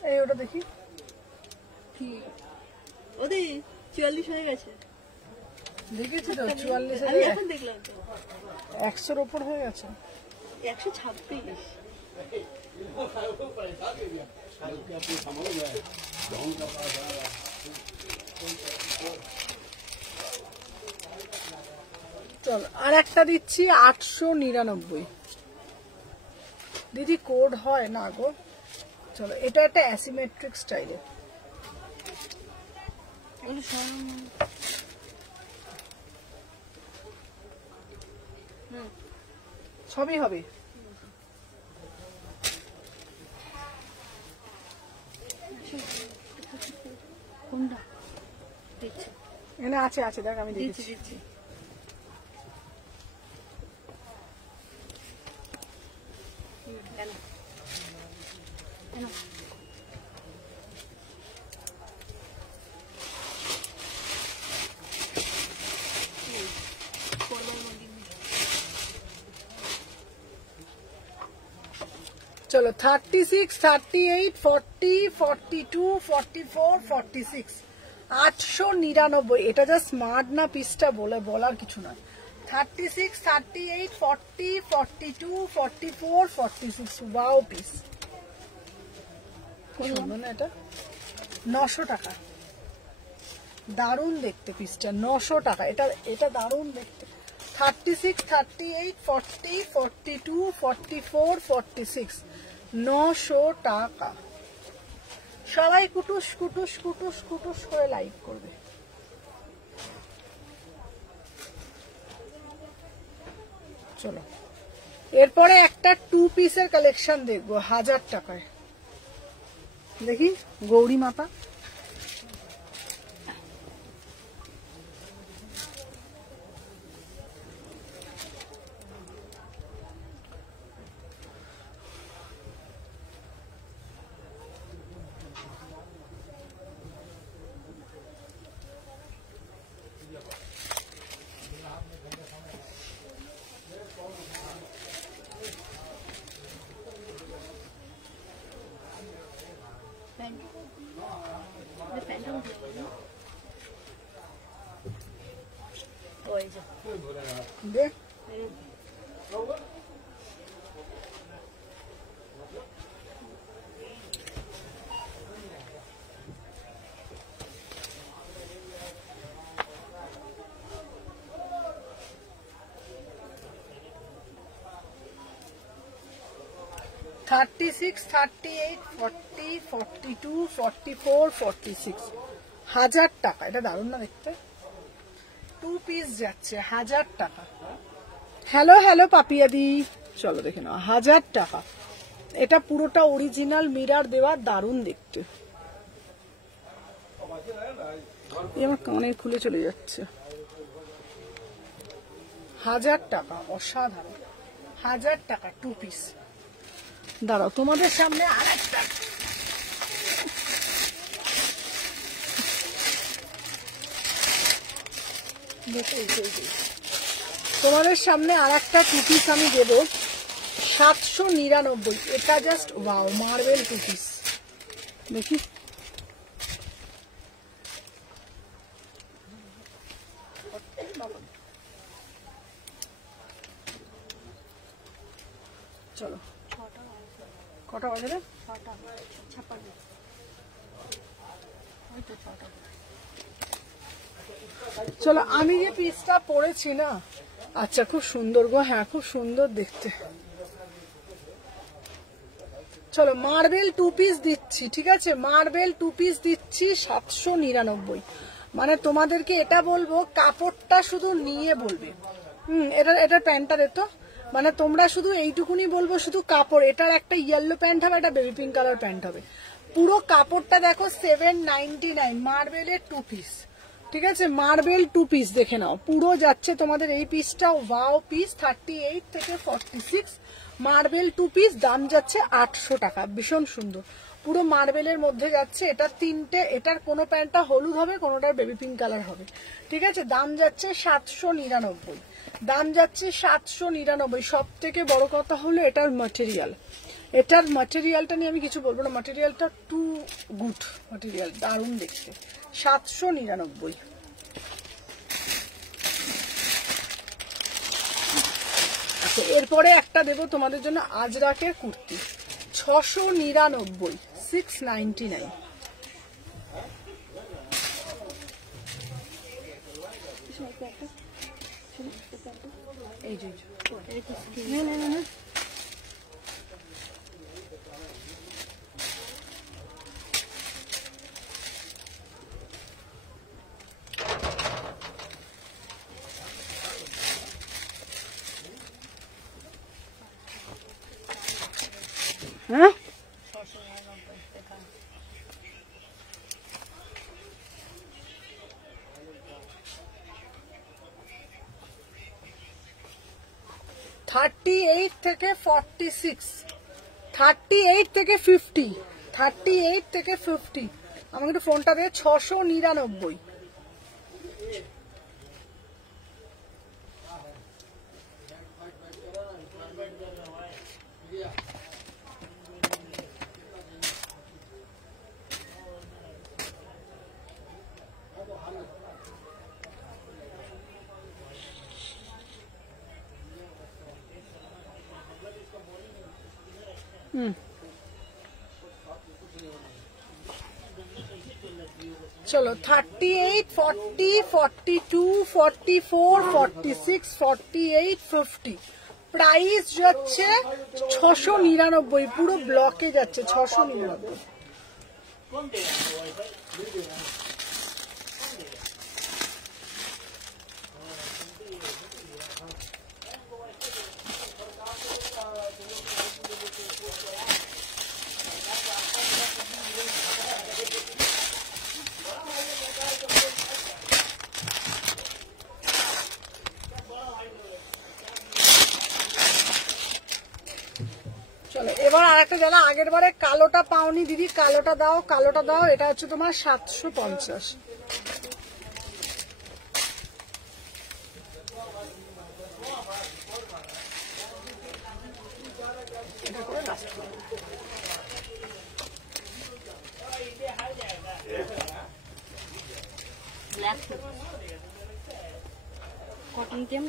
এই ওটা দেখি ওদের 44 হয়ে গেছে। দেখেছি তো 44 আমি এখন দেখলাম তো 100-র উপর হয়ে গেছে। 126। চল আর একটা দিচ্ছি 899। দিদি কোড হয় না গো। চলো এটা একটা অ্যাসিমেট্রিক স্টাইলে। সবই হবে। কোনটা দেখছি? এখানে আছে আছে দেখ আমি দেখেছি। দিচ্ছি। চলো 36, 38, 40, 42, 44, 46, 899। এটা যা স্মার্ট না পিসটা বলার কিছু নয়। 36, 38, 40, 42, 44, 46, ওয়াও পিস। সুন্দর না এটা? 900 টাকা। দারুণ দেখতে পিসটা, 900 টাকা। এটা দারুণ দেখতে। 36, 38, 40, 42, 44, 46, 900 টাকা। সবাই কুটুস কুটুস কুটুস কুটুস করে লাইক করবে। চলো এরপরে একটা 2 পিসের কালেকশন দেখবো 1000 টাকায়। দেখি গৌরী মাতা। দেখ 36, 38, 40, 42, 44, 46, 1000 টাকা। এটা দারুণ না দেখতে? 2 পিস যাচ্ছে 1000 টাকা। হ্যালো হ্যালো পাপিয়াদি, চলো দেখে নাও 1000 টাকা। এটা পুরোটা অরিজিনাল মিরার দেওয়া, দারুণ দেখতে। আমার কানে খুলে চলে যাচ্ছে। 1000 টাকা, অসাধারণ। 1000 টাকা 2 পিস। দাঁড়াও তোমাদের সামনে আরেকটা তোমাদের সামনে আরেকটা 2 পিস আমি দেব 799। এটা জাস্ট ওয়াও, মার্বেল 2 পিস। দেখি চলো কটা বাজে রে? চলো আমি যে পিসটা পরেছি না, আচ্ছা খুব সুন্দর গো। হ্যাঁ খুব সুন্দর দেখতে। চলো মার্বেল 2 পিস দিচ্ছি, ঠিক আছে? মার্বেল 2 পিস দিচ্ছি 799। মানে তোমাদেরকে এটা বলবো, কাপড়টা শুধু নিয়ে বলবে। এটা প্যান্টটা দেখো, মানে তোমরা শুধু এইটুকুনি বলবো, শুধু কাপড়। এটার একটা ইয়েলো প্যান্ট হবে, একটা বেবি পিঙ্ক কালার প্যান্ট হবে। পুরো কাপড়টা দেখো 799, মার্বেলের 2 পিস, ঠিক আছে? মার্বেল 2 পিস দেখে নাও, পুরো যাচ্ছে তোমাদের এই পিসটা ওয়াও পিস। 38 থেকে 46 মার্বেল 2 পিস, দাম যাচ্ছে 800 টাকা। ভীষণ সুন্দর, পুরো মার্বেলের মধ্যে যাচ্ছে। এটা 3টে, এটার কোনো প্যান্টটা হলুদ হবে, কোনোটার বেবি পিঙ্ক কালার হবে, ঠিক আছে? দাম যাচ্ছে 799। দাম যাচ্ছে 799। সব থেকে বড় কথা হলো এটার ম্যাটেরিয়াল, এটার ম্যাটেরিয়ালটা নিয়ে আমি কিছু বলবো না, ম্যাটেরিয়ালটা টু গুড ম্যাটেরিয়াল, দারুণ দেখতে। 799। আচ্ছা, এরপরে একটা দেবো তোমাদের জন্য আজরাকের কুর্তি, 699, 699। এই যে না 38 থেকে 46, 38 থেকে 50, 38 থেকে 50। আমাকে একটু ফোনটা দিয়ে 699। চলো 38, 40, 42, 44, 46, 48, 50। প্রাইস যাচ্ছে 699, পুরো ব্লকে যাচ্ছে 699। চলো এবার আরেকটা, যারা আগের বারে কালোটা পাওনি দিদি, কালোটা দাও, কালোটা দাও। এটা হচ্ছে তোমার 750। কটন কেমন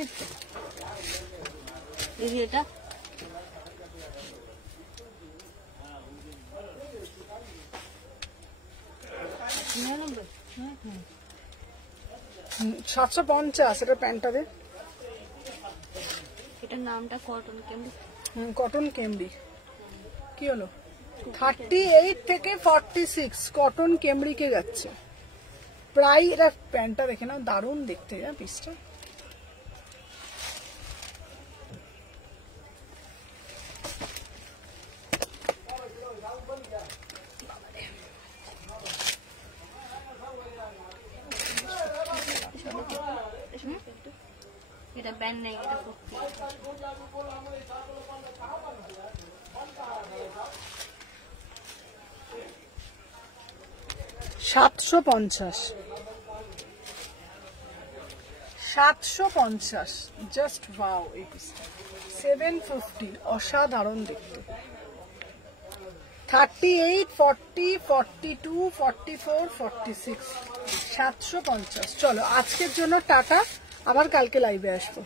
দিদি? এটা 750। এটা প্যান্টটা দে। এটার নামটা কটন কেমন? Cotton cambric. কি হলো? 38 থেকে 46 কটন কেমব্রিকে যাচ্ছে। প্রায় এটা প্যান্টটা দেখে নাও, দারুণ দেখতে পিসটা। এটা ব্যান্ড নেই, এটা 750, 750। জাস্ট ওয়াও এই পিসটা। 750, অসাধারণ দেখতে। 38, 40, 42, 44, 46, 750। চলো আজকের জন্য টাটা, আবার কালকে লাইভে আসবো।